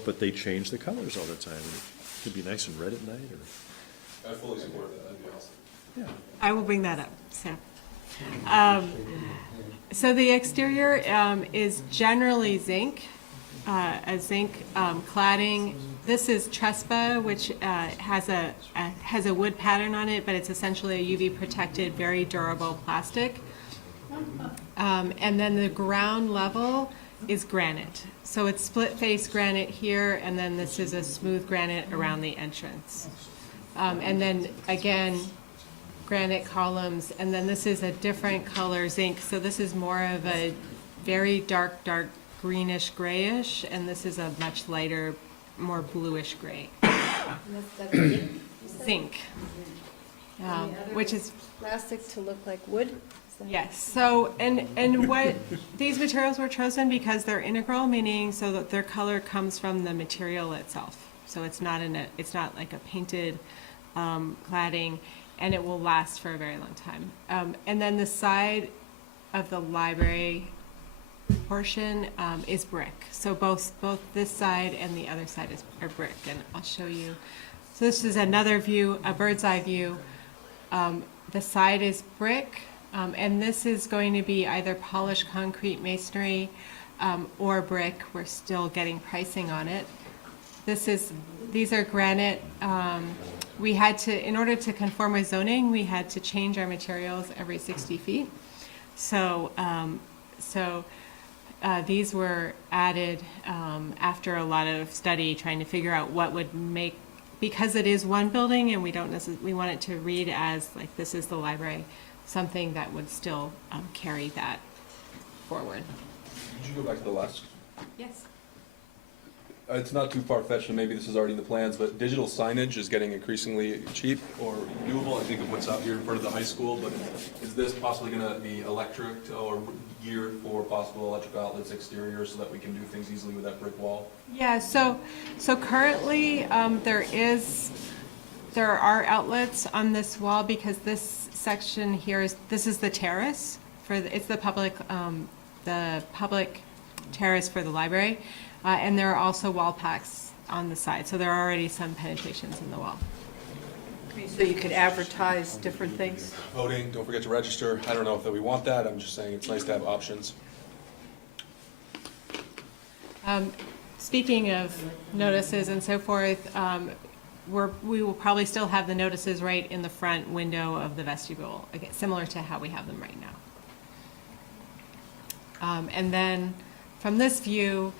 but they change the colors all the time. And it could be nice and red at night, or, I fully support that, that'd be awesome. yeah. I will bring that up, so. So the exterior is generally zinc, a zinc cladding This is Trespa, which has a wood pattern on it, but it's essentially a UV-protected, very durable plastic. And then the ground level is granite. So it's split-face granite here, and then this is a smooth granite around the entrance. And then, again, granite columns, and then this is a different color zinc. So this is more of a very dark greenish grayish, and this is a much lighter, more bluish gray. Zinc. Which is, Plastic to look like wood? yes, so, and what, these materials were chosen because they're integral, meaning so that their color comes from the material itself. So it's not like a painted cladding, and it will last for a very long time. And then the side of the library portion is brick. So both this side and the other side are brick, and I'll show you. So this is another view, a bird's eye view. The side is brick, and this is going to be either polished concrete masonry or brick. We're still getting pricing on it. These are granite. We had to, in order to conform with zoning, we had to change our materials every 60 feet. So, these were added after a lot of study, trying to figure out what would make, because it is one building and we don't necessarily, we want it to read as like this is the library, something that would still carry that forward. Could you go back to the last? Yes. It's not too far-fetched, and maybe this is already in the plans, but digital signage is getting increasingly cheap or doable. I think of what's out here in front of the high school, but is this possibly going to be electric or geared for possible electrical outlets exterior so that we can do things easily with that brick wall? Yeah, so currently there are outlets on this wall because this section here this is the terrace it's the public terrace for the library. And there are also wall packs on the side, so there are already some penetrations in the wall. So you could advertise different things? Voting, don't forget to register. I don't know if we want that. I'm just saying it's nice to have options. Speaking of notices and so forth, we will probably still have the notices right in the front window of the vestibule, again, similar to how we have them right now. And then from this view,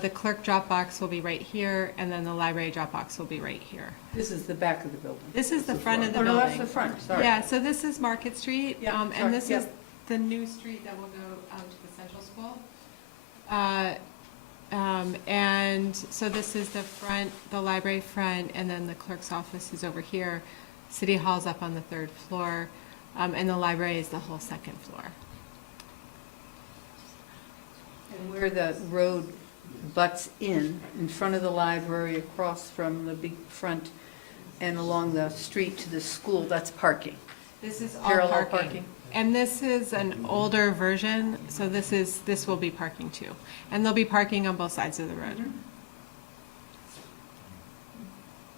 the clerk drop box will be right here, and then the library drop box will be right here. This is the back of the building. This is the front of the Oh, no, building. that's the front, sorry. Yeah, so this is Market Street, Yeah, and sorry, this yeah. is the new street that will go to the central school. And so this is the front, the library front, and then the clerk's office is over here. City Hall's up on the 3rd floor, and the library is the whole 2nd floor. And where the road butts in front of the library, across from the big front, and along the street to the school, that's parking. This is all Parallel parking. parking. And this is an older version, so this will be parking too. And there'll be parking on both sides of the road.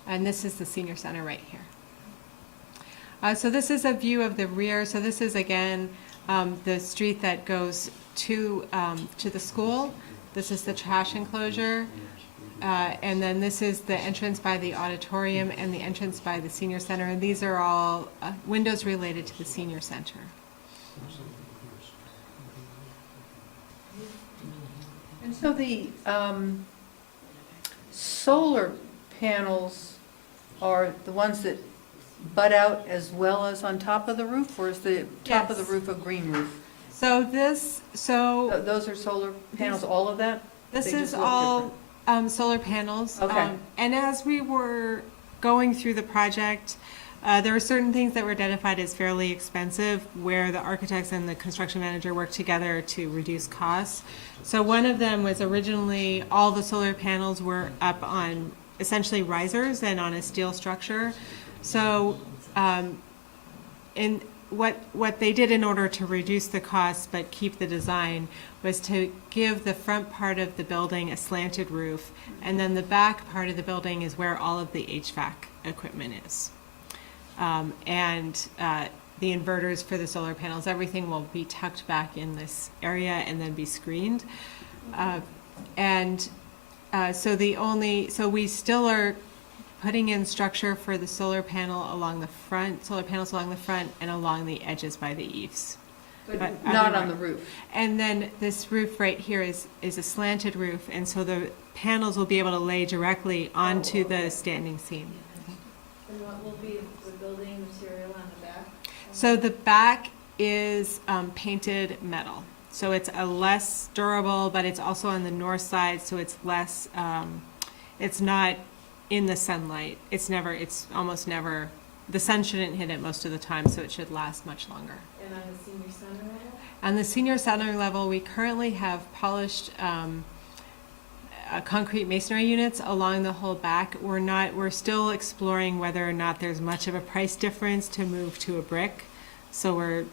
And this is the senior center right here. So this is a view of the rear. So this is, again, the street that goes to the school. This is the trash enclosure. And then this is the entrance by the auditorium and the entrance by the senior center. And these are all windows related to the senior center. And so the solar panels are the ones that butt out as well as on top of the roof, or is the top of the Yes. roof a green roof? So Those are solar panels, all of that? this They is just look all solar panels. Okay. And as we were going through the project, there were certain things that were identified as fairly expensive, where the architects and the construction manager worked together to reduce costs. So one of them was originally, all the solar panels were up on essentially risers and on a steel structure. So what they did in order to reduce the costs but keep the design was to give the front part of the building a slanted roof, and then the back part of the building is where all of the HVAC equipment is. The inverters for the solar panels, everything will be tucked back in this area and then be screened. And so we still are putting in structure for the solar panels along the front and along the edges by the eaves. But not on the roof. And then this roof right here is a slanted roof, and so the panels will be able to lay directly onto the standing seam. And what will be the building material on the back? So the back is painted metal. So it's a less durable, but it's also on the north side, so it's less, it's not in the sunlight. It's almost never, the sun shouldn't hit it most of the time, so it should last much longer. And on the senior center level? On the senior center level, we currently have polished concrete masonry units along the whole back. We're still exploring whether or not there's much of a price difference to move to a brick. So we're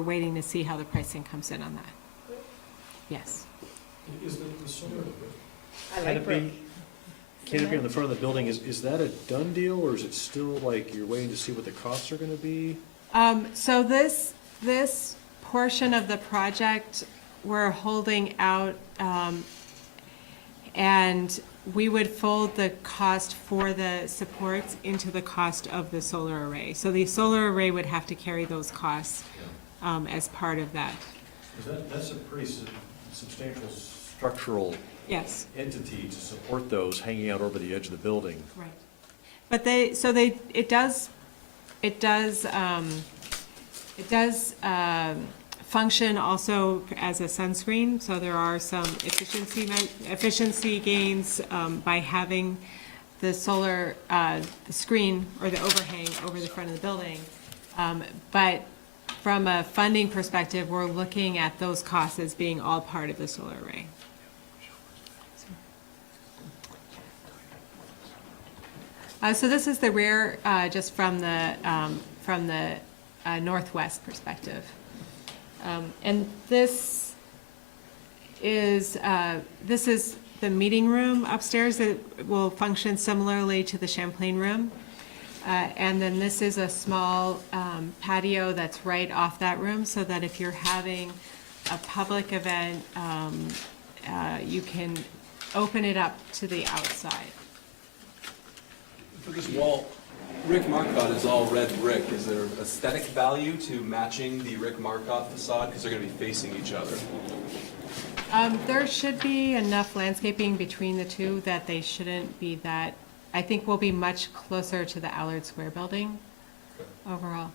waiting to see how the pricing comes in on that. Yes. Is the solar, I like brick. can it be on the front of the building, is that a done deal, or is it still like you're waiting to see what the costs are gonna be? So this portion of the project, we're holding out, and we would fold the cost for the supports into the cost of the solar array. So the solar array would have to carry those costs as part of that. 'Cause that's a pretty substantial structural Yes. entity to support those hanging out over the edge of the building. Right. But it does function also as a sunscreen, so there are some efficiency gains by having the solar, the screen or the overhang over the front of the building. But from a funding perspective, we're looking at those costs as being all part of the solar array. So this is the rear, just from the northwest perspective. And this is the meeting room upstairs that will function similarly to the Champlain room. And then this is a small patio that's right off that room, so that if you're having a public event, you can open it up to the outside. For this wall, Rick Marcotte is all red brick. Is there aesthetic value to matching the Rick Marcotte facade? Because they're going to be facing each other. There should be enough landscaping between the two that they shouldn't be that, I think we'll be much closer to the Allard Square building overall.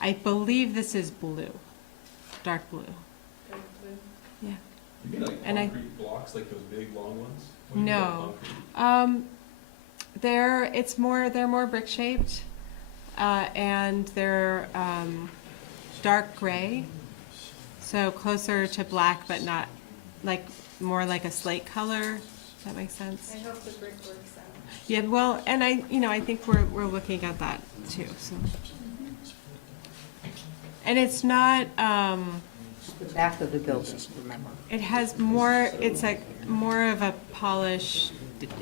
I believe this is blue, dark blue. Yeah. You mean like And concrete blocks, like those big long ones? What do you mean by No. concrete? They're more brick shaped, and they're dark gray, so closer to black, but not more like a slate color. Does that make sense? I hope the brick works out. Yeah, well, and I think we're looking at that too. So, and it's not. The back of the building, remember. It has more. It's more of a polish.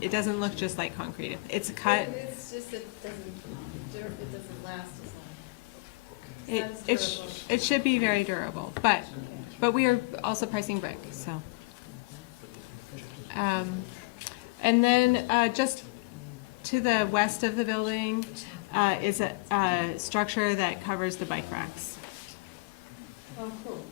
It doesn't look just like concrete. It's cut. It's just, it doesn't last as long. It should be very durable, but we are also pricing brick, so. And then just to the west of the building is a structure that covers the bike racks. Oh, cool.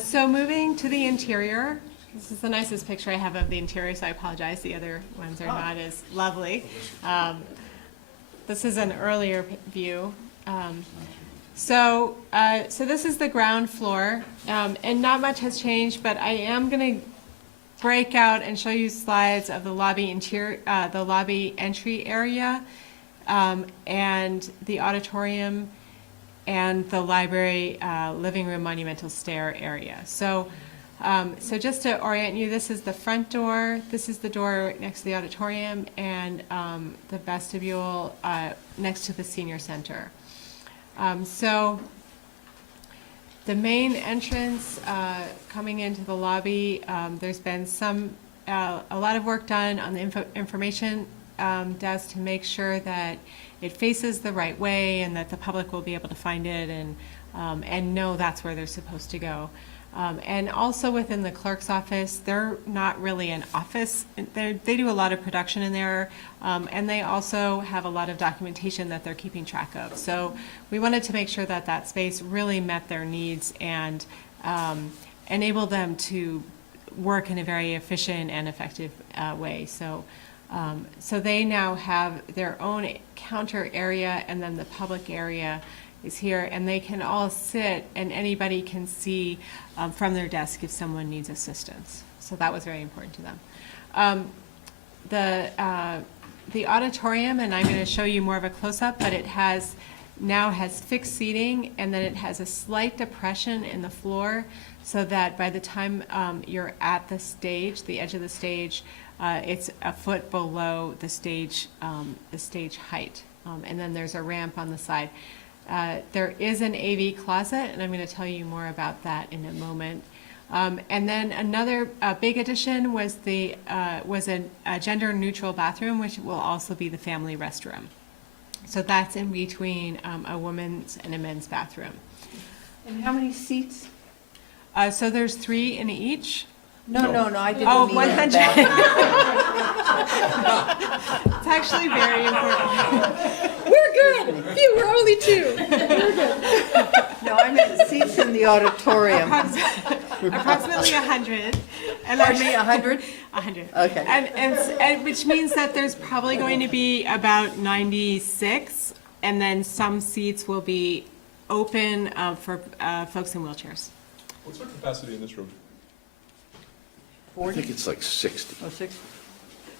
So moving to the interior, this is the nicest picture I have of the interior, so I apologize, the other ones are not as lovely. This is an earlier view. So this is the ground floor, and not much has changed, but I am going to break out and show you slides of the lobby the lobby entry area, and the auditorium, and the library, living room, monumental stair area. So just to orient you, this is the front door, this is the door next to the auditorium, and the vestibule next to the senior center. So the main entrance coming into the lobby, there's been a lot of work done on the information desk to make sure that it faces the right way and that the public will be able to find it, and and know that's where they're supposed to go. And also within the clerk's office, they're not really an office. They do a lot of production in there, and they also have a lot of documentation that they're keeping track of. So we wanted to make sure that that space really met their needs and enable them to work in a very efficient and effective way. So they now have their own counter area, and then the public area is here, and they can all sit, and anybody can see from their desk if someone needs assistance. So that was very important to them. The auditorium, and I'm going to show you more of a close-up, but it now has fixed seating, and then it has a slight depression in the floor, so that by the time you're at the stage, the edge of the stage, it's a foot below the stage height. And then there's a ramp on the side. There is an AV closet, and I'm going to tell you more about that in a moment. And then another big addition was a gender-neutral bathroom, which will also be the family restroom. So that's in between a women's and a men's bathroom. And how many seats? So there's 3 in each. No, I didn't Oh, mean 100. that. It's actually very important. We're good. Phew, we're only 2. We're good. No, I meant seats in the auditorium. Approximately 100. And Pardon me, 100? 100. Okay. And which means that there's probably going to be about 96, and then some seats will be open for folks in wheelchairs. What's our capacity in this room? I think it's like 60. Oh, 6?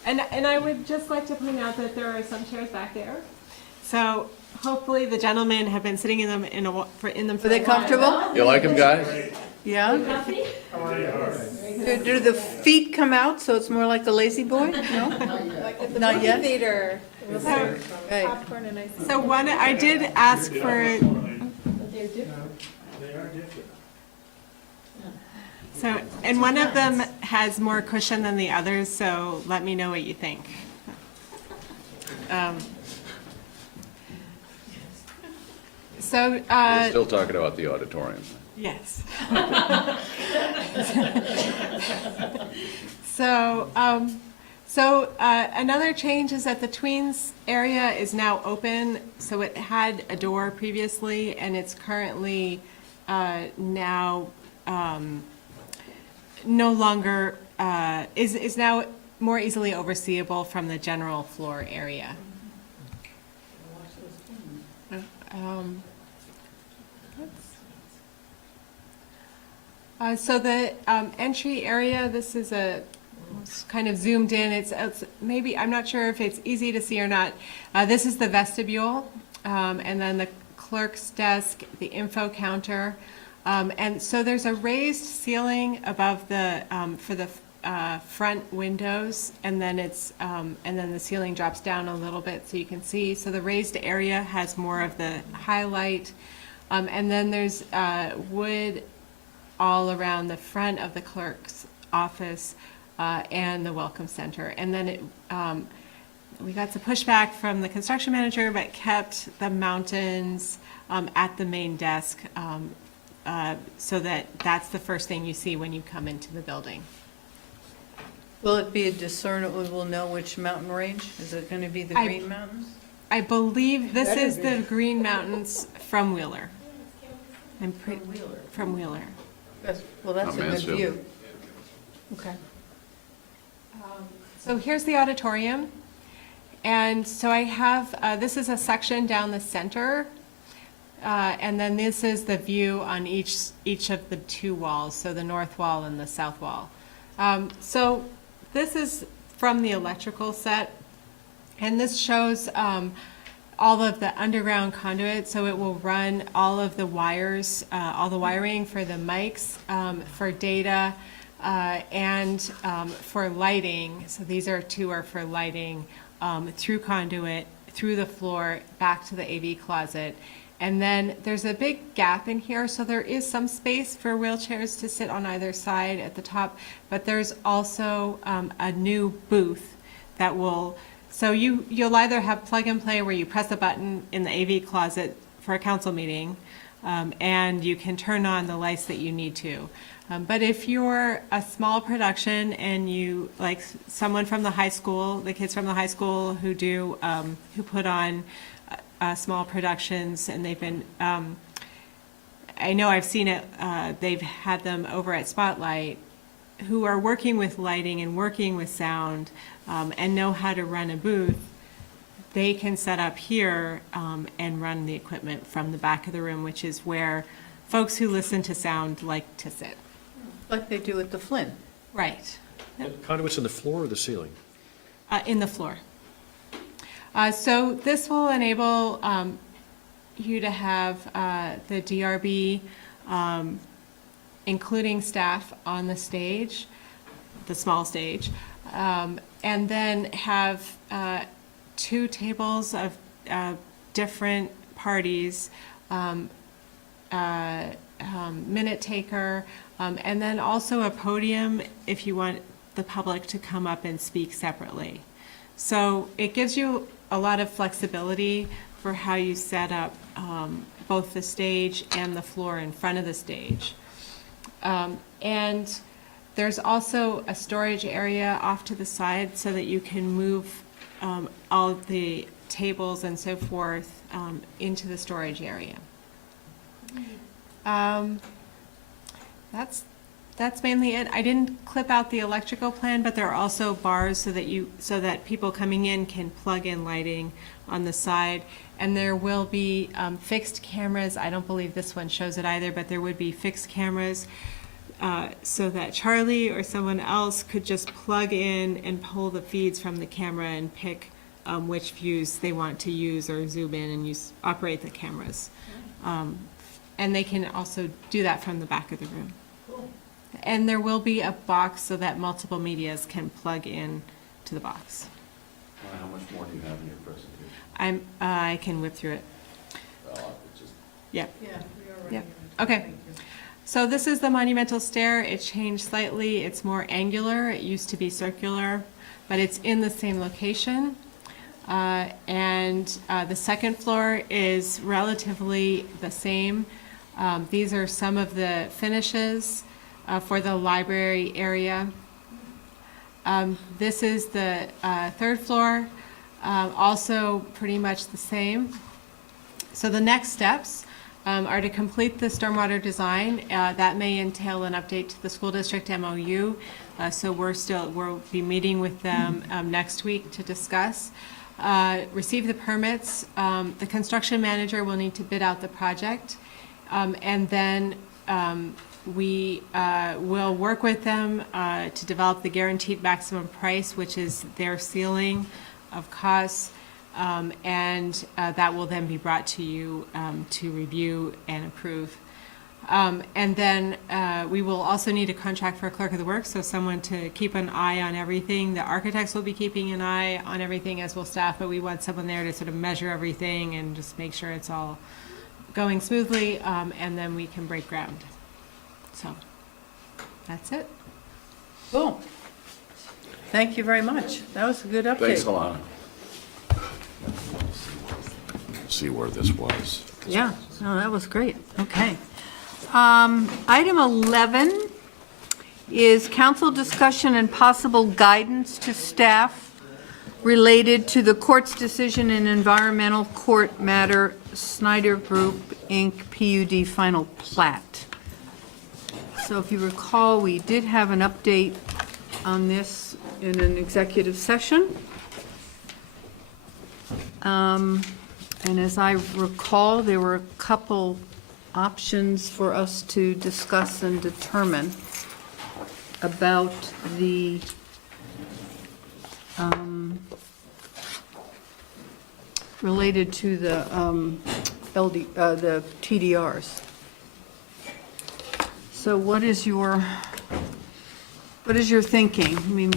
And I would just like to point out that there are some chairs back there. So hopefully the gentlemen have been sitting in them for Are they a while. comfortable? You like them, guys? Yeah? Do the feet come out, so it's more like the lazy boy? No? Not yet? Theater. Okay. Popcorn and ice. So one, I did ask for. So, and one of them has more cushion than the others, so let me know what you think. So, Still talking about the auditorium. yes. So, another change is that the tweens area is now open. So it had a door previously, and it's currently now no longer is now more easily overseeable from the general floor area. So the entry area, this is it's kind of zoomed in. It's maybe, I'm not sure if it's easy to see or not. This is the vestibule, and then the clerk's desk, the info counter. And so there's a raised ceiling above the, for the front windows, and then and then the ceiling drops down a little bit so you can see. So the raised area has more of the highlight. And then there's wood all around the front of the clerk's office and the welcome center. And then we got some pushback from the construction manager, but kept the mountains at the main desk so that's the first thing you see when you come into the building. Will it be a discernible, we'll know which mountain range? Is it going to be the Green Mountains? I believe this is the Green Mountains from Wheeler. From Wheeler. Yes. Well, that's a good Mansfield. view. Okay. So here's the auditorium. And so I have, this is a section down the center. And then this is the view on each of the 2 walls, so the north wall and the south wall. So this is from the electrical set, and this shows all of the underground conduit, so it will run all of the wires, all the wiring for the mics, for data, and for lighting. So these 2 are for lighting through conduit, through the floor, back to the AV closet. And then there's a big gap in here, so there is some space for wheelchairs to sit on either side at the top, but there's also a new booth that will, so you'll either have plug and play where you press a button in the AV closet for a council meeting, and you can turn on the lights that you need to. But if you're a small production and you, like someone from the high school, the kids from the high school who do, who put on small productions, and they've been, I know I've seen it, they've had them over at Spotlight, who are working with lighting and working with sound, and know how to run a booth. They can set up here and run the equipment from the back of the room, which is where folks who listen to sound like to sit. Like they do at the Flynn. Right. Conduits in the floor or the ceiling? In the floor. So this will enable you to have the DRB, including staff on the stage, the small stage, and then have 2 tables of different parties, minute taker, and then also a podium if you want the public to come up and speak separately. So it gives you a lot of flexibility for how you set up both the stage and the floor in front of the stage. And there's also a storage area off to the side so that you can move all of the tables and so forth into the storage area. That's mainly it. I didn't clip out the electrical plan, but there are also bars so that people coming in can plug in lighting on the side. And there will be fixed cameras. I don't believe this one shows it either, but there would be fixed cameras so that Charlie or someone else could just plug in and pull the feeds from the camera and pick which views they want to use or zoom in and operate the cameras. And they can also do that from the back of the room. And there will be a box so that multiple medias can plug in to the box. How much more do you have in your presentation? I can whip through it. Yeah. Yeah. Okay. So this is the monumental stair. It changed slightly. It's more angular. It used to be circular, but it's in the same location. And the second floor is relatively the same. These are some of the finishes for the library area. This is the third floor, also pretty much the same. So the next steps are to complete the stormwater design. That may entail an update to the school district MOU. So we'll be meeting with them next week to discuss. Receive the permits. The construction manager will need to bid out the project. And then we will work with them to develop the guaranteed maximum price, which is their ceiling of costs, and that will then be brought to you to review and approve. And then we will also need a contract for a clerk of the works, so someone to keep an eye on everything. The architects will be keeping an eye on everything, as will staff, but we want someone there to sort of measure everything and just make sure it's all going smoothly, and then we can break ground. So that's it. Cool. Thank you very much. That was a good update. Thanks, Alana. See where this was. Yeah, no, that was great. Okay. Item 11 is council discussion and possible guidance to staff related to the court's decision in environmental court matter Snyder Group, Inc., PUD final plat. So if you recall, we did have an update on this in an executive session. And as I recall, there were a couple options for us to discuss and determine about the related to the the TDRs. So what is your thinking? I mean,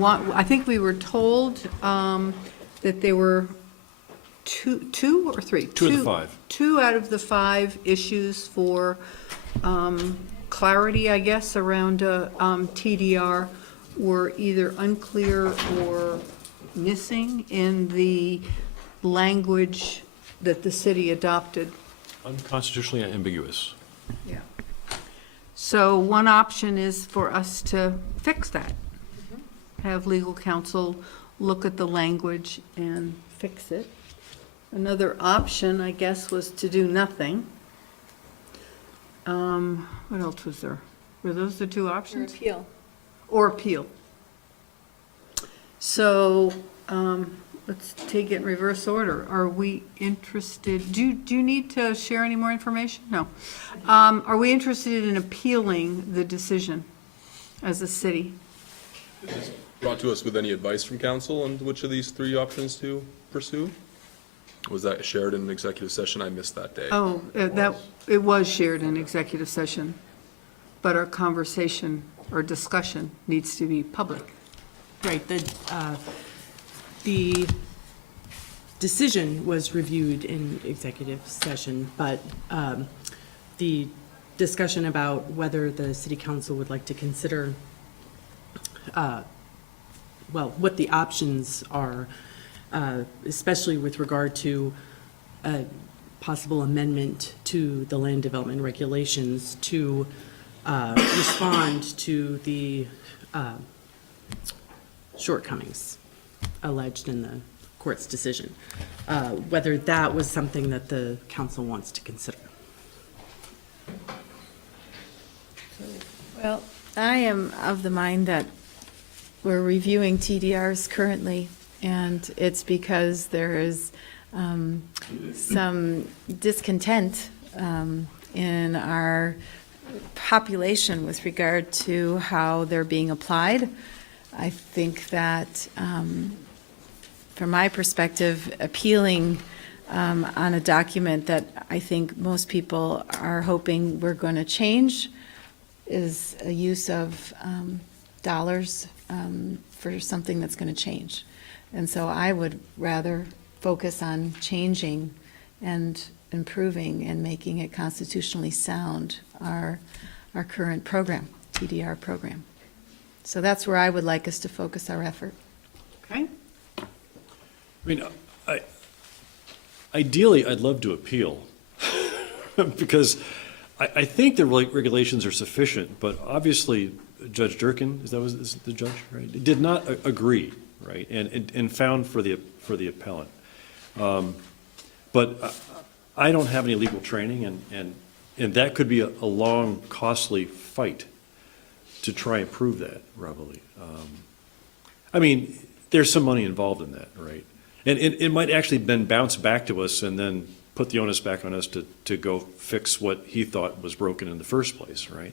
I think we were told that there were two or three? Two of the five. 2 out of the 5 issues for clarity, I guess, around TDR were either unclear or missing in the language that the city adopted Unconstitutionally ambiguous. Yeah. So one option is for us to fix that. Have legal counsel look at the language and fix it. Another option, I guess, was to do nothing. What else was there? Were those the two options? Appeal. Or appeal. So, let's take it in reverse order. Are we interested, do you need to share any more information? No. Are we interested in appealing the decision as a city? Brought to us with any advice from council on which of these three options to pursue? Was that shared in an executive session? I missed that day. Oh, it was shared in executive session, but our conversation or discussion needs to be public. Right, the decision was reviewed in executive session, but the discussion about whether the city council would like to consider, well, what the options are, especially with regard to a possible amendment to the land development regulations to respond to the shortcomings alleged in the court's decision, whether that was something that the council wants to consider. Well, I am of the mind that we're reviewing TDRs currently, and it's because there is some discontent in our population with regard to how they're being applied. I think that, from my perspective, appealing on a document that I think most people are hoping we're going to change is a use of dollars for something that's going to change. And so I would rather focus on changing and improving and making it constitutionally sound our current program, TDR program. So that's where I would like us to focus our effort. Okay? I mean, ideally, I'd love to appeal, because I think the regulations are sufficient, but obviously Judge Durkin, is the judge, right? Did not agree, right, and found for the appellant. But I don't have any legal training, and that could be a long, costly fight to try and prove that, probably. I mean, there's some money involved in that, right? And it might actually been bounced back to us and then put the onus back on us to go fix what he thought was broken in the first place, right?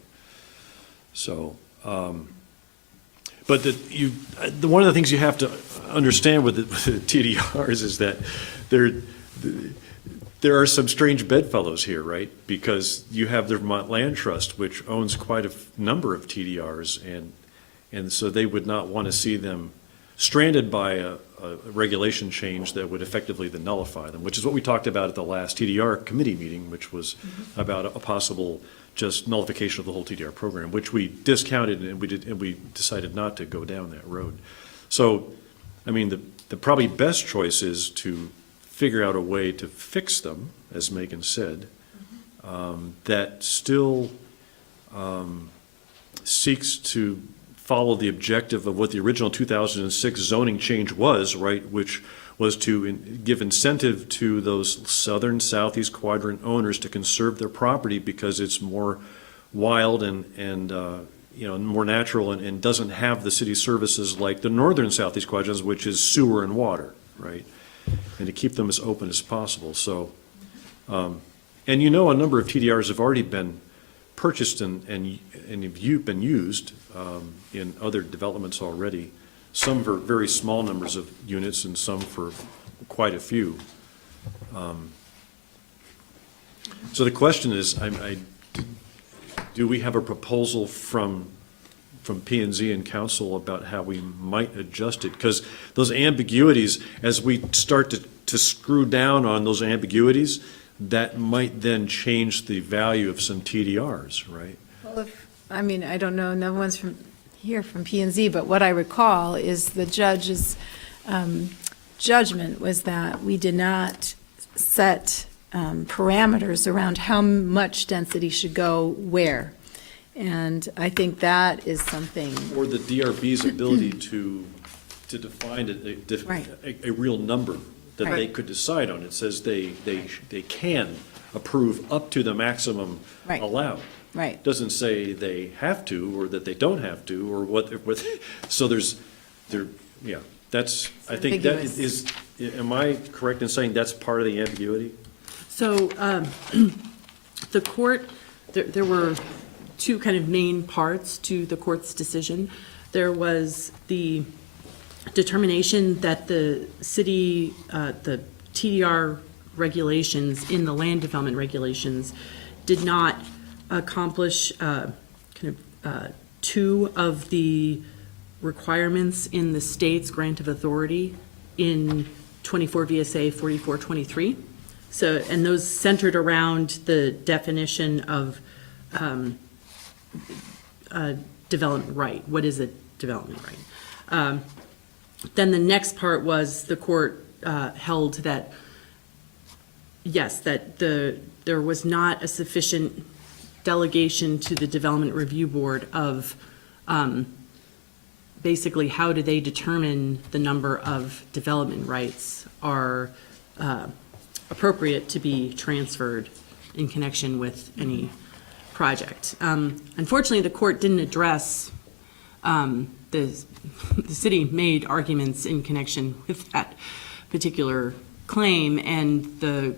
So, but one of the things you have to understand with the TDRs is that there are some strange bedfellows here, right? Because you have the Vermont Land Trust, which owns quite a number of TDRs, and so they would not want to see them stranded by a regulation change that would effectively then nullify them, which is what we talked about at the last TDR committee meeting, which was about a possible just nullification of the whole TDR program, which we discounted and we decided not to go down that road. So, I mean, the probably best choice is to figure out a way to fix them, as Megan said, that still seeks to follow the objective of what the original 2006 zoning change was, right, which was to give incentive to those southern southeast quadrant owners to conserve their property because it's more wild and more natural and doesn't have the city services like the northern southeast quadrants, which is sewer and water, right, and to keep them as open as possible. So, and a number of TDRs have already been purchased and have been used in other developments already, some for very small numbers of units and some for quite a few. So the question is, do we have a proposal from P&Z and council about how we might adjust it? Because those ambiguities, as we start to screw down on those ambiguities, that might then change the value of some TDRs, right? Well, I don't know, no one's from P&Z, but what I recall is the judge's judgment was that we did not set parameters around how much density should go where. And I think that is something, Or the DRB's ability to define Right. a real number that they Right. could decide on. It says they can approve up to the maximum Right. allowed. right. Doesn't say they have to, or that they don't have to, or what, so yeah, that's, I think that ambiguous. is, am I correct in saying that's part of the ambiguity? So, the court, there were two kind of main parts to the court's decision. There was the determination that the city, the TDR regulations in the land development regulations did not accomplish two of the requirements in the state's grant of authority in 24 VSA 4423. So, and those centered around the definition of development right. What is a development right? Then the next part was the court held that, yes, that there was not a sufficient delegation to the Development Review Board of basically how do they determine the number of development rights are appropriate to be transferred in connection with any project. Unfortunately, the court didn't address, the city made arguments in connection with that particular claim, and the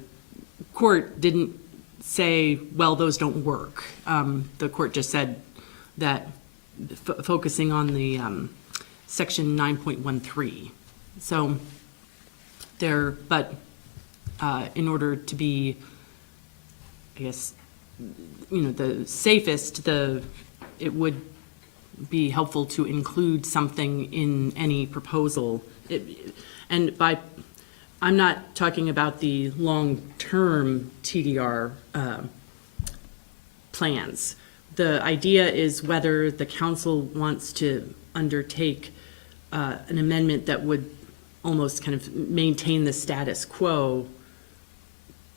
court didn't say, well, those don't work. The court just said that focusing on the section 9.13. So in order to be, I guess, the safest, it would be helpful to include something in any proposal. I'm not talking about the long-term TDR plans. The idea is whether the council wants to undertake an amendment that would almost kind of maintain the status quo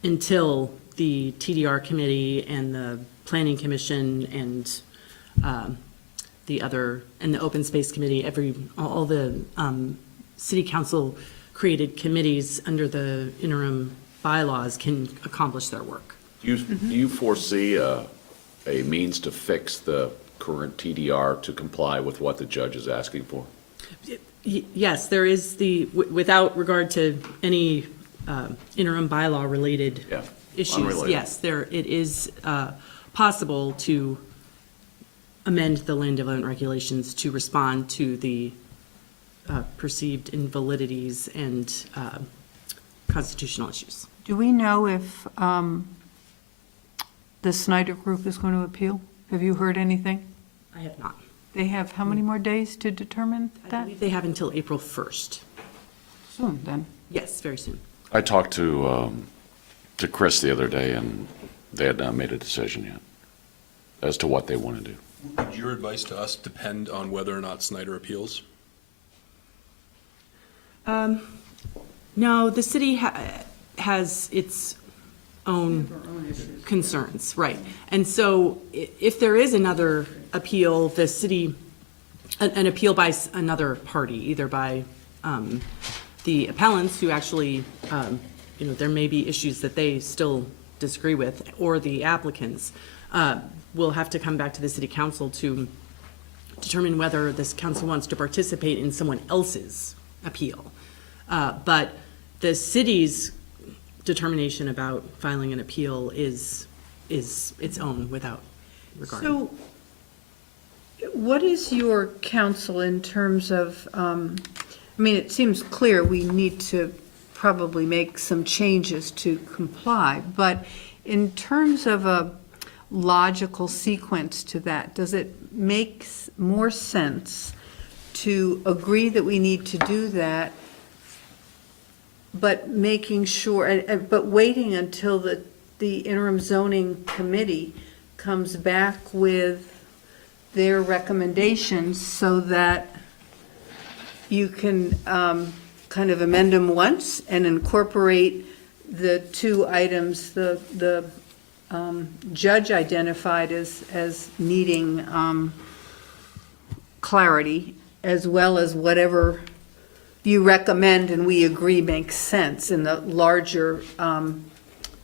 until the TDR committee and the planning commission and the open space committee, all the city council created committees under the interim bylaws can accomplish their work. Do you foresee a means to fix the current TDR to comply with what the judge is asking for? Yes, there is without regard to any interim bylaw related issues. Unrelated. Yes, it is possible to amend the land development regulations to respond to the perceived invalidities and constitutional issues. Do we know if the Snyder Group is going to appeal? Have you heard anything? I have not. They have how many more days to determine I that? believe they have until April 1st. Soon, then. Yes, very soon. I talked to Chris the other day, and they had not made a decision yet as to what they want to do. Would your advice to us depend on whether or not Snyder appeals? No, the city has its own concerns, right. And so if there is another appeal, the city, an appeal by another party, either by the appellants who actually, there may be issues that they still disagree with, or the applicants, will have to come back to the city council to determine whether this council wants to participate in someone else's appeal. But the city's determination about filing an appeal is its own without regard. So what is your counsel in terms of, it seems clear we need to probably make some changes to comply, but in terms of a logical sequence to that, does it make more sense to agree that we need to do that, but making sure, but waiting until the interim zoning committee comes back with their recommendations so that you can kind of amend them once and incorporate the two items the judge identified as needing clarity, as well as whatever you recommend and we agree makes sense in the larger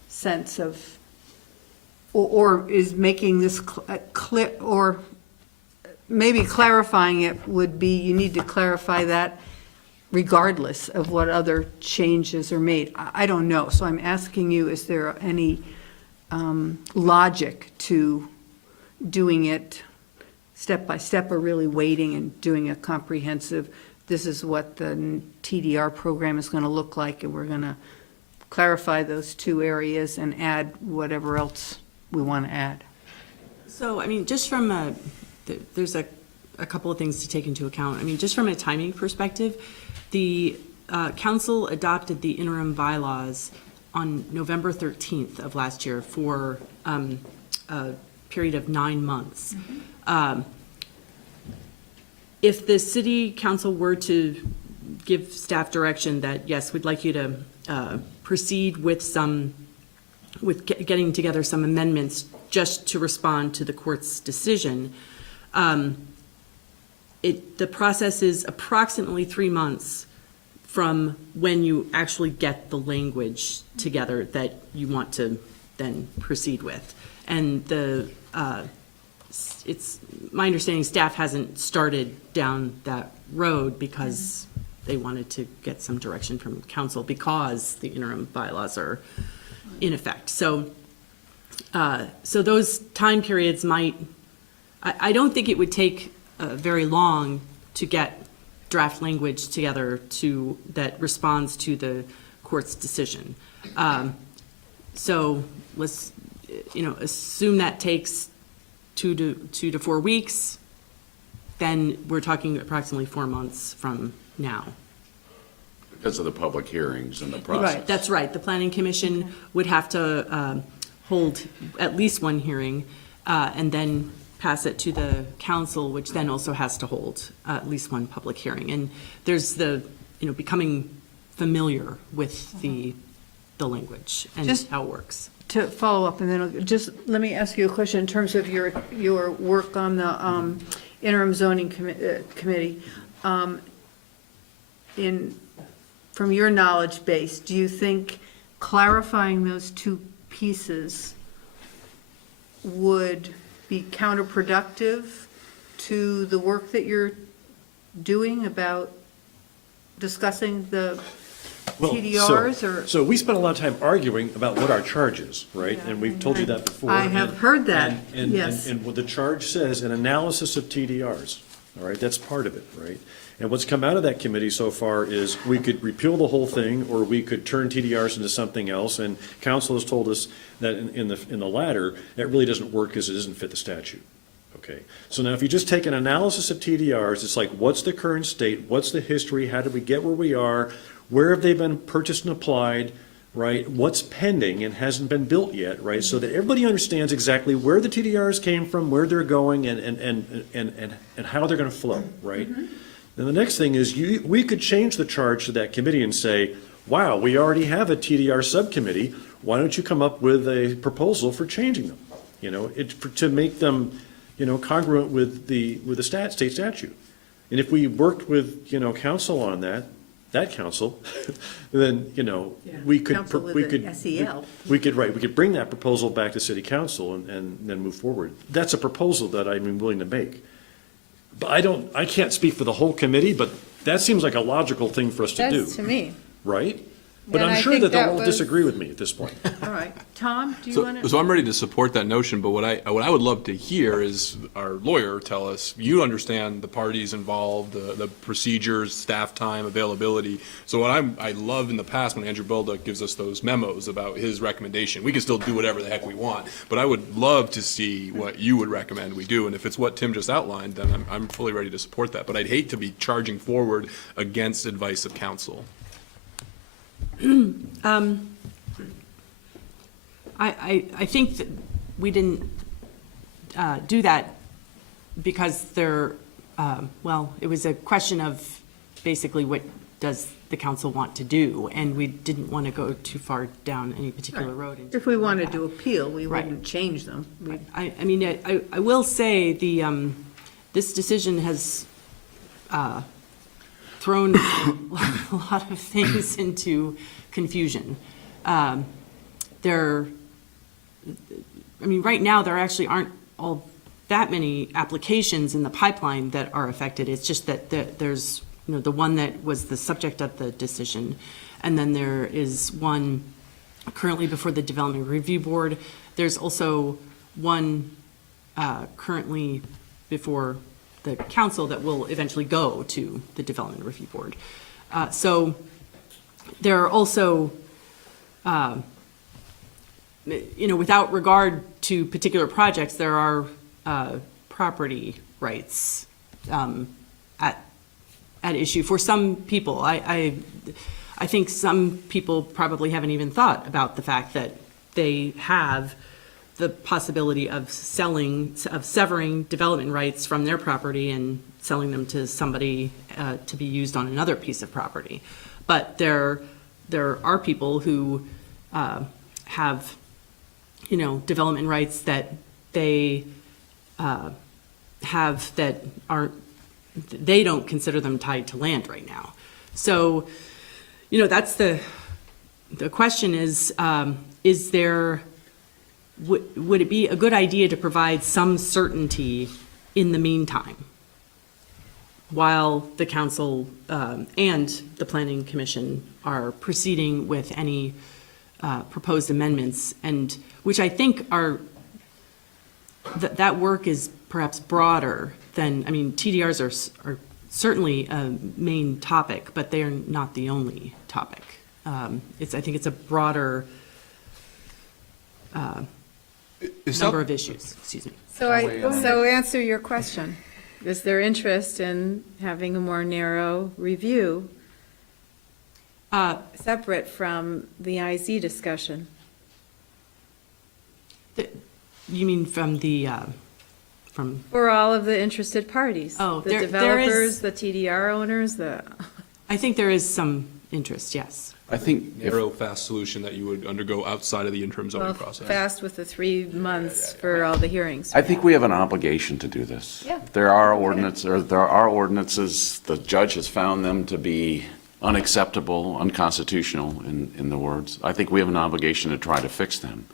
sense of, or is making this clear, or maybe clarifying it would be, you need to clarify that regardless of what other changes are made. I don't know, so I'm asking you, is there any logic to doing it step by step, or really waiting and doing a comprehensive, this is what the TDR program is going to look like, and we're going to clarify those two areas and add whatever else we want to add? So, I mean, just from there's a couple of things to take into account. I mean, just from a timing perspective, the council adopted the interim bylaws on November 13th of last year for a period of 9 months. If the city council were to give staff direction that, yes, we'd like you to proceed with getting together some amendments just to respond to the court's decision, the process is approximately 3 months from when you actually get the language together that you want to then proceed with. And it's my understanding staff hasn't started down that road because they wanted to get some direction from council because the interim bylaws are in effect. So those time periods might, I don't think it would take very long to get draft language together that responds to the court's decision. So let's, assume that takes 2 to 4 weeks, then we're talking approximately 4 months from now. Because of the public hearings and the process. Right, that's right. The planning commission would have to hold at least one hearing and then pass it to the council, which then also has to hold at least one public hearing. And there's becoming familiar with the language and Just how it works. To follow up, and then just let me ask you a question in terms of your work on the interim zoning committee. From your knowledge base, do you think clarifying those two pieces would be counterproductive to the work that you're doing about discussing the TDRs, or? So we spent a lot of time arguing about what our charge is, right? And we've told you that before. I have heard that, And yes. And what the charge says, an analysis of TDRs, all right? That's part of it, right? And what's come out of that committee so far is we could repeal the whole thing, or we could turn TDRs into something else. And council has told us that in the latter, that really doesn't work because it doesn't fit the statute. Okay. So now if you just take an analysis of TDRs, it's like, what's the current state? What's the history? How did we get where we are? Where have they been purchased and applied, right? What's pending and hasn't been built yet, right? So that everybody understands exactly where the TDRs came from, where they're going, and how they're going to flow, right? Then the next thing is we could change the charge to that committee and say, wow, we already have a TDR subcommittee. Why don't you come up with a proposal for changing them? To make them, congruent with the state statute. And if we worked with, council on that council, then, we could. Council with the SEL. We could bring that proposal back to city council and then move forward. That's a proposal that I'm willing to make. But I can't speak for the whole committee, but that seems like a logical thing for us to do. That's to me. Right? But And I'm I sure think that they'll that all was- disagree with me at this point. All right, Tom, do you want to? So I'm ready to support that notion, but what I would love to hear is our lawyer tell us, you understand the parties involved, the procedures, staff time, availability. So what I love in the past when Andrew Bolduc gives us those memos about his recommendation, we can still do whatever the heck we want, but I would love to see what you would recommend we do. And if it's what Tim just outlined, then I'm fully ready to support that. But I'd hate to be charging forward against advice of counsel. I think that we didn't do that because it was a question of basically what does the council want to do, and we didn't want to go too far down any particular road. If we wanted to appeal, we Right. wouldn't change them. I mean, I will say this decision has thrown a lot of things into confusion. Right now, there actually aren't all that many applications in the pipeline that are affected. It's just that there's, the one that was the subject of the decision, and then there is one currently before the Development Review Board. There's also one currently before the council that will eventually go to the Development Review Board. So there are also, without regard to particular projects, there are property rights at issue for some people. I think some people probably haven't even thought about the fact that they have the possibility of severing development rights from their property and selling them to somebody to be used on another piece of property. But there are people who have, development rights that they have that aren't, they don't consider them tied to land right now. So, that's the question is there, would it be a good idea to provide some certainty in the meantime while the council and the planning commission are proceeding with any proposed amendments, and which I think are, that work is perhaps broader than, TDRs are certainly a main topic, but they are not the only topic. I think it's a broader number of issues, excuse me. So answer your question. Is there interest in having a more narrow review separate from the IZ discussion? You mean from the, from? For all of the interested parties? Oh, The there developers, is- the TDR owners, I think there is some interest, yes. I think if, Narrow, fast solution that you would undergo outside of the interim zoning well, process. fast with the 3 months for all the hearings. I think we have an obligation to do this. Yeah. There are ordinances, the judge has found them to be unacceptable, unconstitutional, in the words. I think we have an obligation to try to fix them.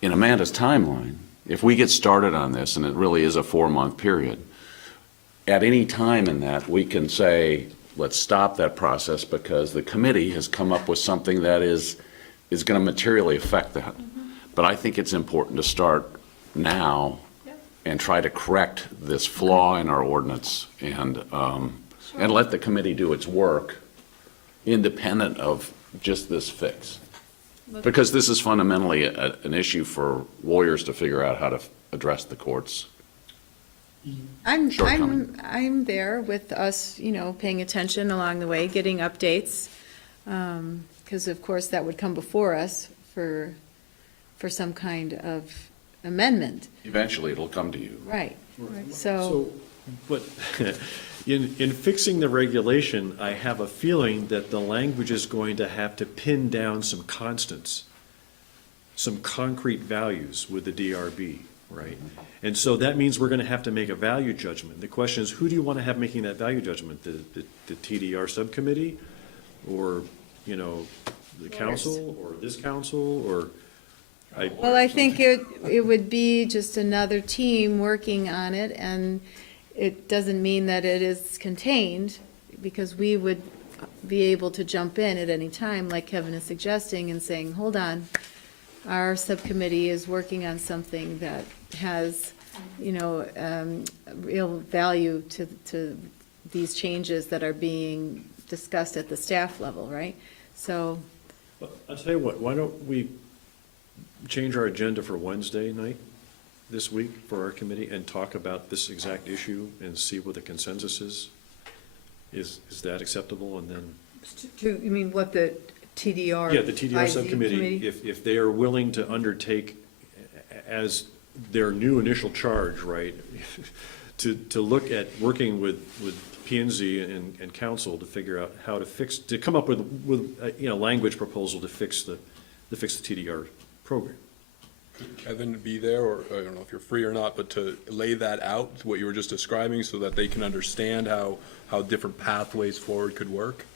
In Amanda's timeline, if we get started on this, and it really is a 4-month period, at any time in that, we can say, let's stop that process because the committee has come up with something that is going to materially affect that. But I think it's important to start now and try to correct this flaw in our ordinance and let the committee do its work independent of just this fix. Because this is fundamentally an issue for lawyers to figure out how to address the courts. Shortcoming. I'm there with us, paying attention along the way, getting updates. Because of course that would come before us for some kind of amendment. Eventually, it'll come to you. Right. So, But in fixing the regulation, I have a feeling that the language is going to have to pin down some constants, some concrete values with the DRB, right? And so that means we're going to have to make a value judgment. The question is, who do you want to have making that value judgment? The TDR subcommittee, or, the council, or this council, or? well, I think it would be just another team working on it, and it doesn't mean that it is contained, because we would be able to jump in at any time, like Kevin is suggesting, and saying, hold on, our subcommittee is working on something that has, real value to these changes that are being discussed at the staff level, right? So, I'll tell you what, why don't we change our agenda for Wednesday night this week for our committee and talk about this exact issue and see what the consensus is? Is that acceptable? And then, You mean what the TDR? yeah, the TDR IZ subcommittee, committee? if they are willing to undertake as their new initial charge, right, to look at working with P and Z and council to figure out how to come up with language proposal to fix the TDR program. Could Kevin be there, or I don't know if you're free or not, but to lay that out, what you were just describing, so that they can understand how different pathways forward could work?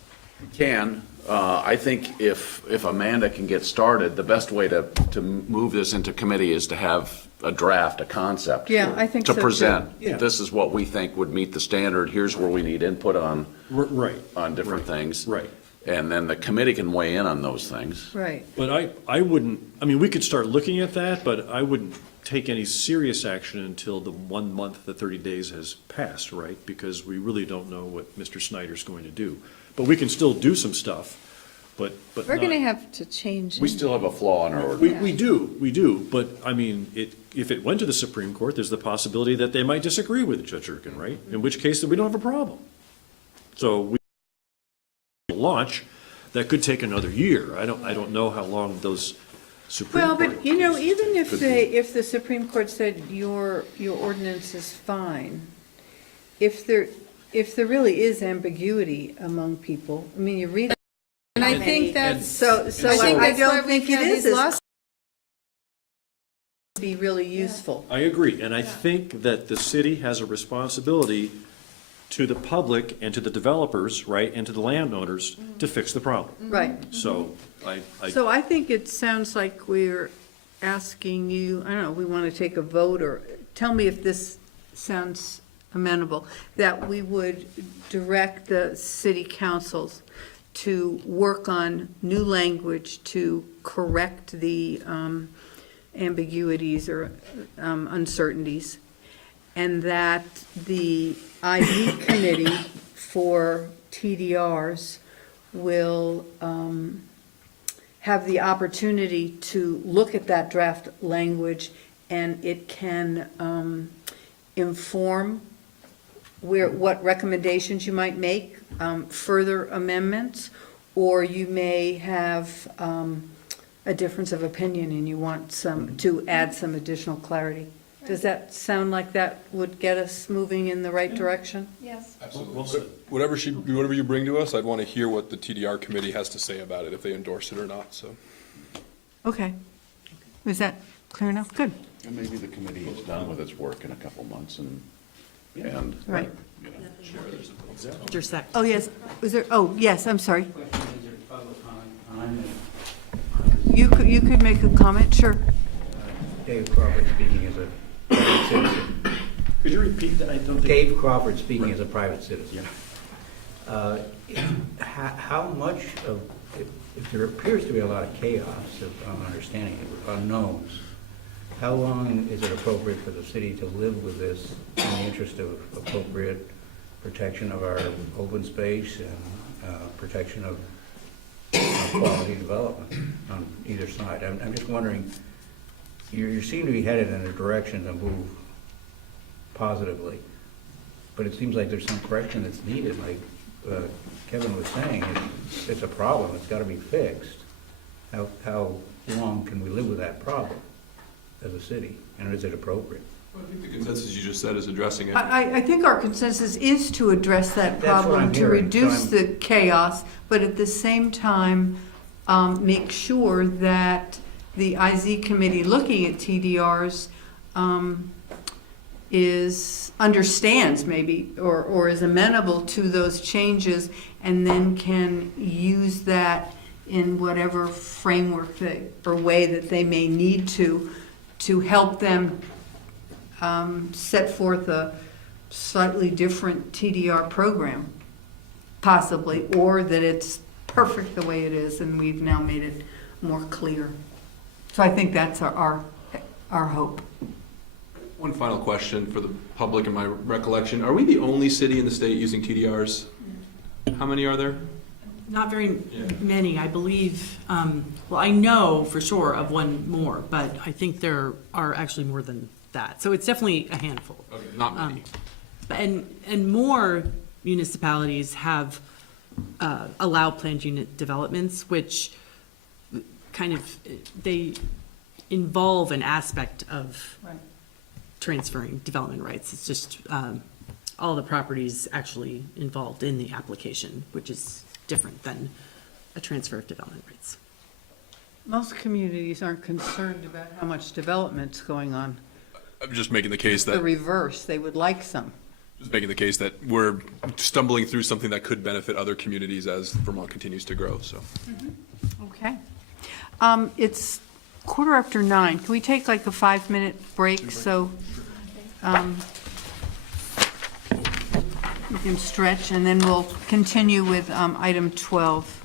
Can. I think if Amanda can get started, the best way to move this into committee is to have a draft, a concept. Yeah, I think so, To too. present. Yeah. This is what we think would meet the standard, here's where we need input on, Right. on different things. Right. And then the committee can weigh in on those things. Right. But I wouldn't, I mean, we could start looking at that, but I wouldn't take any serious action until the 1 month, the 30 days has passed, right? Because we really don't know what Mr. Snyder's going to do. But we can still do some stuff, but We're not- gonna have to change. We still have a flaw in our ordinance. We do, but I mean, if it went to the Supreme Court, there's the possibility that they might disagree with Judge Erkin, right? In which case, then we don't have a problem. So we launch, that could take another year. I don't know how long those Supreme Well, Court. but, you know, even if could if the Supreme Court said your ordinance is fine, if there really is ambiguity among people, I mean, you read. And I think that's, So I think I that's where don't think we've it had is these as lawsuits. be really useful. I agree, and I think that the city has a responsibility to the public and to the developers, right, and to the landowners to fix the problem. Right. So So I think it sounds like we're asking you, I don't know, we want to take a vote, or tell me if this sounds amenable, that we would direct the city councils to work on new language to correct the ambiguities or uncertainties, and that the ID committee for TDRs will have the opportunity to look at that draft language, and it can inform what recommendations you might make, further amendments, or you may have a difference of opinion and you want to add some additional clarity. Does that sound like that would get us moving in the right direction? Yes. Absolutely. Whatever you bring to us, I'd want to hear what the TDR committee has to say about it, if they endorse it or not, so. Okay. Is that clear enough? Good. And maybe the committee is done with its work in a couple months and. Right. you know. Your sec. Oh, yes. Was there, oh, yes, I'm sorry. You could make a comment, sure. Dave Crawford speaking as a private citizen. Could you repeat that? I don't think. Dave Crawford speaking as a private citizen. How much of, if there appears to be a lot of chaos, if I'm understanding it, unknowns, how long is it appropriate for the city to live with this in the interest of appropriate protection of our open space and protection of quality development on either side? I'm just wondering, you seem to be headed in a direction to move positively, but it seems like there's some correction that's needed, like Kevin was saying, it's a problem, it's got to be fixed. How long can we live with that problem as a city, and is it appropriate? I think the consensus you just said is addressing it. I think our consensus is to address that That's what problem, I'm to hearing. reduce So the chaos, but at the same time, make sure that the IZ committee looking at TDRs understands maybe, or is amenable to those changes, and then can use that in whatever framework or way that they may need to help them set forth a slightly different TDR program, possibly, or that it's perfect the way it is and we've now made it more clear. So I think that's our hope. One final question for the public in my recollection. Are we the only city in the state using TDRs? How many are there? Not very many, I believe. Well, I know for sure of one more, but I think there are actually more than that. So it's definitely a handful. Okay, not many. And more municipalities have allowed planned unit developments, which kind of, they involve an aspect of transferring development rights. It's just all the properties actually involved in the application, which is different than a transfer of development rights. Most communities aren't concerned about how much development's going on. I'm just making the case The that, reverse, they would like some. just making the case that we're stumbling through something that could benefit other communities as Vermont continues to grow, so. Okay. It's 9:15. Can we take like a 5-minute break so we can stretch, and then we'll continue with item 12.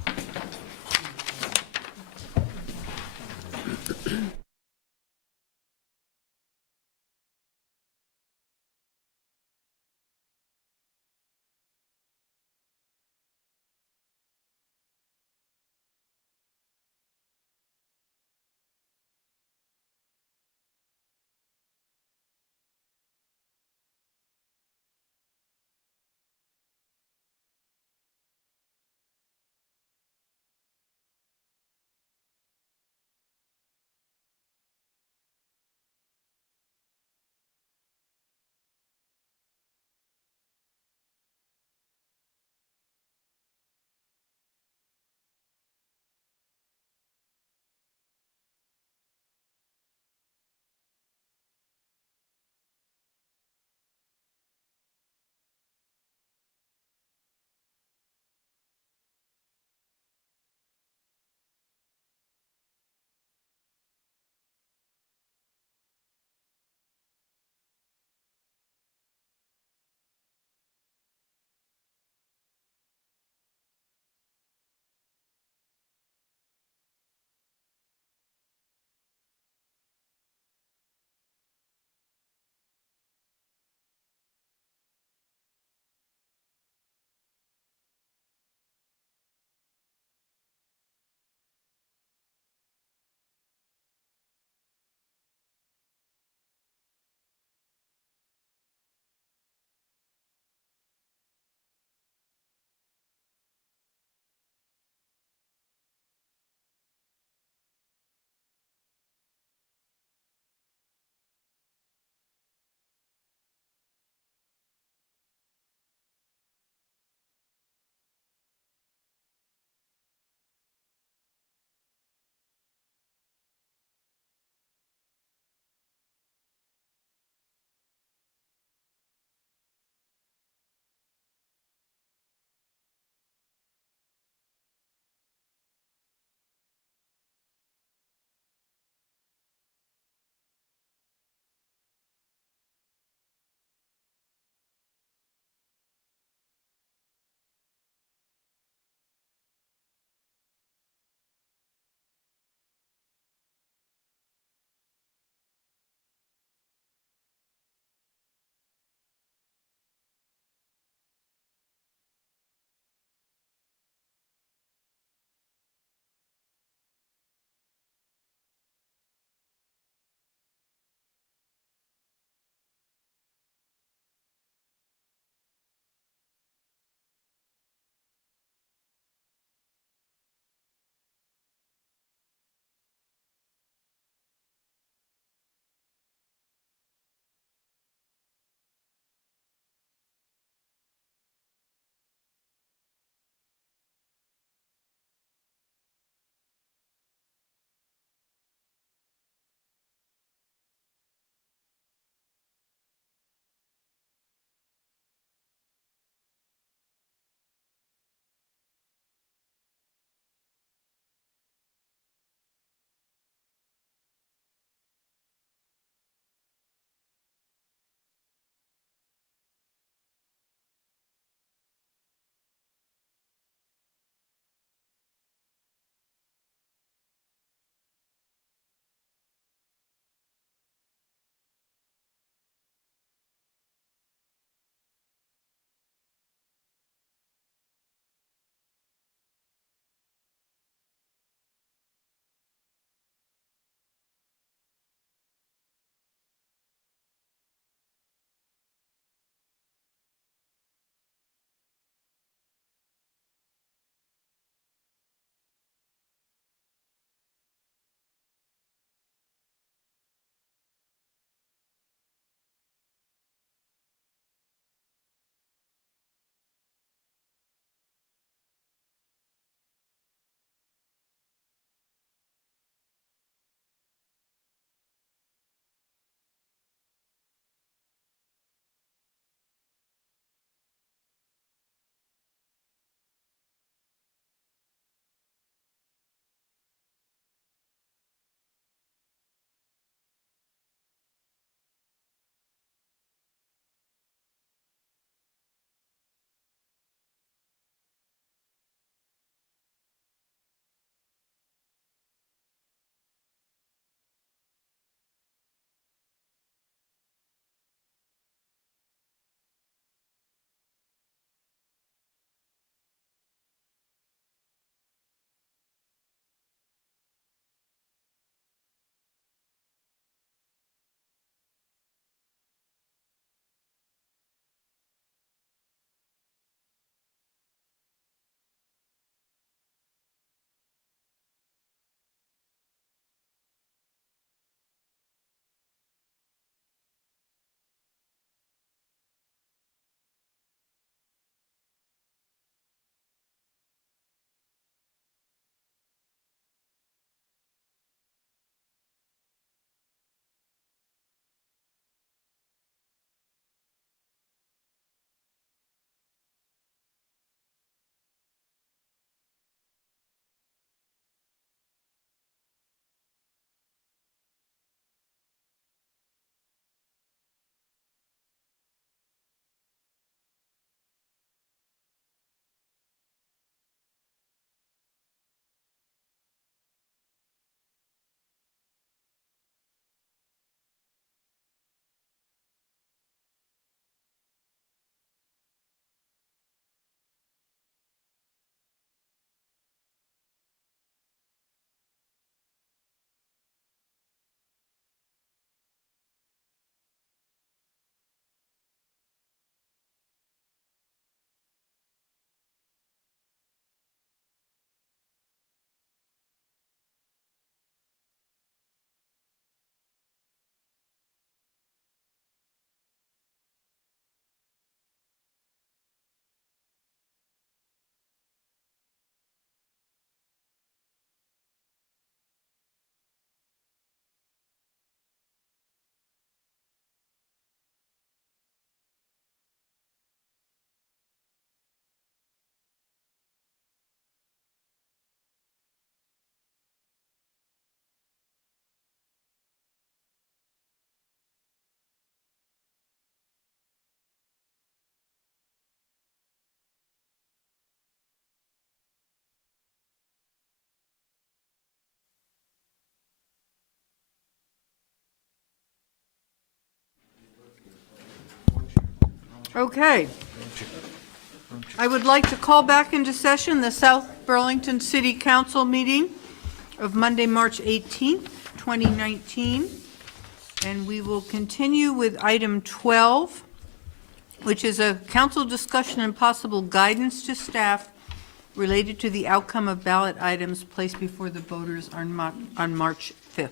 Okay. I would like to call back into session the South Burlington City Council meeting of Monday, March 18th, 2019. And we will continue with item 12, which is a council discussion and possible guidance to staff related to the outcome of ballot items placed before the voters on March 5th.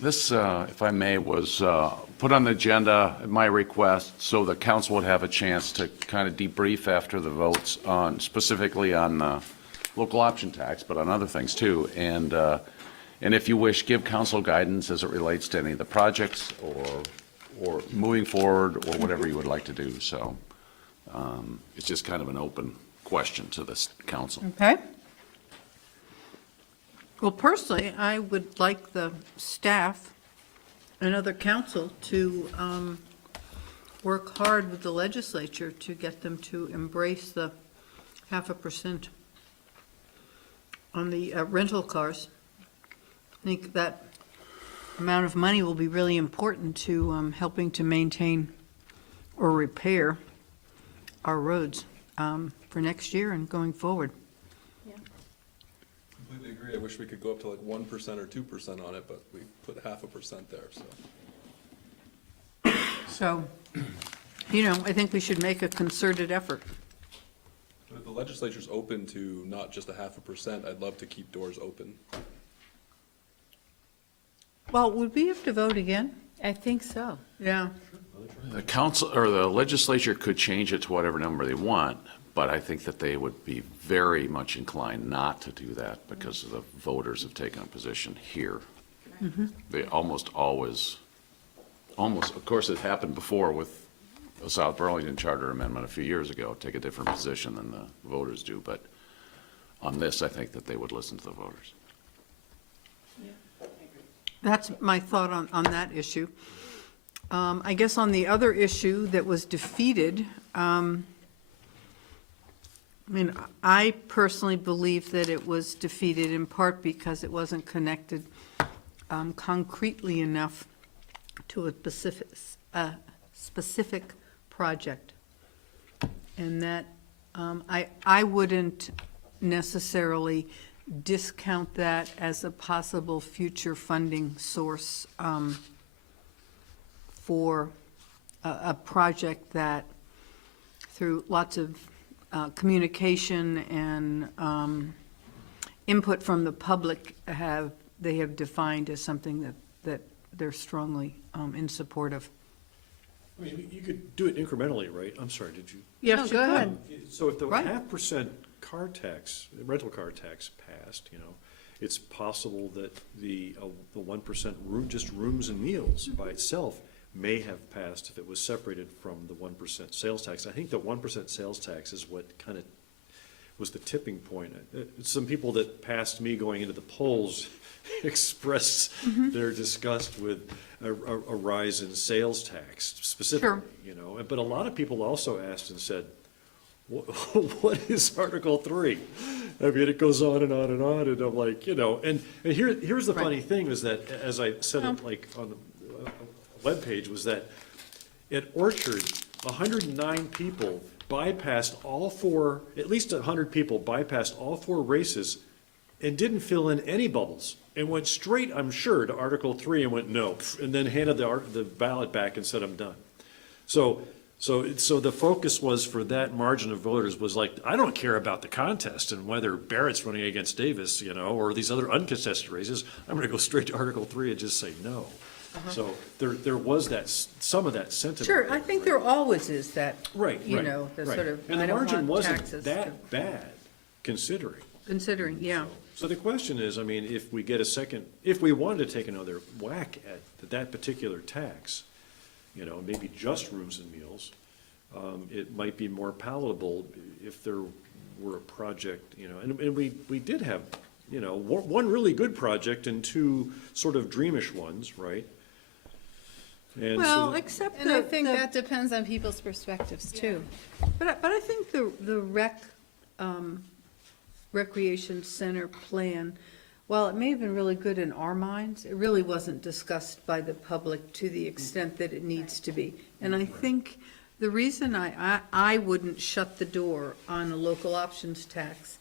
This, if I may, was put on the agenda at my request so the council would have a chance to kind of debrief after the votes on, specifically on local option tax, but on other things too. And if you wish, give council guidance as it relates to any of the projects or moving forward or whatever you would like to do. So it's just kind of an open question to this council. Okay. Well, personally, I would like the staff and other council to work hard with the legislature to get them to embrace the 0.5% on the rental cars. I think that amount of money will be really important to helping to maintain or repair our roads for next year and going forward. Completely agree. I wish we could go up to like 1% or 2% on it, but we put 0.5% there, so. So, you know, I think we should make a concerted effort. But if the legislature's open to not just 0.5%, I'd love to keep doors open. Well, would we have to vote again? I think so. Yeah. The council, or the legislature could change it to whatever number they want, but I think that they would be very much inclined not to do that because the voters have taken a position here. They almost always, of course, it happened before with the South Burlington Charter Amendment a few years ago, take a different position than the voters do, but on this, I think that they would listen to the voters. That's my thought on that issue. I guess on the other issue that was defeated, I mean, I personally believe that it was defeated in part because it wasn't connected concretely enough to a specific project. And that I wouldn't necessarily discount that as a possible future funding source for a project that, through lots of communication and input from the public, they have defined as something that they're strongly in support of. I mean, you could do it incrementally, right? I'm sorry, did you? Yes, you go could. ahead. So if the Right. 0.5% car tax, rental car tax passed, you know, it's possible that the 1% just rooms and meals by itself may have passed if it was separated from the 1% sales tax. I think the 1% sales tax is what kind of was the tipping point. Some people that passed me going into the polls expressed their disgust with a rise in sales tax specifically, you know. But a lot of people also asked and said, what is Article 3? I mean, it goes on and on and on, and I'm like, you know, and here's the funny thing is that, as I said it like on the webpage, was that at Orchard, 109 people bypassed all four, at least 100 people bypassed all four races and didn't fill in any bubbles and went straight, I'm sure, to Article 3 and went no, and then handed the ballot back and said, I'm done. So the focus was, for that margin of voters, was like, I don't care about the contest and whether Barrett's running against Davis, you know, or these other uncontested races. I'm going to go straight to Article 3 and just say no. So there was that, some of that sentiment. Sure, I think there always is that, Right, you right, know, the right. sort of, And the I don't margin want wasn't taxes. that bad, considering. Considering, yeah. So the question is, I mean, if we get a second, if we wanted to take another whack at that particular tax, you know, maybe just rooms and meals, it might be more palatable if there were a project, you know, and we did have, you know, one really good project and two sort of dreamish ones, right? And Well, so, except And I think that depends on people's perspectives, too. But I think the recreation center plan, while it may have been really good in our minds, it really wasn't discussed by the public to the extent that it needs to be. And I think The reason I wouldn't shut the door on a local options tax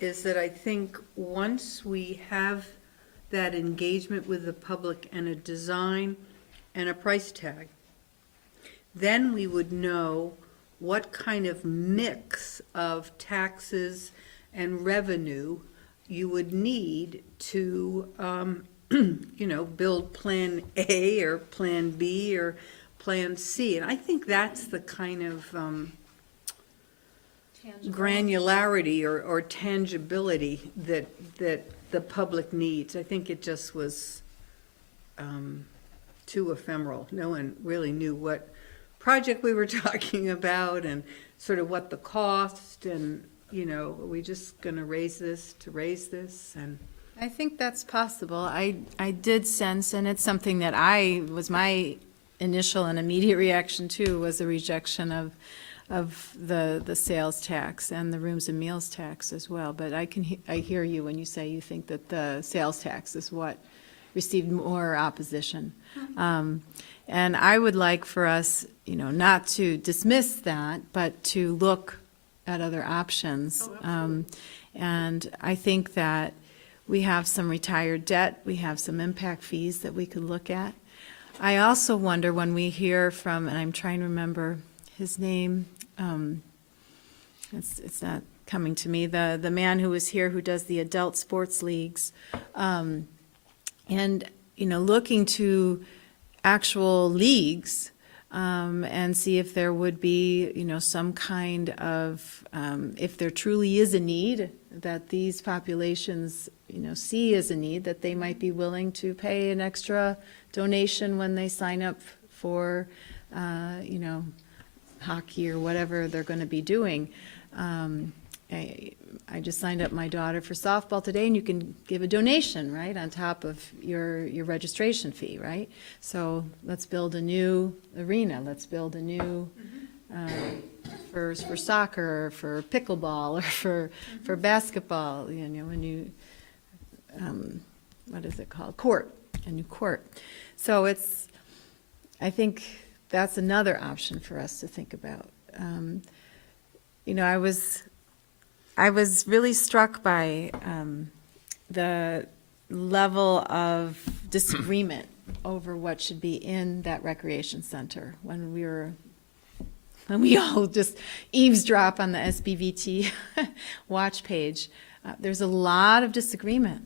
is that I think once we have that engagement with the public and a design and a price tag, then we would know what kind of mix of taxes and revenue you would need to, build Plan A or Plan B or Plan C. And I think that's the kind of granularity or tangibility that the public needs. I think it just was too ephemeral. No one really knew what project we were talking about and sort of what the cost and, are we just going to raise this to raise this? And I think that's possible. I did sense, and it's something that was my initial and immediate reaction to, was a rejection of the sales tax and the rooms and meals tax as well. But I hear you when you say you think that the sales tax is what received more opposition. And I would like for us, not to dismiss that, but to look at other options. And I think that we have some retired debt, we have some impact fees that we could look at. I also wonder when we hear from, and I'm trying to remember his name, it's not coming to me, the man who was here who does the adult sports leagues, and looking to actual leagues and see if there would be some kind of if there truly is a need that these populations see as a need, that they might be willing to pay an extra donation when they sign up for hockey or whatever they're going to be doing. I just signed up my daughter for softball today, and you can give a donation, right, on top of your registration fee, right? So let's build a new arena. Let's build a new for soccer, or for pickleball, or for basketball. When you what is it called? A new court. So I think that's another option for us to think about. I was really struck by the level of disagreement over what should be in that recreation center when we all just eavesdrop on the SBVT watch page. There's a lot of disagreement.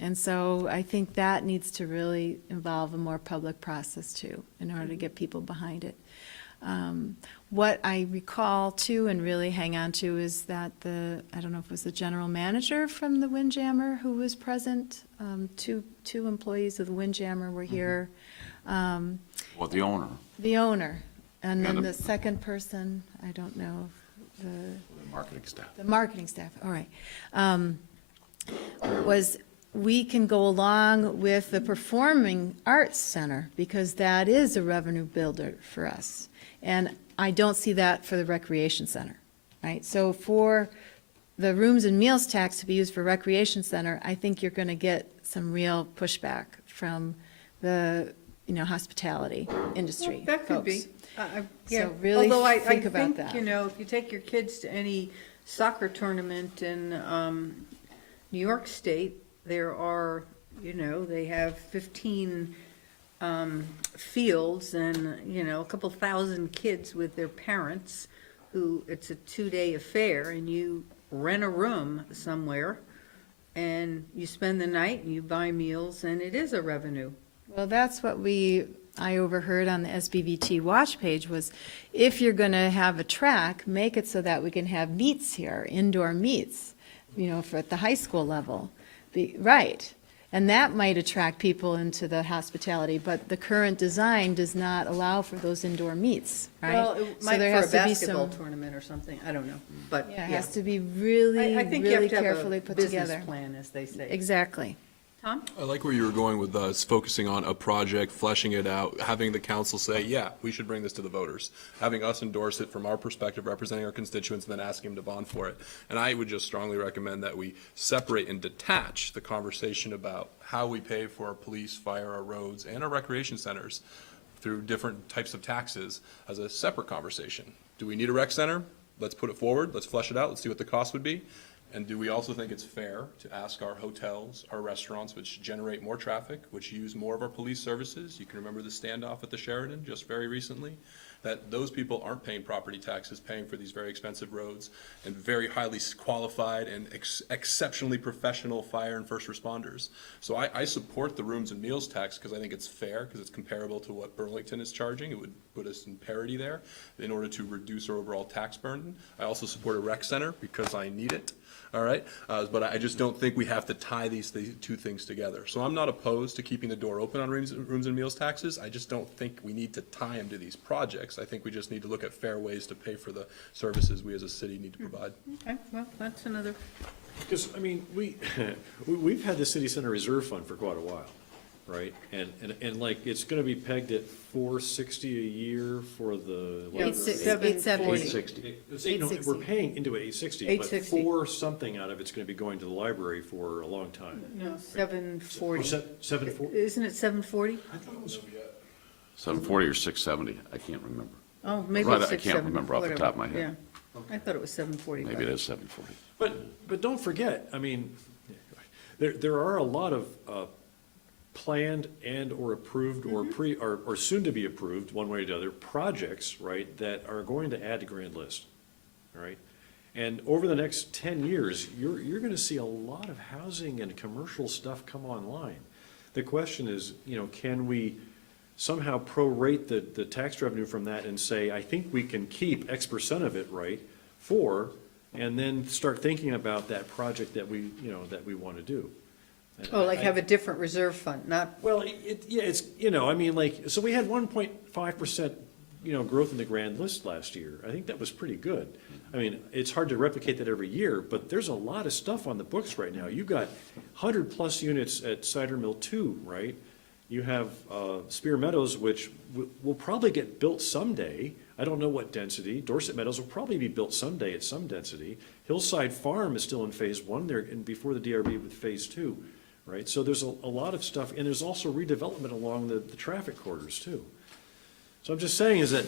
And so I think that needs to really involve a more public process too, in order to get people behind it. What I recall too, and really hang on to, is that I don't know if it was the general manager from the Windjammer who was present. Two employees of the Windjammer were here. Well, the owner. The owner. And then the second person, I don't know, the Marketing staff. The marketing staff, all right. Was we can go along with the Performing Arts Center because that is a revenue builder for us. And I don't see that for the recreation center, right? So for the rooms and meals tax to be used for recreation center, I think you're going to get some real pushback from the hospitality industry. That could be. folks. Yeah. So really Although I think about think, that. if you take your kids to any soccer tournament in New York State, there are, they have 15 fields and, a couple thousand kids with their parents who, it's a 2-day affair, and you rent a room somewhere and you spend the night and you buy meals, and it is a revenue. Well, that's what I overheard on the SBVT watch page was, if you're going to have a track, make it so that we can have meets here, indoor meets, for at the high school level. Right. And that might attract people into the hospitality, but the current design does not allow for those indoor meets, right? Well, it might there for a has to be basketball some, tournament or something, I don't know, but yeah, it yeah. has to be really, I think you have really to have carefully a put business together. plan, as they say. Exactly. Tom? I like where you were going with us, focusing on a project, fleshing it out, having the council say, yeah, we should bring this to the voters, having us endorse it from our perspective, representing our constituents, and then asking them to bond for it. And I would just strongly recommend that we separate and detach the conversation about how we pay for our police, fire, our roads, and our recreation centers through different types of taxes as a separate conversation. Do we need a rec center? Let's put it forward, let's flesh it out, let's see what the cost would be. And do we also think it's fair to ask our hotels, our restaurants, which generate more traffic, which use more of our police services? You can remember the standoff at the Sheraton just very recently, that those people aren't paying property taxes, paying for these very expensive roads, and very highly qualified and exceptionally professional fire and first responders. So I support the rooms and meals tax because I think it's fair, because it's comparable to what Burlington is charging. It would put us in parity there in order to reduce our overall tax burden. I also support a rec center because I need it. All right, but I just don't think we have to tie these two things together. So I'm not opposed to keeping the door open on rooms and meals taxes. I just don't think we need to tie them to these projects. I think we just need to look at fair ways to pay for the services we as a city need to provide. Okay, well, that's another, Because, I mean, we've had the city center reserve fund for quite a while, right? And like, it's gonna be pegged at $460 a year for the. what, 870. 860. We're paying into it $860, but 860. for something out of it's gonna be going to the library for a long time. no, 740. $740? Isn't it 740? I thought it was. 740 or 670, I can't remember. Oh, maybe Right, it's I can't 670, remember off the top of my whatever, head. Yeah, I thought it was 740. Maybe it is 740. But don't forget, I mean, there are a lot of planned and/or approved or soon to be approved, one way or the other, projects, right, that are going to add to grand list, all right? And over the next 10 years, you're gonna see a lot of housing and commercial stuff come online. The question is, can we somehow prorate the tax revenue from that and say, I think we can keep X% of it, right, and then start thinking about that project that we wanna do. And Oh, like I- have a different reserve fund, not, Well, it's, I mean, like, so we had 1.5%, growth in the grand list last year. I think that was pretty good. I mean, it's hard to replicate that every year, but there's a lot of stuff on the books right now. You've got 100+ units at Cider Mill 2, right? You have Spear Meadows, which will probably get built someday. I don't know what density. Dorset Meadows will probably be built someday at some density. Hillside Farm is still in phase 1 there, and before the DRB with phase 2, right? So there's a lot of stuff, and there's also redevelopment along the traffic corridors too. So I'm just saying is that,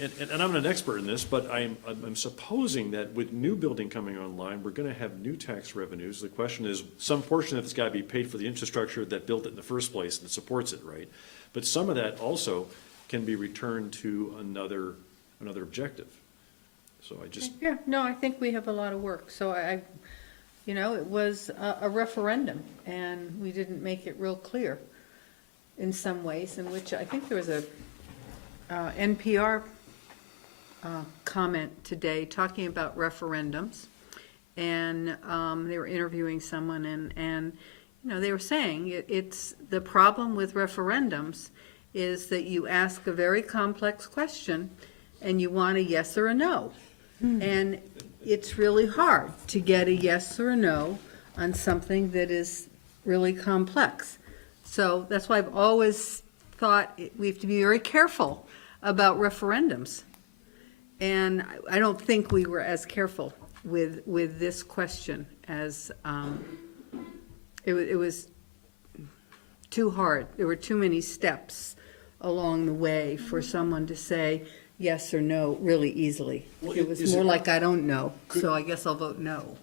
and I'm not an expert in this, but I'm supposing that with new building coming online, we're gonna have new tax revenues. The question is, some portion of it's gotta be paid for the infrastructure that built it in the first place and supports it, right? But some of that also can be returned to another objective. So I just, yeah, no, I think we have a lot of work. So it was a referendum, and we didn't make it real clear in some ways, in which I think there was a NPR comment today talking about referendums, and they were interviewing someone, and they were saying it's the problem with referendums is that you ask a very complex question and you want a yes or a no. And it's really hard to get a yes or a no on something that is really complex. So that's why I've always thought we have to be very careful about referendums. And I don't think we were as careful with this question as, it was too hard. There were too many steps along the way for someone to say yes or no really easily. Well, It was is more it- like I don't know, so I guess I'll vote no.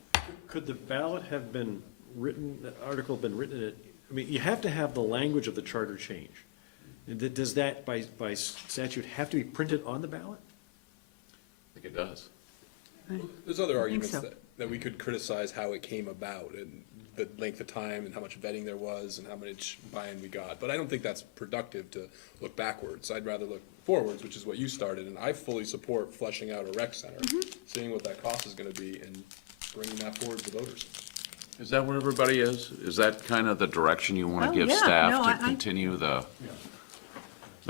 could the ballot have been written, that article been written in it? I mean, you have to have the language of the charter change. Does that, by statute, have to be printed on the ballot? I think it does. There's other arguments so. that we could criticize how it came about and the length of time and how much vetting there was and how much buy-in we got. But I don't think that's productive to look backwards. I'd rather look forwards, which is what you started. And I fully support fleshing out a rec center, seeing what that cost is going to be and bringing that forward to voters. Is that where everybody is? Is that kind of the direction you want Oh, to give yeah. staff No, to I- continue the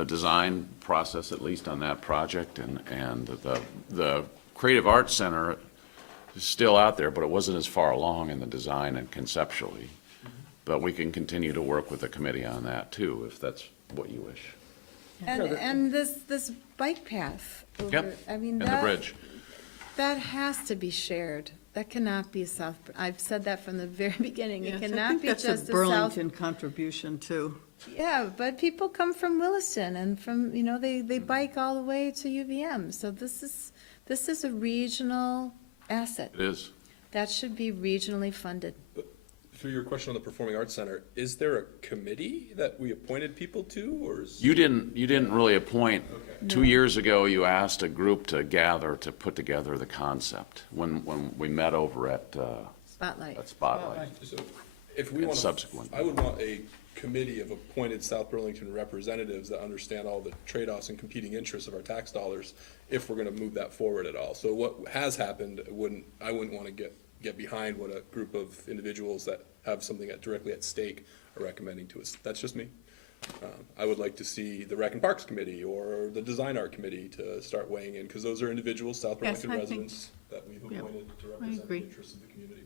design process, at least on that project? And the Creative Arts Center is still out there, but it wasn't as far along in the design and conceptually. But we can continue to work with the committee on that too, if that's what you wish. And this bike path over, Yep, I mean, and the bridge. that has to be shared. That cannot be South, I've said that from the very beginning. It Yes, I cannot think be that's just a a South. Burlington contribution too. Yeah, but people come from Williston and from, they bike all the way to UVM. So this is a regional asset. It is. That should be regionally funded. For your question on the Performing Arts Center, is there a committee that we appointed people to, or is? You didn't really appoint. 2 years ago, you asked a group to gather to put together the concept when we met over at Spotlight. Spotlight. So if we And want subsequent. I would want a committee of appointed South Burlington representatives that understand all the trade-offs and competing interests of our tax dollars if we're gonna move that forward at all. So what has happened, I wouldn't wanna get behind what a group of individuals that have something directly at stake are recommending to us. That's just me. I would like to see the Rec and Parks Committee or the Design Art Committee to start weighing in, because those are individuals, South Yes, Burlington I think- residents, that we've yeah, appointed to I represent the agree. interests of the community.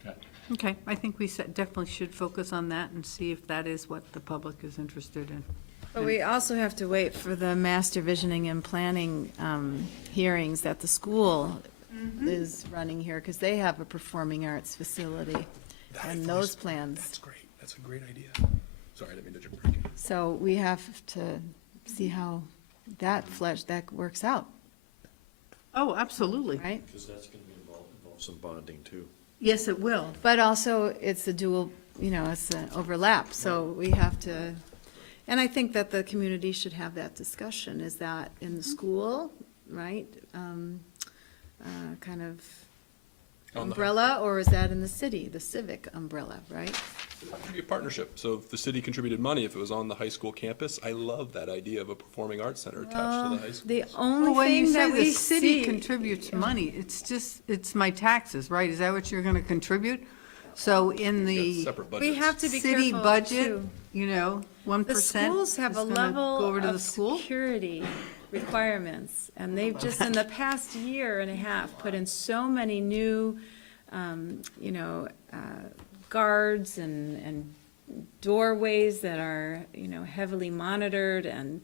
Okay. Okay, I think we definitely should focus on that and see if that is what the public is interested in. But we also have to wait for the master visioning and planning hearings that the school is running here, because they have a performing arts facility. And those plans. That's great. That's a great idea. Sorry, I didn't mean to jump break in. So we have to see how that works out, Oh, absolutely. right? Because that's going to involve some bonding too. Yes, it will. But also, it's a dual, it's an overlap, so we have to, and I think that the community should have that discussion. Is that in the school, right? Kind of On the- umbrella, or is that in the city, the civic umbrella, right? It could be a partnership. So if the city contributed money, if it was on the high school campus, I love that idea of a performing arts center attached to the high school. The Well, only when you thing say that the we city see. contributes money, it's my taxes, right? Is that what you're gonna contribute? So in the Separate We budgets. have to be city careful, budget, too. 1% The schools have a level go over to the of school? security requirements, and they've just in the past year and a half put in so many new, guards and doorways that are, heavily monitored, and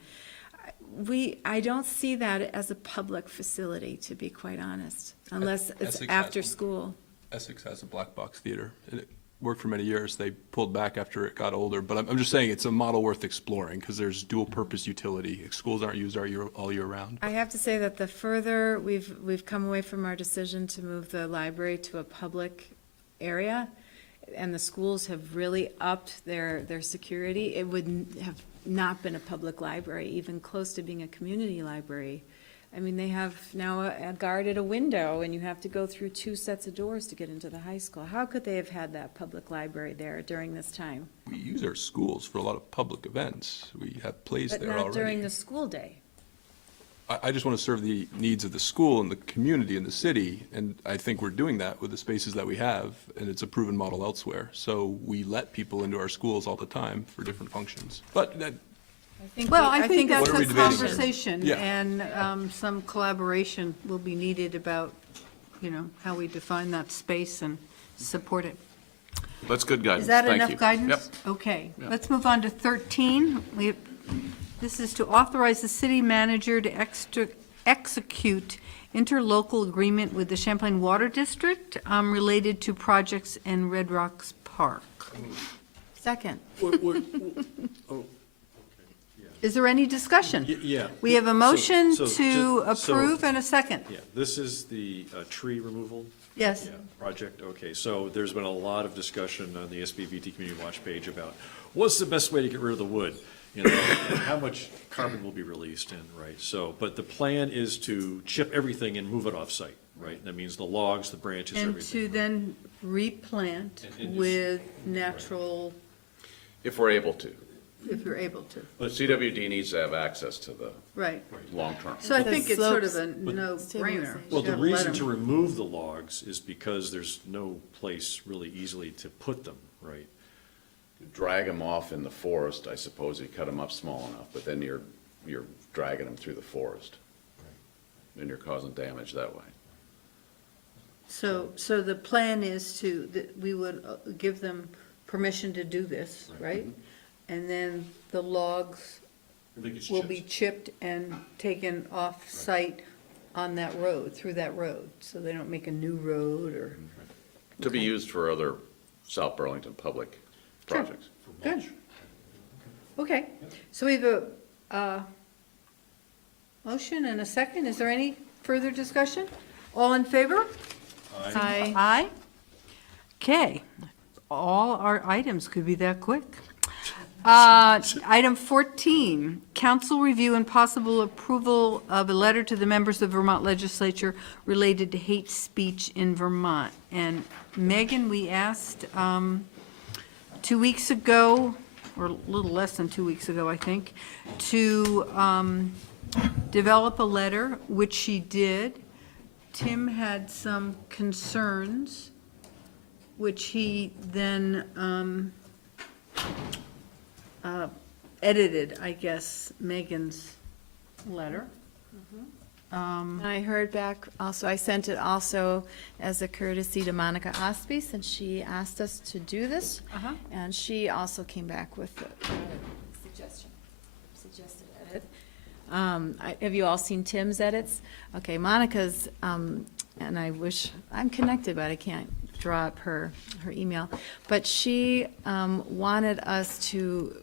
I don't see that as a public facility, to be quite honest, unless it's Essex has after one. school. Essex has a black box theater, and it worked for many years. They pulled back after it got older, but I'm just saying it's a model worth exploring, because there's dual-purpose utility. Schools aren't used all year round. I have to say that the further we've come away from our decision to move the library to a public area, and the schools have really upped their security, it would have not been a public library, even close to being a community library. I mean, they have now a guard at a window, and you have to go through 2 sets of doors to get into the high school. How could they have had that public library there during this time? We use our schools for a lot of public events. We have plays But there not during already. the school day. I just want to serve the needs of the school and the community and the city, and I think we're doing that with the spaces that we have, and it's a proven model elsewhere. So we let people into our schools all the time for different functions. But that, Well, I think it's that's What are we a debating here? conversation, Yeah. and some collaboration will be needed about, how we define that space and support it. That's good guidance. Is that Thank enough you. guidance? Yep. Okay, Yeah. let's move on to 13. This is to authorize the city manager to execute interlocal agreement with the Champlain Water District related to projects in Red Rocks Park. Second. Is there any discussion? Yeah. We have a motion So- to so- approve and a second. Yeah, this is the tree removal. Yes. Yeah, project, okay, so there's been a lot of discussion on the SBVT Community Watch page about what's the best way to get rid of the wood? And how much carbon will be released and, right, so, but the plan is to chip everything and move it off-site, right? That means the logs, the branches, And everything. to then replant And just- with natural, If we're able to. if you're able to. But CWD needs to have access to the Right. long-term. So I The think it's sort of a slopes- no-brainer. Stabilization. Well, the Gotta let reason 'em- to remove the logs is because there's no place really easily to put them, right? Drag them off in the forest, I suppose you cut them up small enough, but then you're dragging them through the forest. And you're causing damage that way. So the plan is that we would give them permission to do this, right? And then the logs Everything gets will be chipped. chipped and taken off-site on that road, through that road, so they don't make a new road or, To be used for other South Burlington public Sure. projects. good. Okay, so we have a motion and a second. Is there any further discussion? All in favor? Aye. Aye. Okay, all our items could be that quick. Item 14, council review and possible approval of a letter to the members of Vermont Legislature related to hate speech in Vermont. And Megan, we asked 2 weeks ago, or a little less than 2 weeks ago, I think, to develop a letter, which she did. Tim had some concerns, which he then edited, I guess, Megan's letter. I heard back also, I sent it also as a courtesy to Monica Ospey, since she asked us to do this. And she also came back with a suggested edit. Have you all seen Tim's edits? Okay, Monica's, and I wish, I'm connected, but I can't draw up her email. But she wanted us to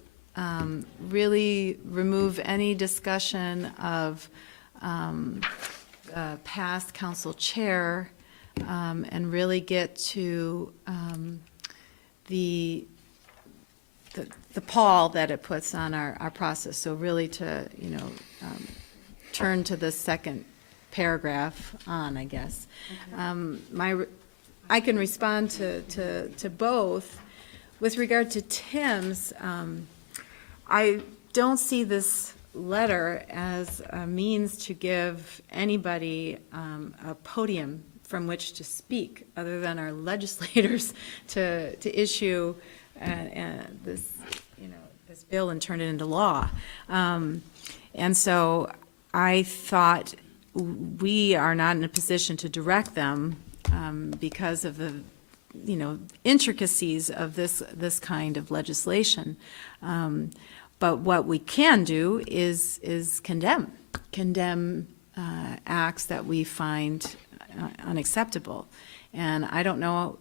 really remove any discussion of past council chair and really get to the pall that it puts on our process. So really to, turn to the second paragraph on, I guess. I can respond to both. With regard to Tim's, I don't see this letter as a means to give anybody a podium from which to speak, other than our legislators to issue this, this bill and turn it into law. And so I thought we are not in a position to direct them because of the, intricacies of this kind of legislation. But what we can do is condemn acts that we find unacceptable. And I don't know,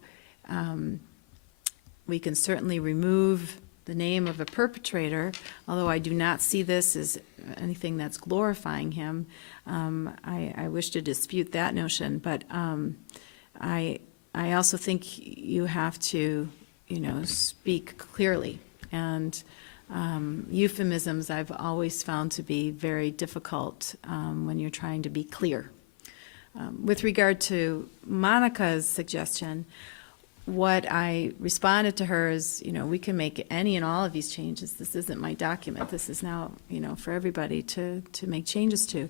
we can certainly remove the name of a perpetrator, although I do not see this as anything that's glorifying him. I wish to dispute that notion, but I also think you have to, speak clearly. And euphemisms I've always found to be very difficult when you're trying to be clear. With regard to Monica's suggestion, what I responded to her is, we can make any and all of these changes. This isn't my document. This is now, for everybody to make changes to.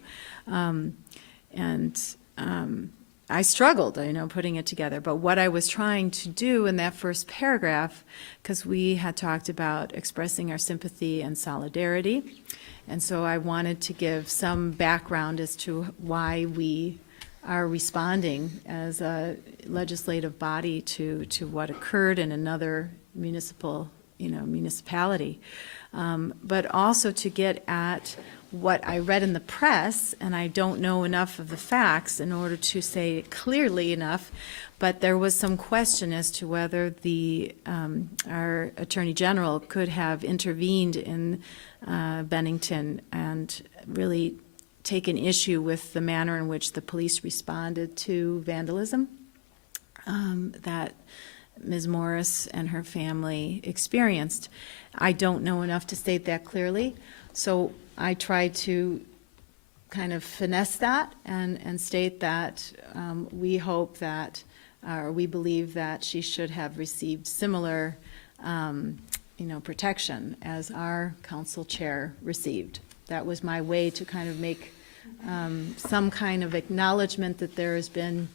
I struggled, putting it together. But what I was trying to do in that first paragraph, because we had talked about expressing our sympathy and solidarity, and so I wanted to give some background as to why we are responding as a legislative body to what occurred in another municipality. But also to get at what I read in the press, and I don't know enough of the facts in order to say it clearly enough, but there was some question as to whether our Attorney General could have intervened in Bennington and really taken issue with the manner in which the police responded to vandalism that Ms. Morris and her family experienced. I don't know enough to state that clearly, so I tried to kind of finesse that and state that we hope that, or we believe that she should have received similar, protection as our council chair received. That was my way to kind of make some kind of acknowledgement that there has been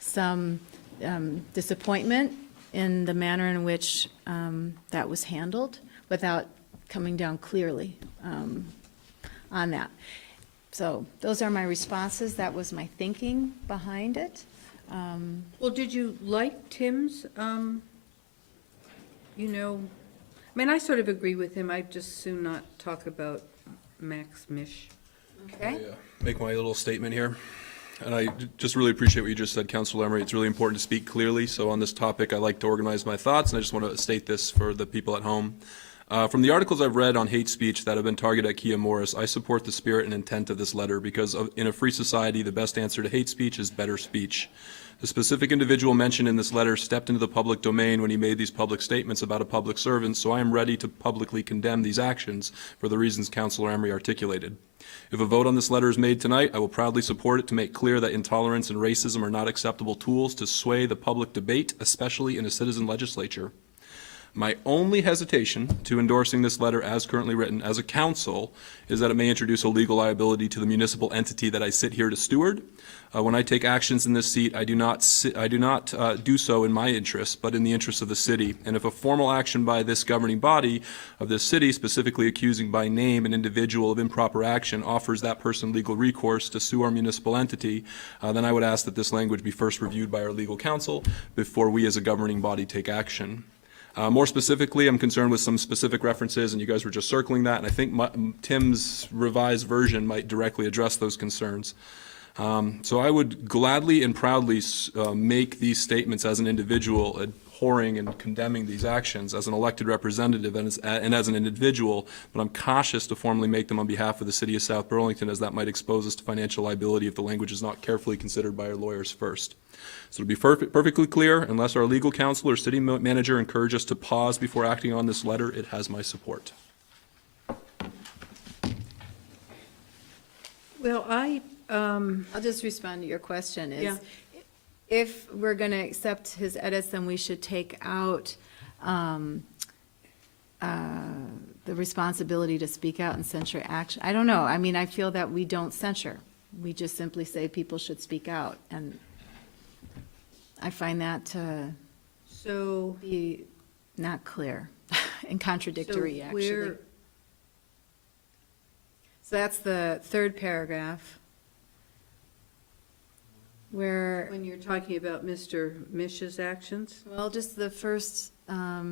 some disappointment in the manner in which that was handled without coming down clearly on that. So those are my responses. That was my thinking behind it. Well, did you like Tim's, I sort of agree with him. I'd just soon not talk about Max Mish. Okay? Make my little statement here. And I just really appreciate what you just said, Councilor Emery. It's really important to speak clearly. So on this topic, I like to organize my thoughts, and I just want to state this for the people at home. From the articles I've read on hate speech that have been targeted at Kia Morris, I support the spirit and intent of this letter because in a free society, the best answer to hate speech is better speech. The specific individual mentioned in this letter stepped into the public domain when he made these public statements about a public servant, so I am ready to publicly condemn these actions for the reasons Councilor Emery articulated. If a vote on this letter is made tonight, I will proudly support it to make clear that intolerance and racism are not acceptable tools to sway the public debate, especially in a citizen legislature. My only hesitation to endorsing this letter as currently written as a council is that it may introduce a legal liability to the municipal entity that I sit here to steward. When I take actions in this seat, I do not do so in my interest, but in the interest of the city. And if a formal action by this governing body of this city, specifically accusing by name an individual of improper action, offers that person legal recourse to sue our municipal entity, then I would ask that this language be first reviewed by our legal counsel before we as a governing body take action. More specifically, I'm concerned with some specific references, and you guys were just circling that, and I think Tim's revised version might directly address those concerns. So I would gladly and proudly make these statements as an individual, abhorring and condemning these actions as an elected representative and as an individual, but I'm cautious to formally make them on behalf of the city of South Burlington, as that might expose us to financial liability if the language is not carefully considered by our lawyers first. So to be perfectly clear, unless our legal counsel or city manager encourage us to pause before acting on this letter, it has my support. Well, I'll just respond to your question. Yeah. If we're going to accept his edits, then we should take out the responsibility to speak out and censure action. I don't know. I mean, I feel that we don't censure. We just simply say people should speak out, and I find that to be not clear and contradictory, actually. So that's the third paragraph, where, When you're talking about Mr. Mish's actions? well, just the first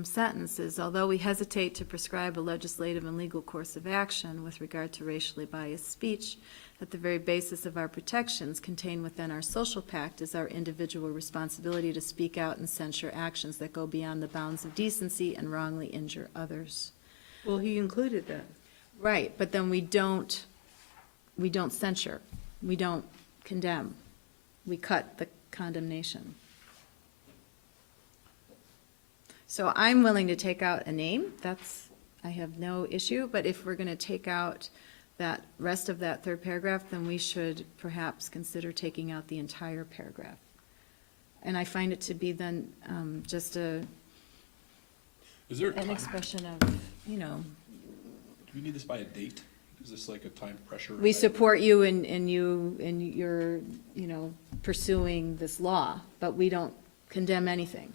sentence is, although we hesitate to prescribe a legislative and legal course of action with regard to racially biased speech, at the very basis of our protections contained within our social pact is our individual responsibility to speak out and censure actions that go beyond the bounds of decency and wrongly injure others. Well, he included that. Right, but then we don't censure, we don't condemn, we cut the condemnation. So I'm willing to take out a name, I have no issue, but if we're gonna take out that rest of that third paragraph, then we should perhaps consider taking out the entire paragraph. And I find it to be then just Is there a an time? expression of, you know, Do we need this by a date? Is this like a time pressure? we support you in your, you know, pursuing this law, but we don't condemn anything.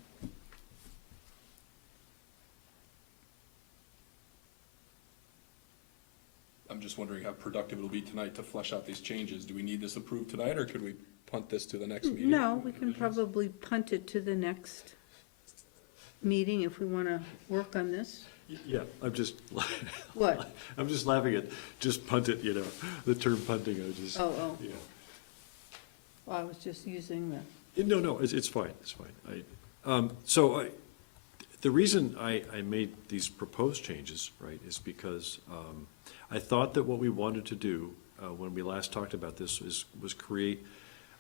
I'm just wondering how productive it'll be tonight to flesh out these changes. Do we need this approved tonight, or could we punt this to the next meeting? No, we can probably punt it to the next meeting if we want to work on this. Yeah, I'm just. What? I'm just laughing at, just punt it, you know, the term punting, I just. Oh. Yeah. Well, I was just using the. No, it's fine, it's fine. The reason I made these proposed changes, right, is because I thought that what we wanted to do when we last talked about this was create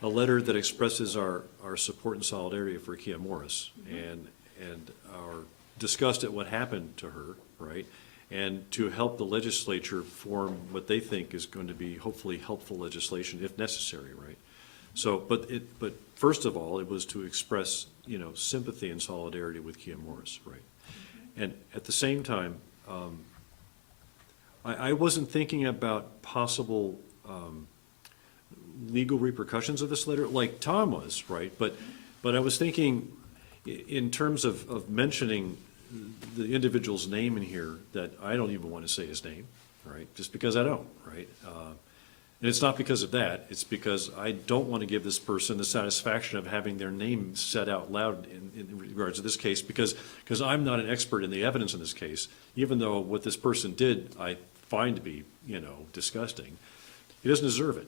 a letter that expresses our support and solidarity for Kia Morris, and our discussed at what happened to her, right, and to help the legislature form what they think is going to be hopefully helpful legislation if necessary, right? So, but first of all, it was to express, you know, sympathy and solidarity with Kia Morris, right? And at the same time, I wasn't thinking about possible legal repercussions of this letter like Tom was, right? But I was thinking in terms of mentioning the individual's name in here that I don't even want to say his name, right? Just because I don't, right? And it's not because of that, it's because I don't want to give this person the satisfaction of having their name said out loud in regards to this case, because I'm not an expert in the evidence in this case, even though what this person did I find to be, you know, disgusting. He doesn't deserve it.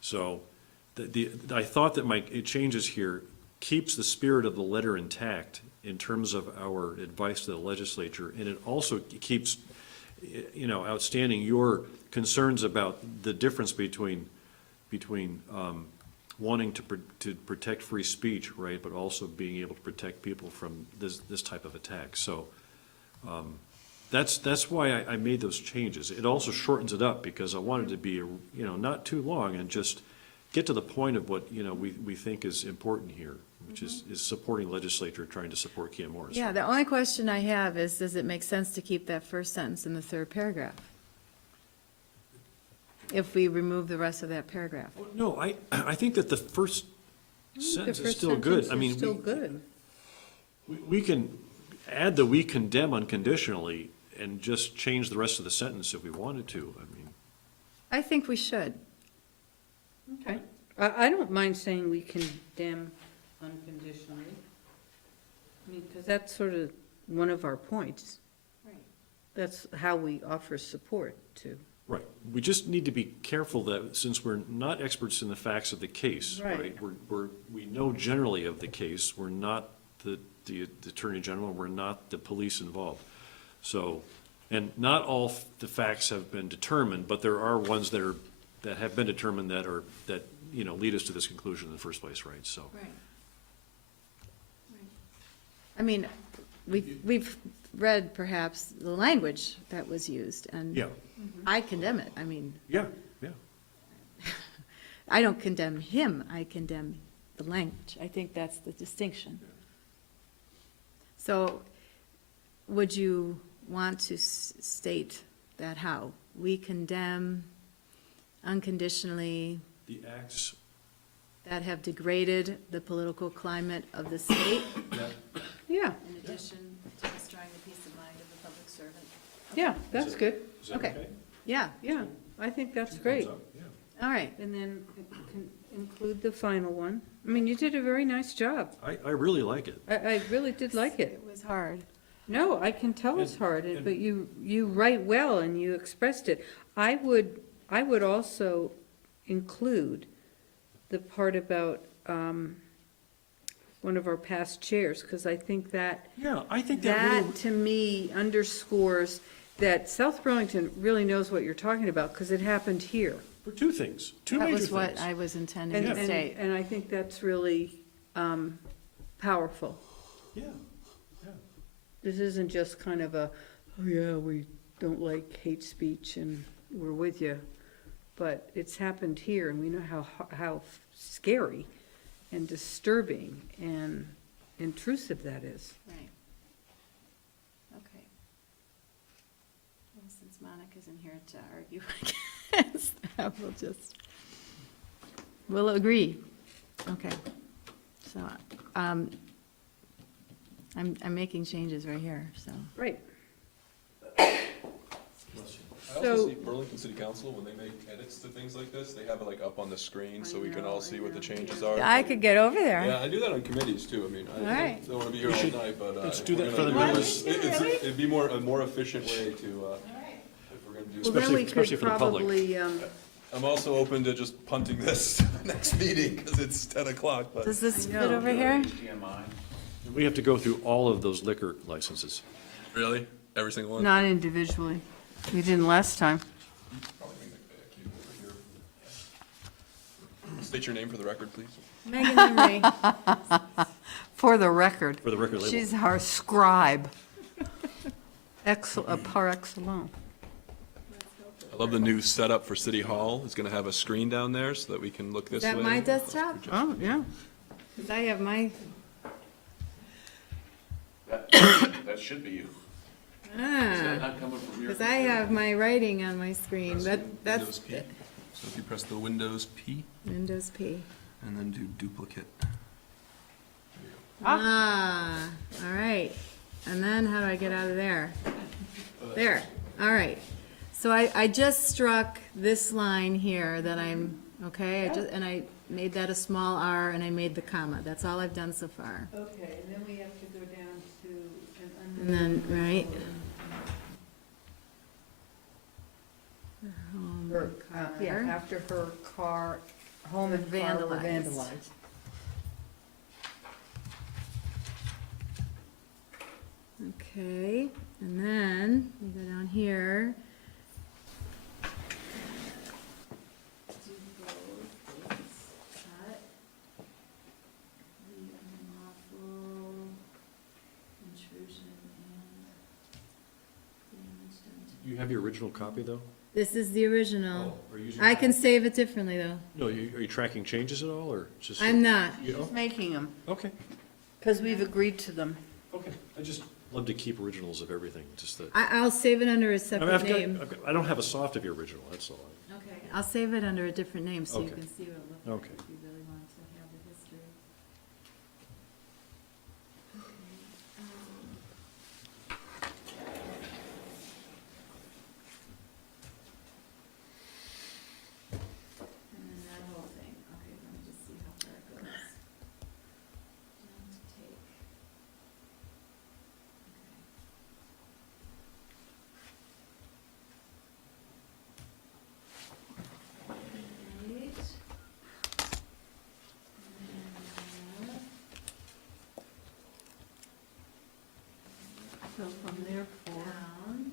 So I thought that my changes here keeps the spirit of the letter intact in terms of our advice to the legislature, and it also keeps, outstanding your concerns about the difference between wanting to protect free speech, right, but also being able to protect people from this type of attack. So that's why I made those changes. It also shortens it up because I wanted to be, not too long and just get to the point of what, we think is important here, which is supporting legislature, trying to support Kia Morris. Yeah, the only question I have is, does it make sense to keep that first sentence in the third paragraph? If we remove the rest of that paragraph. No, I think that the first sentence is still good. I mean, Still good. we can add the "we condemn unconditionally" and just change the rest of the sentence if we wanted to. I mean, I think we should. Okay. I don't mind saying we condemn unconditionally. I mean, because that's sort of one of our points. Right. That's how we offer support to. right. We just need to be careful that since we're not experts in the facts of the case, Right. right? We know generally of the case. We're not the Attorney General. We're not the police involved. So, and not all the facts have been determined, but there are ones that have been determined that lead us to this conclusion in the first place, right? So. Right. I mean, we've read perhaps the language that was used, and Yeah. I condemn it. I mean, Yeah, yeah. I don't condemn him, I condemn the language. I think that's the distinction. So, would you want to state that how? We condemn unconditionally The acts, that have degraded the political climate of the state, Yeah, in addition to destroying the peace of mind of the public servant. yeah, that's good. is that Okay. okay? Yeah, Yeah, I think that's great. Thumbs up, yeah. all right. And then include the final one. I mean, you did a very nice job. I really like it. I really did like it. It was hard. No, I can tell it's hard, but you write well and you expressed it. I would also include the part about one of our past chairs, because I think that Yeah, I think that really. that to me underscores that South Burlington really knows what you're talking about, because it happened here. For two things, two That major was things. what I was intending And, to state. and I think that's really powerful. Yeah, yeah. This isn't just kind of a, oh yeah, we don't like hate speech and we're with you. But it's happened here and we know how scary and disturbing and intrusive that is. Right. Okay. Well, since Monica's in here to argue against that, we'll agree. Okay. So, I'm making changes right here, so. Right. I So- also see Burlington City Council, when they make edits to things like this, they have it like up on the screen so we can all see what the changes are. I could get over there. Yeah, I do that on committees too. I mean, All I right. don't want to be here all night, but. let's if do we're that gonna for the do members. this, It'd be a more efficient way to, if we're gonna do. Well, then we especially could for the public. probably, I'm also open to just punting this to the next meeting because it's 10 o'clock, but. Does this I fit know. over here? HDMI. We have to go through all of those liquor licenses. Really? Every single one? not individually. We didn't last time. Probably make the cube over here. State your name for the record, please. Megan Emery. For the record. For the record label. She's our scribe. Par excellence. I love the new setup for City Hall. It's going to have a screen down there so that we can look this Is way. that my desktop? Oh, yeah. 'Cause I have my, That should be you. Is that not coming from your? because I have my writing on my screen, but Windows that's P. So if you press the Windows P Windows P. and then do duplicate. Ah, all right. And then how do I get out of there? There, all right. So I just struck this line here that I'm, okay, and I made that a small r and I made the comma. That's all I've done so far. Okay, and then we have to go down to And then, right? yeah, after her car, home and farm were Vandalized. vandalized. Okay, and then we go down here. You have your original copy, though? This is the original. Oh, are you using- I can save it differently, though. No, are you tracking changes at all, or just? I'm not. You know? Just making them, Okay, because we've agreed to them. okay. I just love to keep originals of everything, just that. I'll save it under a I mean, separate name. I don't have a soft of your original, that's all. Okay. I'll save it under a different name so you Okay. can see what it looks like Okay. if you really want to have the history. And then that whole thing, okay, let me just see how far it goes. Down to take. Okay. Right. So from there Down.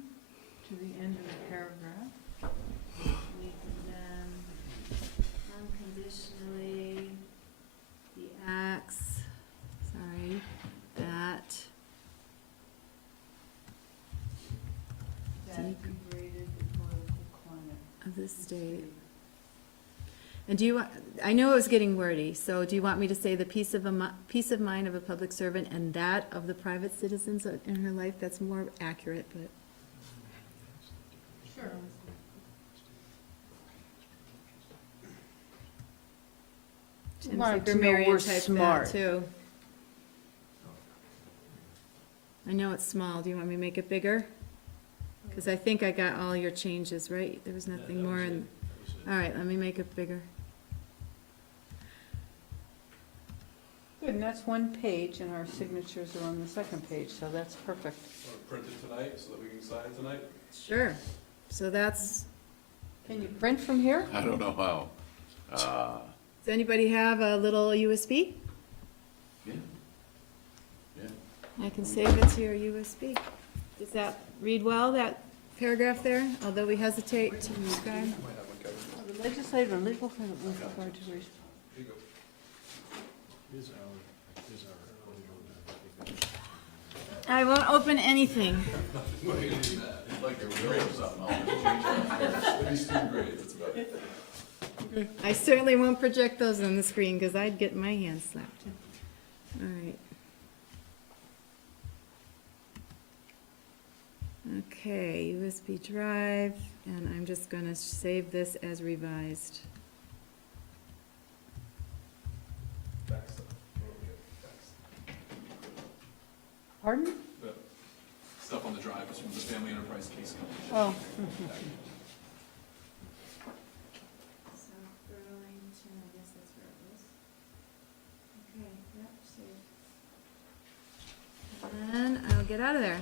to the end of the paragraph. We can then unconditionally, the acts, sorry, that Degraded the political climate. of the state. And do you, I know it was getting wordy, so do you want me to say the peace of mind of a public servant and that of the private citizens in her life? That's more accurate, but. Sure. Tim Wanted to Victor know Marion we're typed smart. that too. I know it's small. Do you want me to make it bigger? Because I think I got all your changes, right? There was nothing more in, all right, let me make it bigger. Good, and that's one page, and our signatures are on the second page, so that's perfect. Print it tonight so that we can sign tonight? Sure. So that's, Can you print from here? I don't know how. does anybody have a little USB? Yeah. I can save it to your USB. Does that read well, that paragraph there? Although we hesitate to describe. The legislative and legal with regard to race. I won't open anything. I certainly won't project those on the screen because I'd get my hand slapped. All right. Okay, USB drive, and I'm just going to save this as revised. Pardon? The stuff on the drive is from the Family Enterprise Case Company. Oh. South Burlington, I guess that's where it was. Okay, yep, save. And I'll get out of there.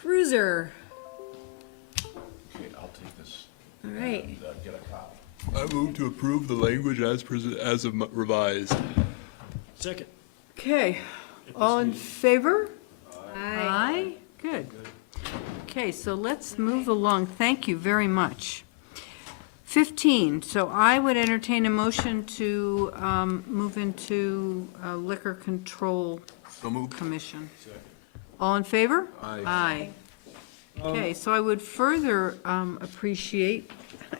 Cruiser, Okay, I'll take this. all right. And, get a copy. I move to approve the language as revised. Second. Okay, all in favor? Aye. Aye, good. Okay, so let's move along, thank you very much. 15, so I would entertain a motion to move into Liquor Control So moved. Commission. All in favor? Aye. Aye. Okay, so I would further appreciate,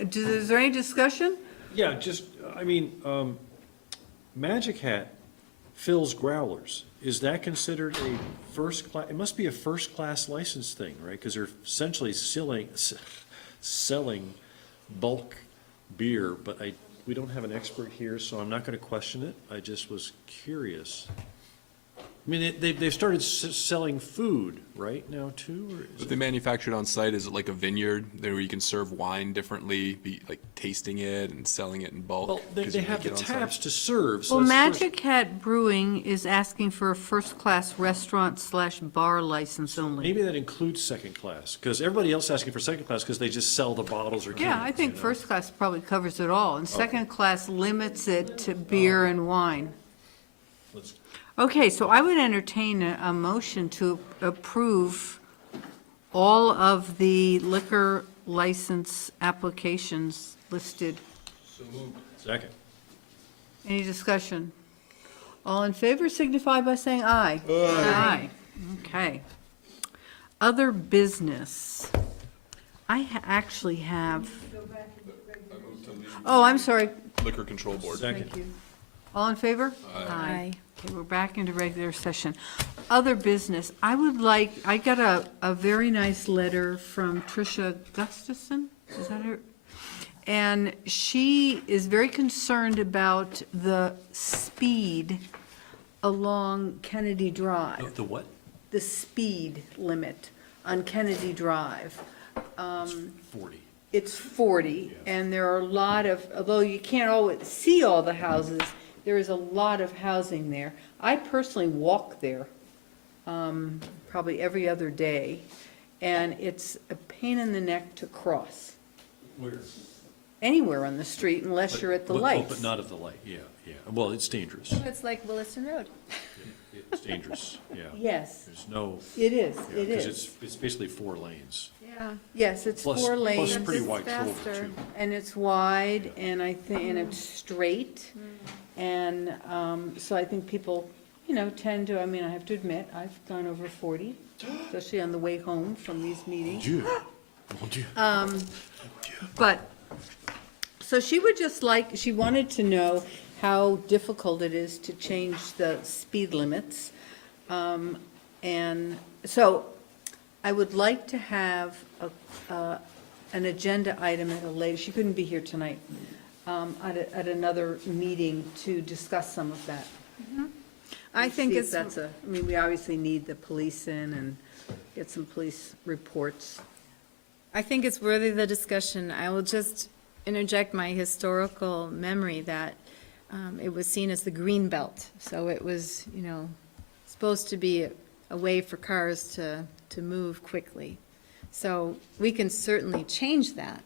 is there any discussion? Yeah, just, I mean, Magic Hat fills growlers. Is that considered a first class? It must be a first-class license thing, right? Because they're essentially selling bulk beer, but we don't have an expert here, so I'm not gonna question it. I just was curious. I mean, they've started selling food, right, now too? Or is But they manufactured on site, is it like a vineyard there where you can serve wine differently, be like tasting it and selling it in bulk? Well, they 'cause you have the make it on site? taps to serve, so Well, that's first- Magic Hat Brewing is asking for a first-class restaurant/bar license only. Maybe that includes second class, because everybody else is asking for second class because they just sell the bottles or cans. Yeah, I think you know? first class probably covers it all, and second class limits it to beer and wine. Let's- Okay, so I would entertain a motion to approve all of the liquor license applications listed. Second. Any discussion? All in favor signify by saying aye. Aye. Okay. Other business. I actually have, oh, I'm sorry. Liquor Control Board. Second. Thank you. All in favor? Aye. Okay, we're back into regular session. Other business, I got a very nice letter from Tricia Gustafson, is that her? And she is very concerned about the speed along Kennedy Drive, The what? the speed limit on Kennedy Drive. 40. It's 40, and there are a lot of, although you can't always see all the houses, there is a lot of housing there. I personally walk there probably every other day, and it's a pain in the neck to cross Where? anywhere on the street unless you're at the lights. But not at the light, yeah, yeah. Well, it's dangerous. It's like Williston Road. It's dangerous, yeah. Yes, There's no. it is, yeah, it 'cause is. it's basically 4 lanes. Yeah. Yes, it's Plus- 4 plus lanes. pretty It's wide shoulder, faster. too. And it's wide, and I think, and it's straight. And so I think people, tend to, I mean, I have to admit, I've gone over 40, especially on the way home from these meetings. Mon Dieu. But, so she would just like, she wanted to know how difficult it is to change the speed limits. And so I would like to have an agenda item at a later, she couldn't be here tonight, at another meeting to discuss some of that. I think See if it's, that's I mean, we obviously need the police in and get some police reports. I think it's worthy of the discussion. I will just interject my historical memory that it was seen as the green belt. So it was, supposed to be a way for cars to move quickly. So we can certainly change that,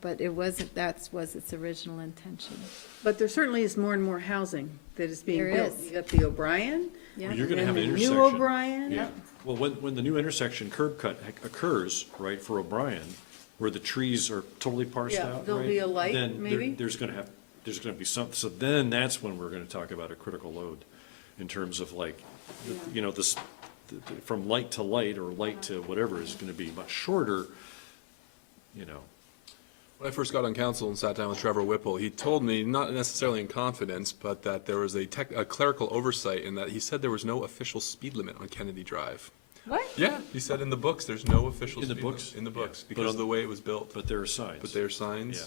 but it wasn't, that was its original intention. But there certainly is more and more housing that is being There built. is. You got the O'Brien. Yeah. Well, you're gonna and have an the intersection. New O'Brien. Yeah. Well, when the new intersection curb cut occurs, right, for O'Brien, where the trees are totally parsed Yeah, out, there'll right, be a light, then maybe? there's gonna be some, so then that's when we're gonna talk about a critical load in terms of like, this, from light to light or light to whatever is gonna be much shorter, When I first got on council and sat down with Trevor Whipple, he told me, not necessarily in confidence, but that there was a clerical oversight in that he said there was no official speed limit on Kennedy Drive. What? Yeah, he said in the books, there's no official In the speed limit. books? In the books, Yeah. because But of the way it was built. but there are signs. But there are signs. Yeah.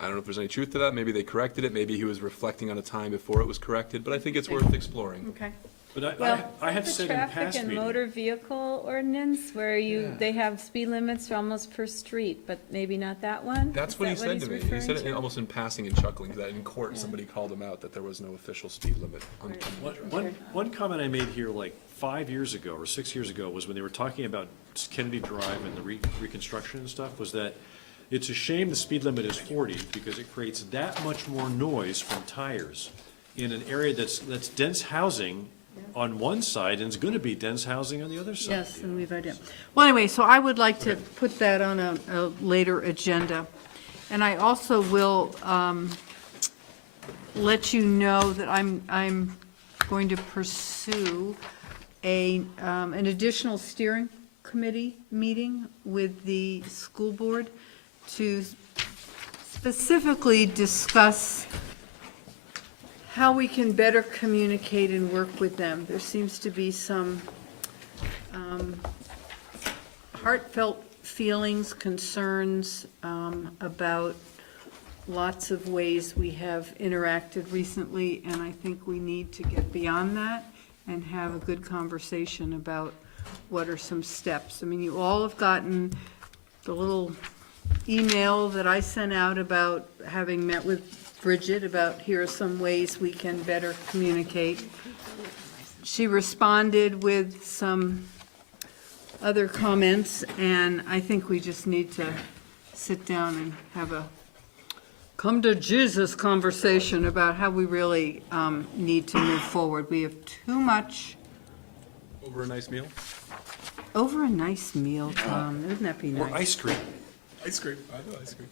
I don't know if there's any truth to that. Maybe they corrected it. Maybe he was reflecting on a time before it was corrected, but I think it's worth exploring. Okay. But Well, I have the said in past traffic and meetings. motor vehicle ordinance where they have speed limits almost per street, but maybe not that one? That's Is what he that said he's to me. He referring said it to? almost in passing and chuckling, that in court, somebody called him out, that there was no official speed limit on Kennedy Drive. One comment I made here like 5 years ago or 6 years ago was when they were talking about Kennedy Drive and the reconstruction and stuff, was that it's a shame the speed limit is 40 because it creates that much more noise from tires in an area that's dense housing on one side and it's going to be dense housing on the other side. Yes, and we've identified. Well, anyway, so I would like to put that on a later agenda. And I also will let you know that I'm going to pursue an additional steering committee meeting with the school board to specifically discuss how we can better communicate and work with them. There seems to be some heartfelt feelings, concerns about lots of ways we have interacted recently, and I think we need to get beyond that and have a good conversation about what are some steps. I mean, you all have gotten the little email that I sent out about having met with Bridget about here are some ways we can better communicate. She responded with some other comments, and I think we just need to sit down and have a come to Jesus conversation about how we really need to move forward. We have too much. Over a nice meal? Over a nice meal, Tom, wouldn't that be Or nice? ice cream. Ice cream, I know ice cream.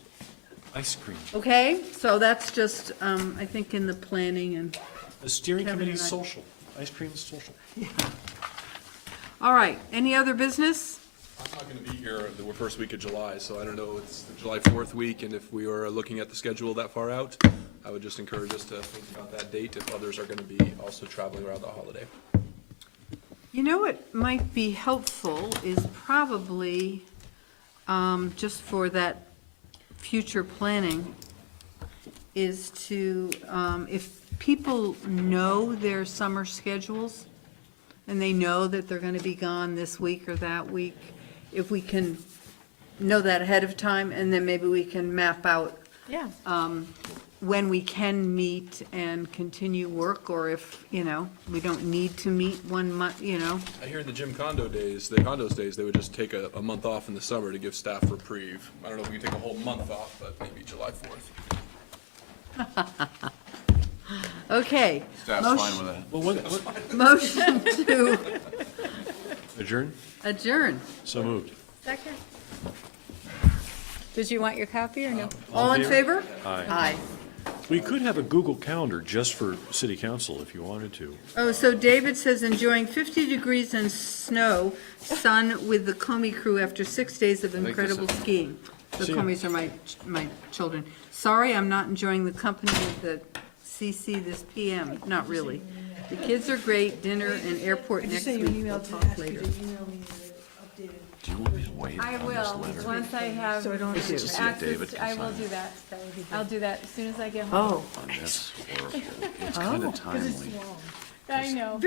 Ice cream. Okay, so that's just, I think in the planning and, The steering Kevin committee's and I- social. Ice cream is social. all right, any other business? I'm not going to be here the first week of July, so I don't know, it's the July 4th week, and if we were looking at the schedule that far out, I would just encourage us to think about that date if others are going to be also traveling around the holiday. You know what might be helpful is probably, just for that future planning, is to, if people know their summer schedules, and they know that they're gonna be gone this week or that week, if we can know that ahead of time, and then maybe we can map out Yeah. when we can meet and continue work, or if, we don't need to meet 1 month, I hear in the condos days, they would just take a month off in the summer to give staff reprieve. I don't know if we could take a whole month off, but maybe July 4th. Okay. Staff's fine with that. Well, what, Motion to adjourn? adjourn. So moved. Second. Did you want your copy or no? All in favor? Aye. Aye. We could have a Google Calendar just for city council if you wanted to. Oh, so David says enjoying 50 degrees and snow, sun with the Comey crew after 6 days of incredible skiing. The See ya. Comeys are my children. Sorry, I'm not enjoying the company of the CC this PM, not really. The kids are great, dinner and airport next week. We'll talk later. Do you want me to wait I on this will, letter? once I have Just to see if access, David can I will sign do it. that. I'll do that as soon as I get home. Oh, On this, or it's kind of timely. I know.